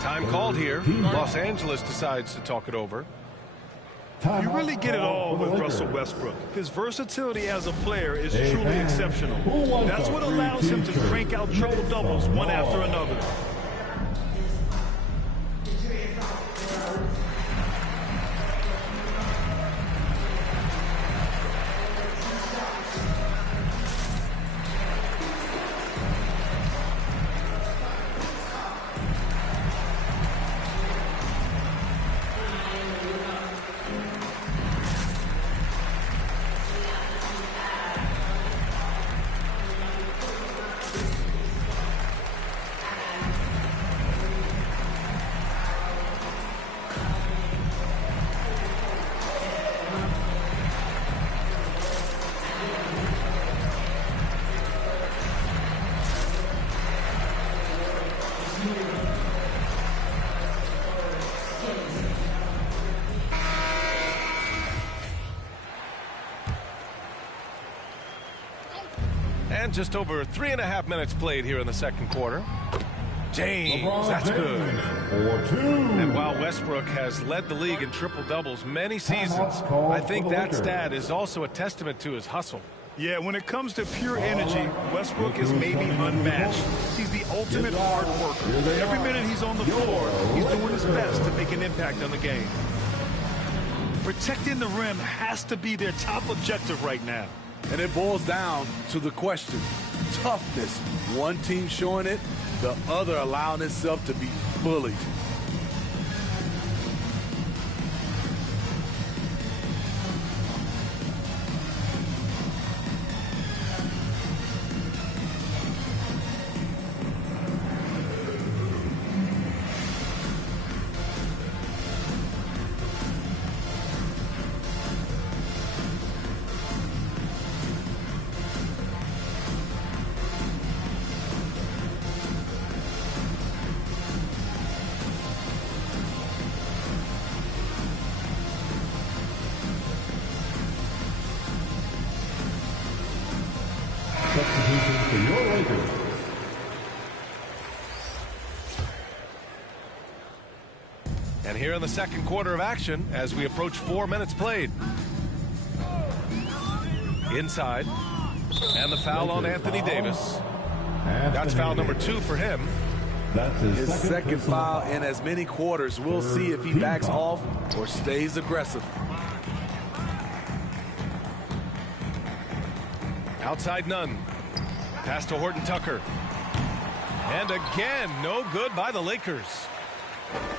Time called here. Los Angeles decides to talk it over. You really get it all with Russell Westbrook. His versatility as a player is truly exceptional. That's what allows him to crank out triple doubles one after another. And just over 3.5 minutes played here in the second quarter. James, that's good. And while Westbrook has led the league in triple-doubles many seasons, I think that stat is also a testament to his hustle. Yeah, when it comes to pure energy, Westbrook is maybe unmatched. He's the ultimate hard worker. Every minute he's on the floor, he's doing his best to make an impact on the game. Protecting the rim has to be their top objective right now. And it boils down to the question, toughness. One team showing it, the other allowing itself to be bullied. Substitution for your Lakers. And here in the second quarter of action, as we approach 4 minutes played. Inside. And the foul on Anthony Davis. That's foul number 2 for him. That's his second foul in as many quarters. We'll see if he backs off or stays aggressive. Outside Nunn. Pass to Horton Tucker. And again, no good by the Lakers.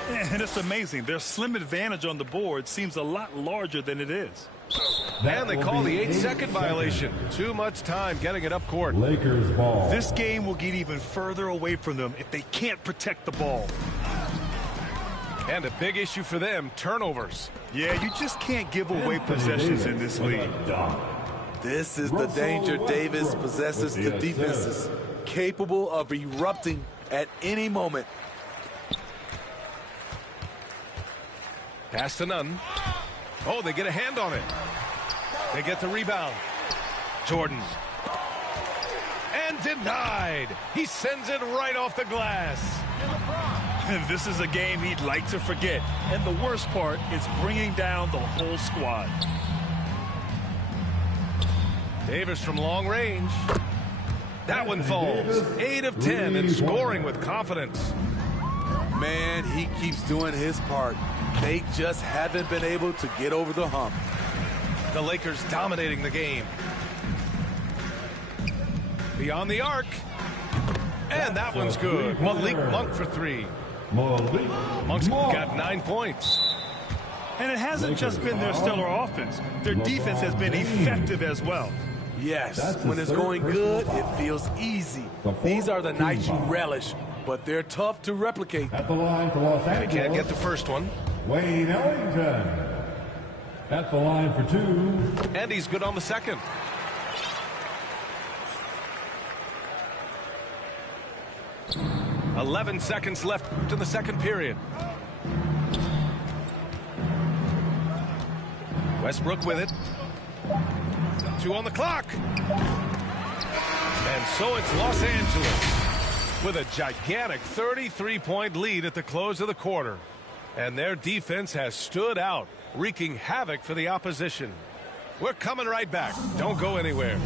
And it's amazing. Their slim advantage on the board seems a lot larger than it is. And they call the 8-second violation. Too much time getting it up court. Lakers ball. This game will get even further away from them if they can't protect the ball. And a big issue for them, turnovers. Yeah, you just can't give away possessions in this league. This is the danger Davis possesses to defenses, capable of erupting at any moment. Pass to Nunn. Oh, they get a hand on it. They get the rebound. Jordan. And denied. He sends it right off the glass. And this is a game he'd like to forget. And the worst part is bringing down the whole squad. Davis from long range. That one falls. 8 of 10 and scoring with confidence. Man, he keeps doing his part. They just haven't been able to get over the hump. The Lakers dominating the game. Beyond the arc. And that one's good. Malik Monk for 3. Monk's got 9 points. And it hasn't just been their stellar offense. Their defense has been effective as well. Yes, when it's going good, it feels easy. These are the nights you relish, but they're tough to replicate. At the line for Los Angeles. And he can't get the first one. Wayne Ellington. At the line for 2. And he's good on the second. "11 seconds left in the second period. Westbrook with it. 2 on the clock. And so it's Los Angeles with a gigantic 33-point lead at the close of the quarter. And their defense has stood out, wreaking havoc for the opposition. We're coming right back. Don't go anywhere.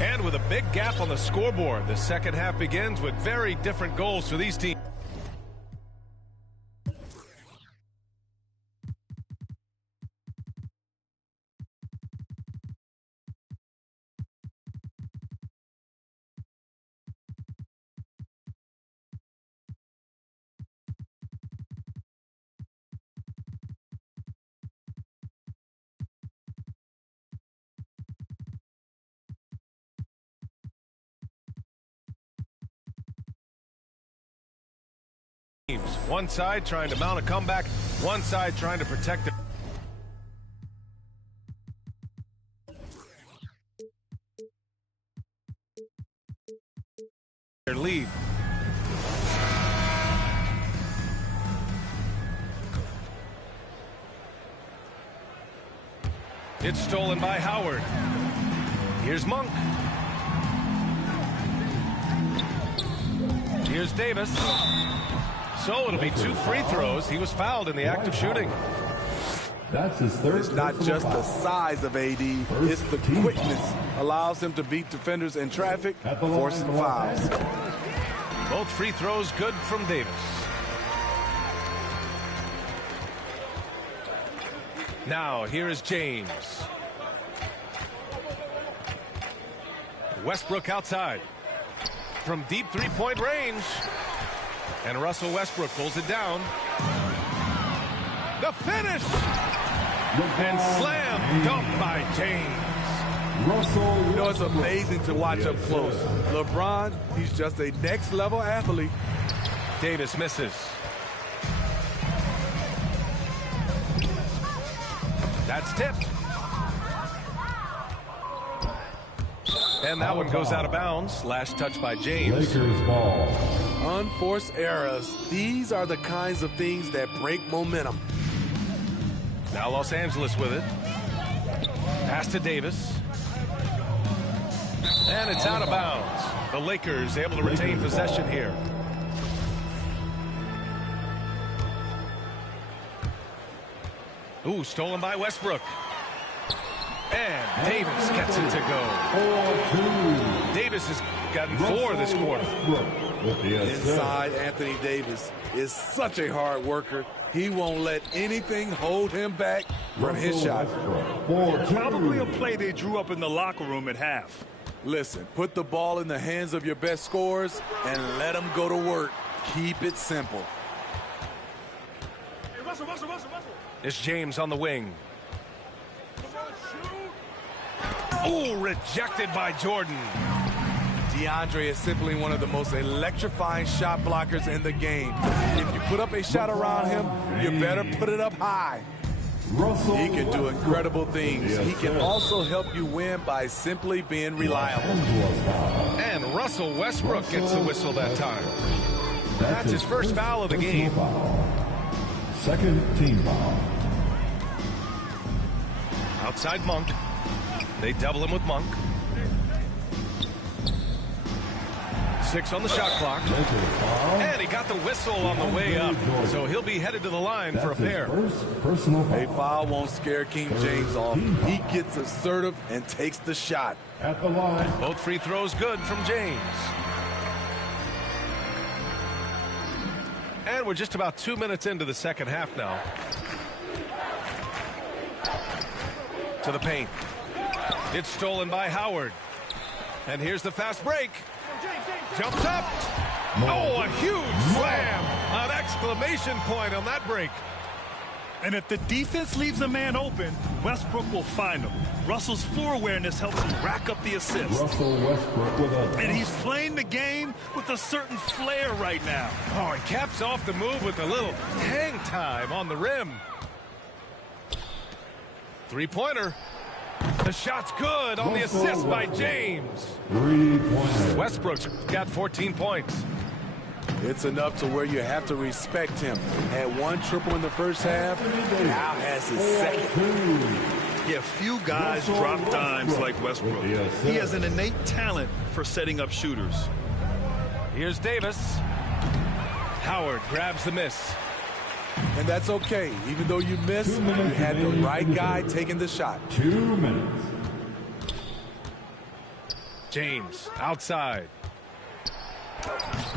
And with a big gap on the scoreboard, the second half begins with very different goals for these teams. One side trying to mount a comeback, one side trying to protect it. It's stolen by Howard. Here's Monk. Here's Davis. So it'll be 2 free throws. He was fouled in the act of shooting. That's his third. It's not just the size of AD, it's the quickness. Allows him to beat defenders in traffic, forcing fouls. Both free throws good from Davis. Now, here is James. Westbrook outside. From deep three-point range. And Russell Westbrook pulls it down. The finish! And slam dunk by James. Russell, you know, it's amazing to watch up close. LeBron, he's just a next-level athlete. Davis misses. That's tipped. And that one goes out of bounds. Last touch by James. Lakers ball. Unforced errors. These are the kinds of things that break momentum. Now Los Angeles with it. Pass to Davis. And it's out of bounds. The Lakers able to retain possession here. Ooh, stolen by Westbrook. And Davis gets it to go. Davis has gotten 4 this quarter. Inside, Anthony Davis is such a hard worker. He won't let anything hold him back from his shot. Probably a play they drew up in the locker room at half. Listen, put the ball in the hands of your best scorers and let them go to work. Keep it simple. It's James on the wing. Oh, rejected by Jordan. DeAndre is simply one of the most electrifying shot blockers in the game. If you put up a shot around him, you better put it up high. He can do incredible things. He can also help you win by simply being reliable. And Russell Westbrook gets the whistle that time. That's his first foul of the game. Second team foul. Outside Monk. They double him with Monk. 6 on the shot clock. And he got the whistle on the way up. So he'll be headed to the line for a pair. A foul won't scare King James off. He gets assertive and takes the shot. At the line. Both free throws good from James. And we're just about 2 minutes into the second half now. To the paint. It's stolen by Howard. And here's the fast break. Jumps up. Oh, a huge slam. An exclamation point on that break. And if the defense leaves a man open, Westbrook will find him. Russell's floor awareness helps him rack up the assists. Russell Westbrook with a... And he's playing the game with a certain flair right now. Oh, he caps off the move with a little hang time on the rim. Three-pointer. The shot's good on the assist by James. 3-pointer. Westbrook's got 14 points. It's enough to where you have to respect him. Had 1 triple in the first half, now has his second. Yeah, few guys drop dimes like Westbrook. He has an innate talent for setting up shooters. Here's Davis. Howard grabs the miss. And that's okay. Even though you missed, you had the right guy taking the shot. 2 minutes. James outside.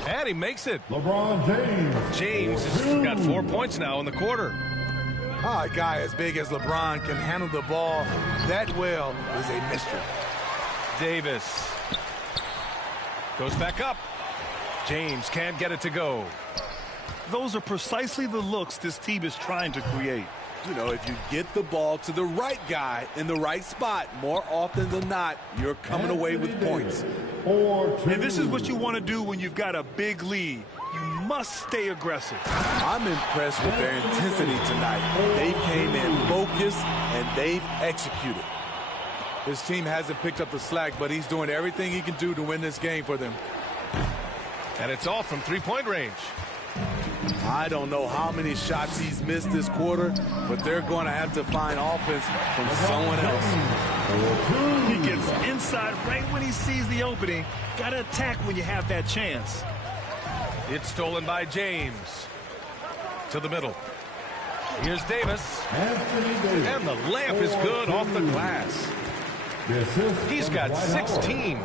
And he makes it. LeBron James. James has got 4 points now in the quarter. How a guy as big as LeBron can handle the ball that well is a mystery. Davis goes back up. James can't get it to go. Those are precisely the looks this team is trying to create. You know, if you get the ball to the right guy in the right spot, more often than not, you're coming away with points. And this is what you want to do when you've got a big lead. You must stay aggressive. I'm impressed with their intensity tonight. They came in focused, and they've executed. His team hasn't picked up the slack, but he's doing everything he can do to win this game for them. And it's all from three-point range. I don't know how many shots he's missed this quarter, but they're going to have to find offense from someone else. He gets inside right when he sees the opening. Got to attack when you have that chance. It's stolen by James. To the middle. Here's Davis. And the layup is good off the glass. He's got 16.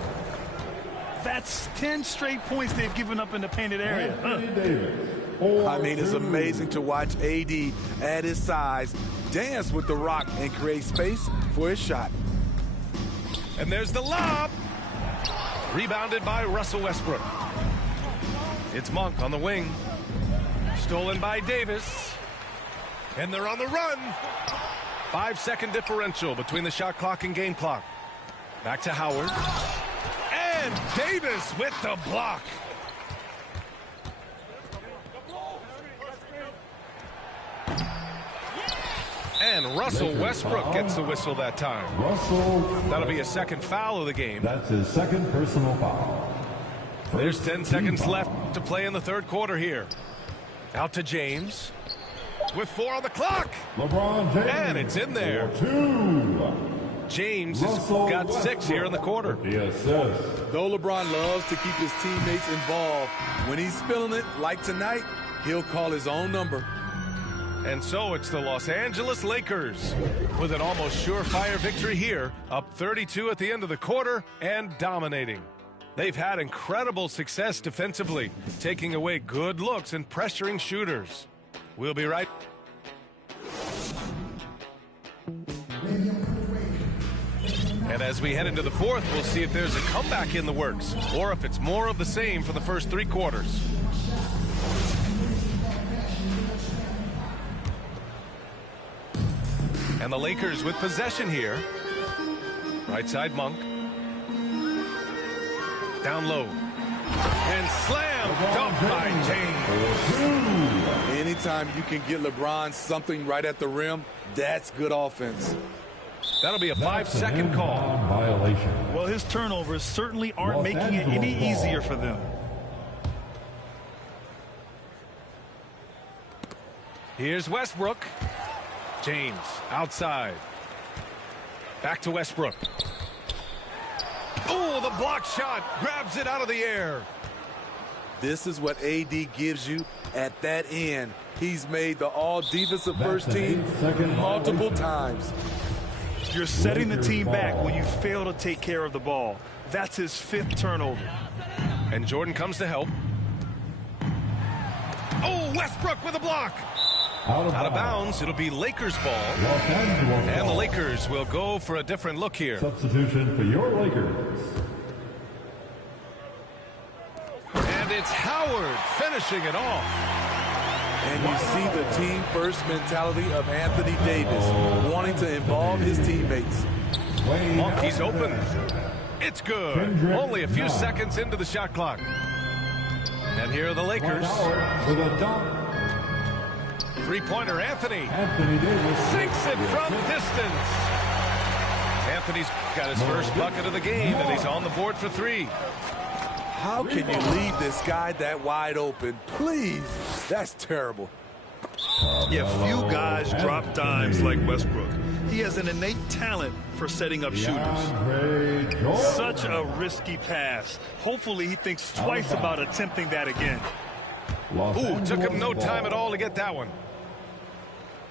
That's 10 straight points they've given up in the painted area. I mean, it's amazing to watch AD at his size dance with the rock and create space for his shot. And there's the lob. Rebounded by Russell Westbrook. It's Monk on the wing. Stolen by Davis. And they're on the run. 5-second differential between the shot clock and game clock. Back to Howard. And Davis with the block. And Russell Westbrook gets the whistle that time. That'll be a second foul of the game. That's his second personal foul. There's 10 seconds left to play in the third quarter here. Out to James. With 4 on the clock. LeBron James. And it's in there. 2. James has got 6 here in the quarter. The assist. Though LeBron loves to keep his teammates involved, when he's feeling it, like tonight, he'll call his own number. And so it's the Los Angeles Lakers with an almost surefire victory here, up 32 at the end of the quarter and dominating. They've had incredible success defensively, taking away good looks and pressuring shooters. We'll be right. And as we head into the fourth, we'll see if there's a comeback in the works or if it's more of the same for the first 3 quarters. And the Lakers with possession here. Right side, Monk. Down low. And slam dunk by James. Anytime you can get LeBron something right at the rim, that's good offense. That'll be a 5-second call. Violation. Well, his turnovers certainly aren't making it any easier for them. Here's Westbrook. James outside. Back to Westbrook. Oh, the block shot. Grabs it out of the air. This is what AD gives you at that end. He's made the all-defensive first team multiple times. You're setting the team back when you fail to take care of the ball. That's his 5th turnover. And Jordan comes to help. Oh, Westbrook with a block. Out of bounds. It'll be Lakers ball. And the Lakers will go for a different look here. Substitution for your Lakers. And it's Howard finishing it off. And you see the team-first mentality of Anthony Davis, wanting to involve his teammates. Monk, he's open. It's good. Only a few seconds into the shot clock. And here are the Lakers. With a dunk. Three-pointer, Anthony. Anthony Davis Sinks it from distance. Anthony's got his first bucket of the game, and he's on the board for 3. How can you leave this guy that wide open? Please. That's terrible. Yeah, few guys drop dimes like Westbrook. He has an innate talent for setting up shooters. Such a risky pass. Hopefully he thinks twice about attempting that again. Ooh, took him no time at all to get that one.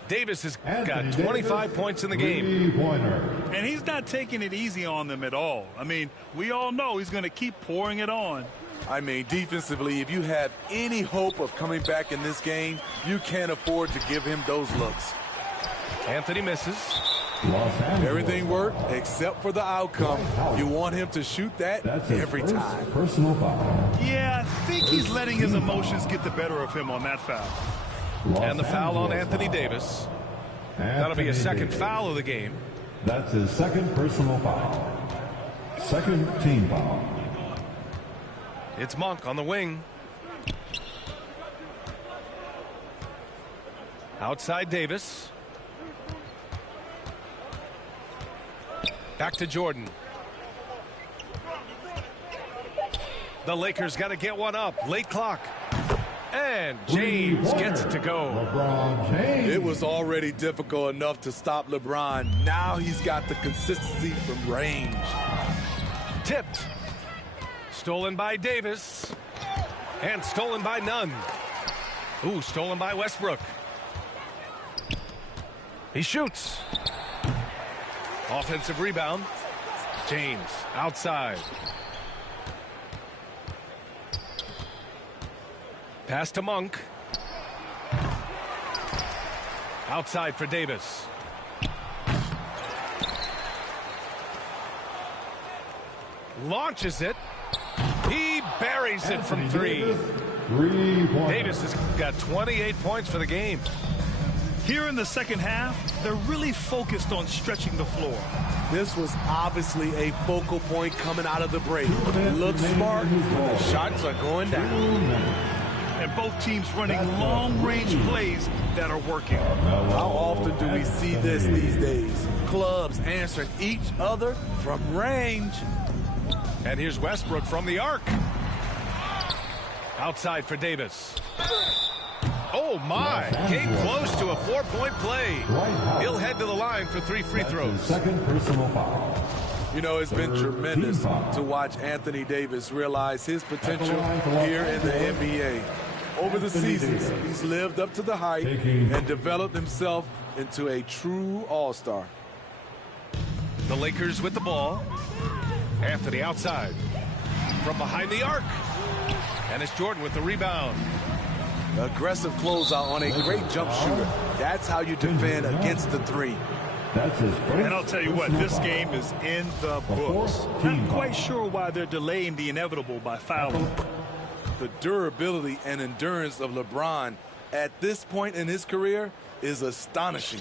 Davis has got 25 points in the game. And he's not taking it easy on them at all. I mean, we all know he's going to keep pouring it on. I mean, defensively, if you have any hope of coming back in this game, you can't afford to give him those looks. Anthony misses. Everything worked except for the outcome. You want him to shoot that every time. Personal foul. Yeah, I think he's letting his emotions get the better of him on that foul. And the foul on Anthony Davis. That'll be a second foul of the game. That's his second personal foul. Second team foul. It's Monk on the wing. Outside Davis. Back to Jordan. The Lakers got to get one up. Late clock. And James gets it to go. It was already difficult enough to stop LeBron. Now he's got the consistency from range. Tipped. Stolen by Davis. And stolen by Nunn. Ooh, stolen by Westbrook. He shoots. Offensive rebound. James outside. Pass to Monk. Outside for Davis. Launches it. He buries it from three. Davis has got 28 points for the game. Here in the second half, they're really focused on stretching the floor. This was obviously a focal point coming out of the break. It looks smart. The shots are going down. And both teams running long-range plays that are working. How often do we see this these days? Clubs answering each other from range. And here's Westbrook from the arc. Outside for Davis. Oh, my. Came close to a 4-point play. He'll head to the line for 3 free throws. Second personal foul. You know, it's been tremendous to watch Anthony Davis realize his potential here in the NBA. Over the seasons, he's lived up to the hype and developed himself into a true all-star. The Lakers with the ball. Anthony outside. From behind the arc. And it's Jordan with the rebound. Aggressive closeout on a great jump shooter. That's how you defend against the three. And I'll tell you what, this game is in the books. Not quite sure why they're delaying the inevitable by fouling. The durability and endurance of LeBron at this point in his career is astonishing.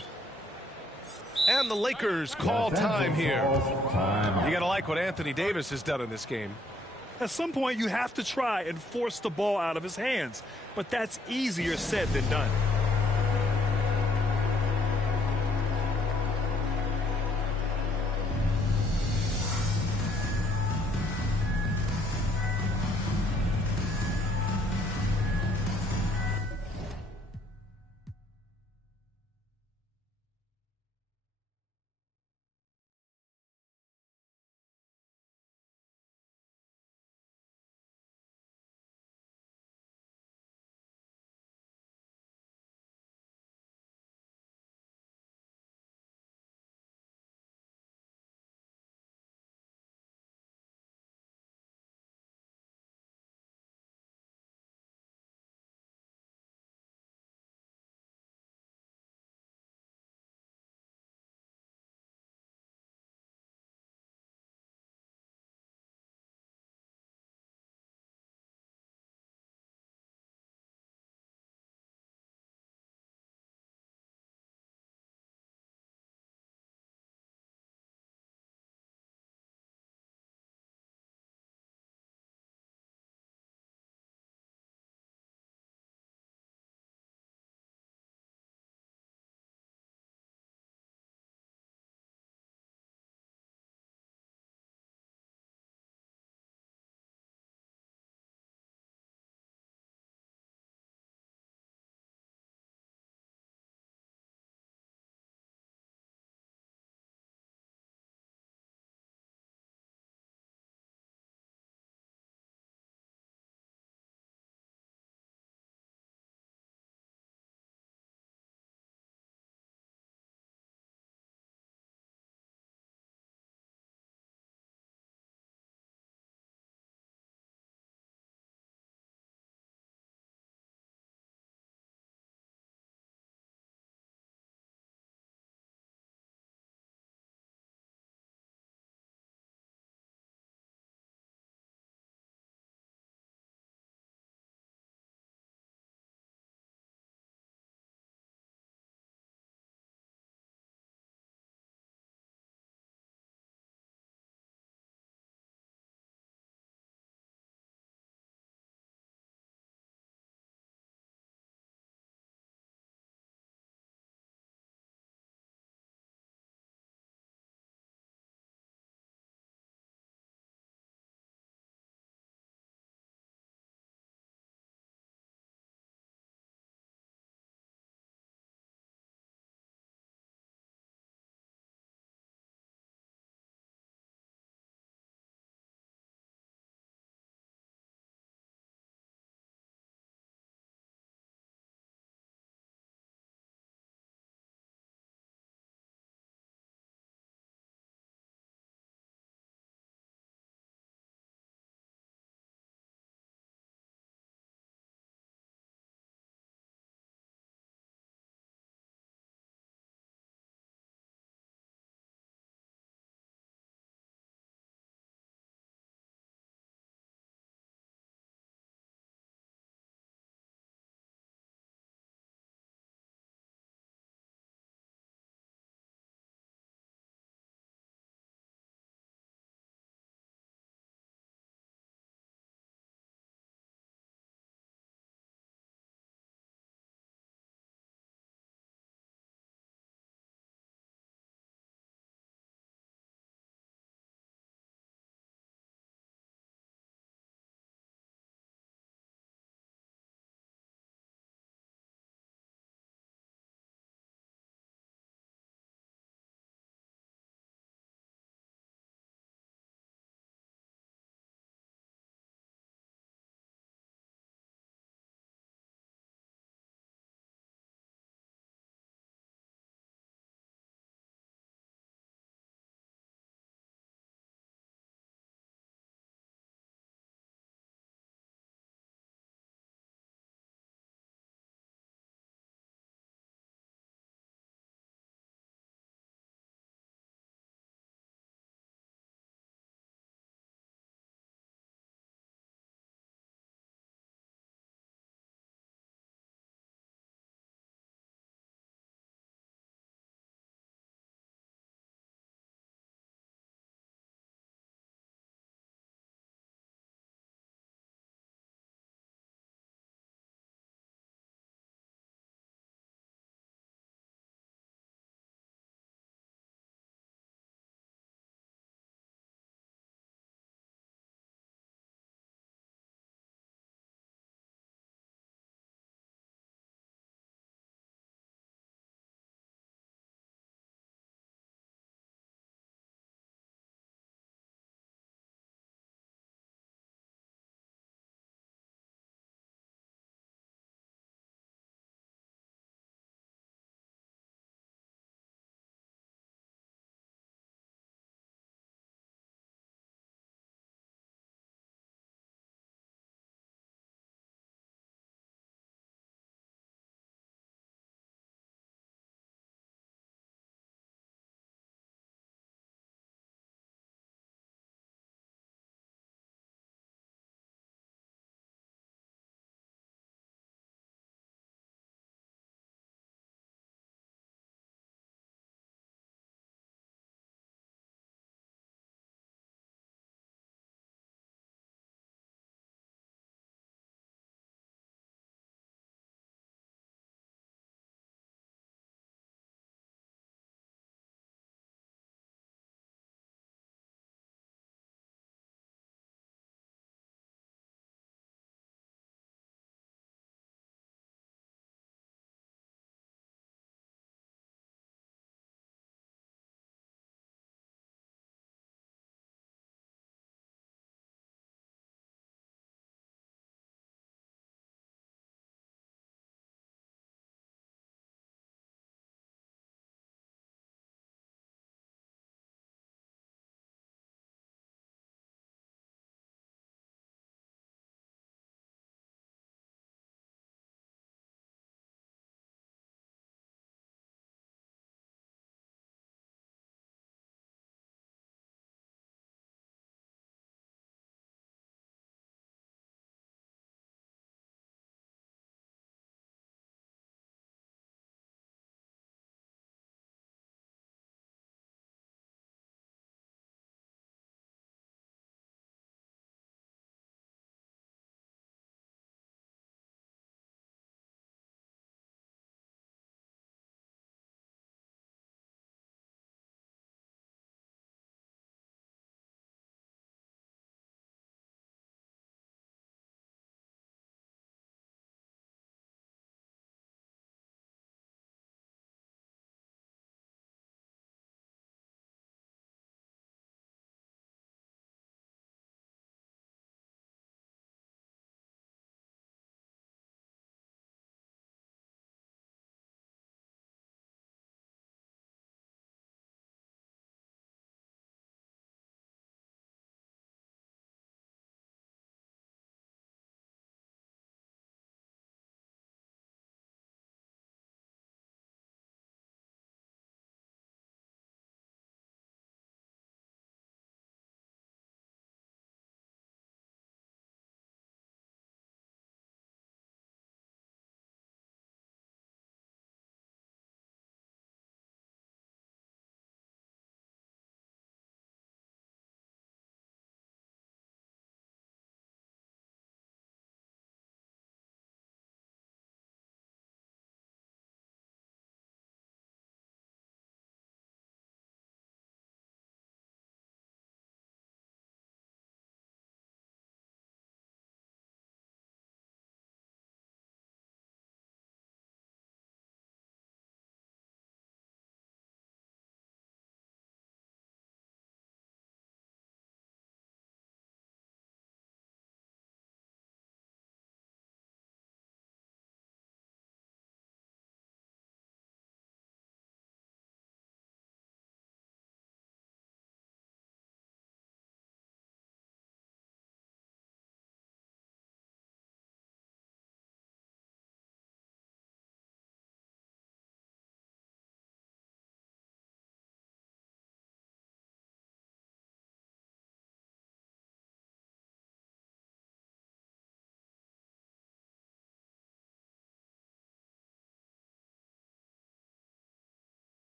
And the Lakers call time here. You got to like what Anthony Davis has done in this game. At some point, you have to try and force the ball out of his hands. But that's easier said than done.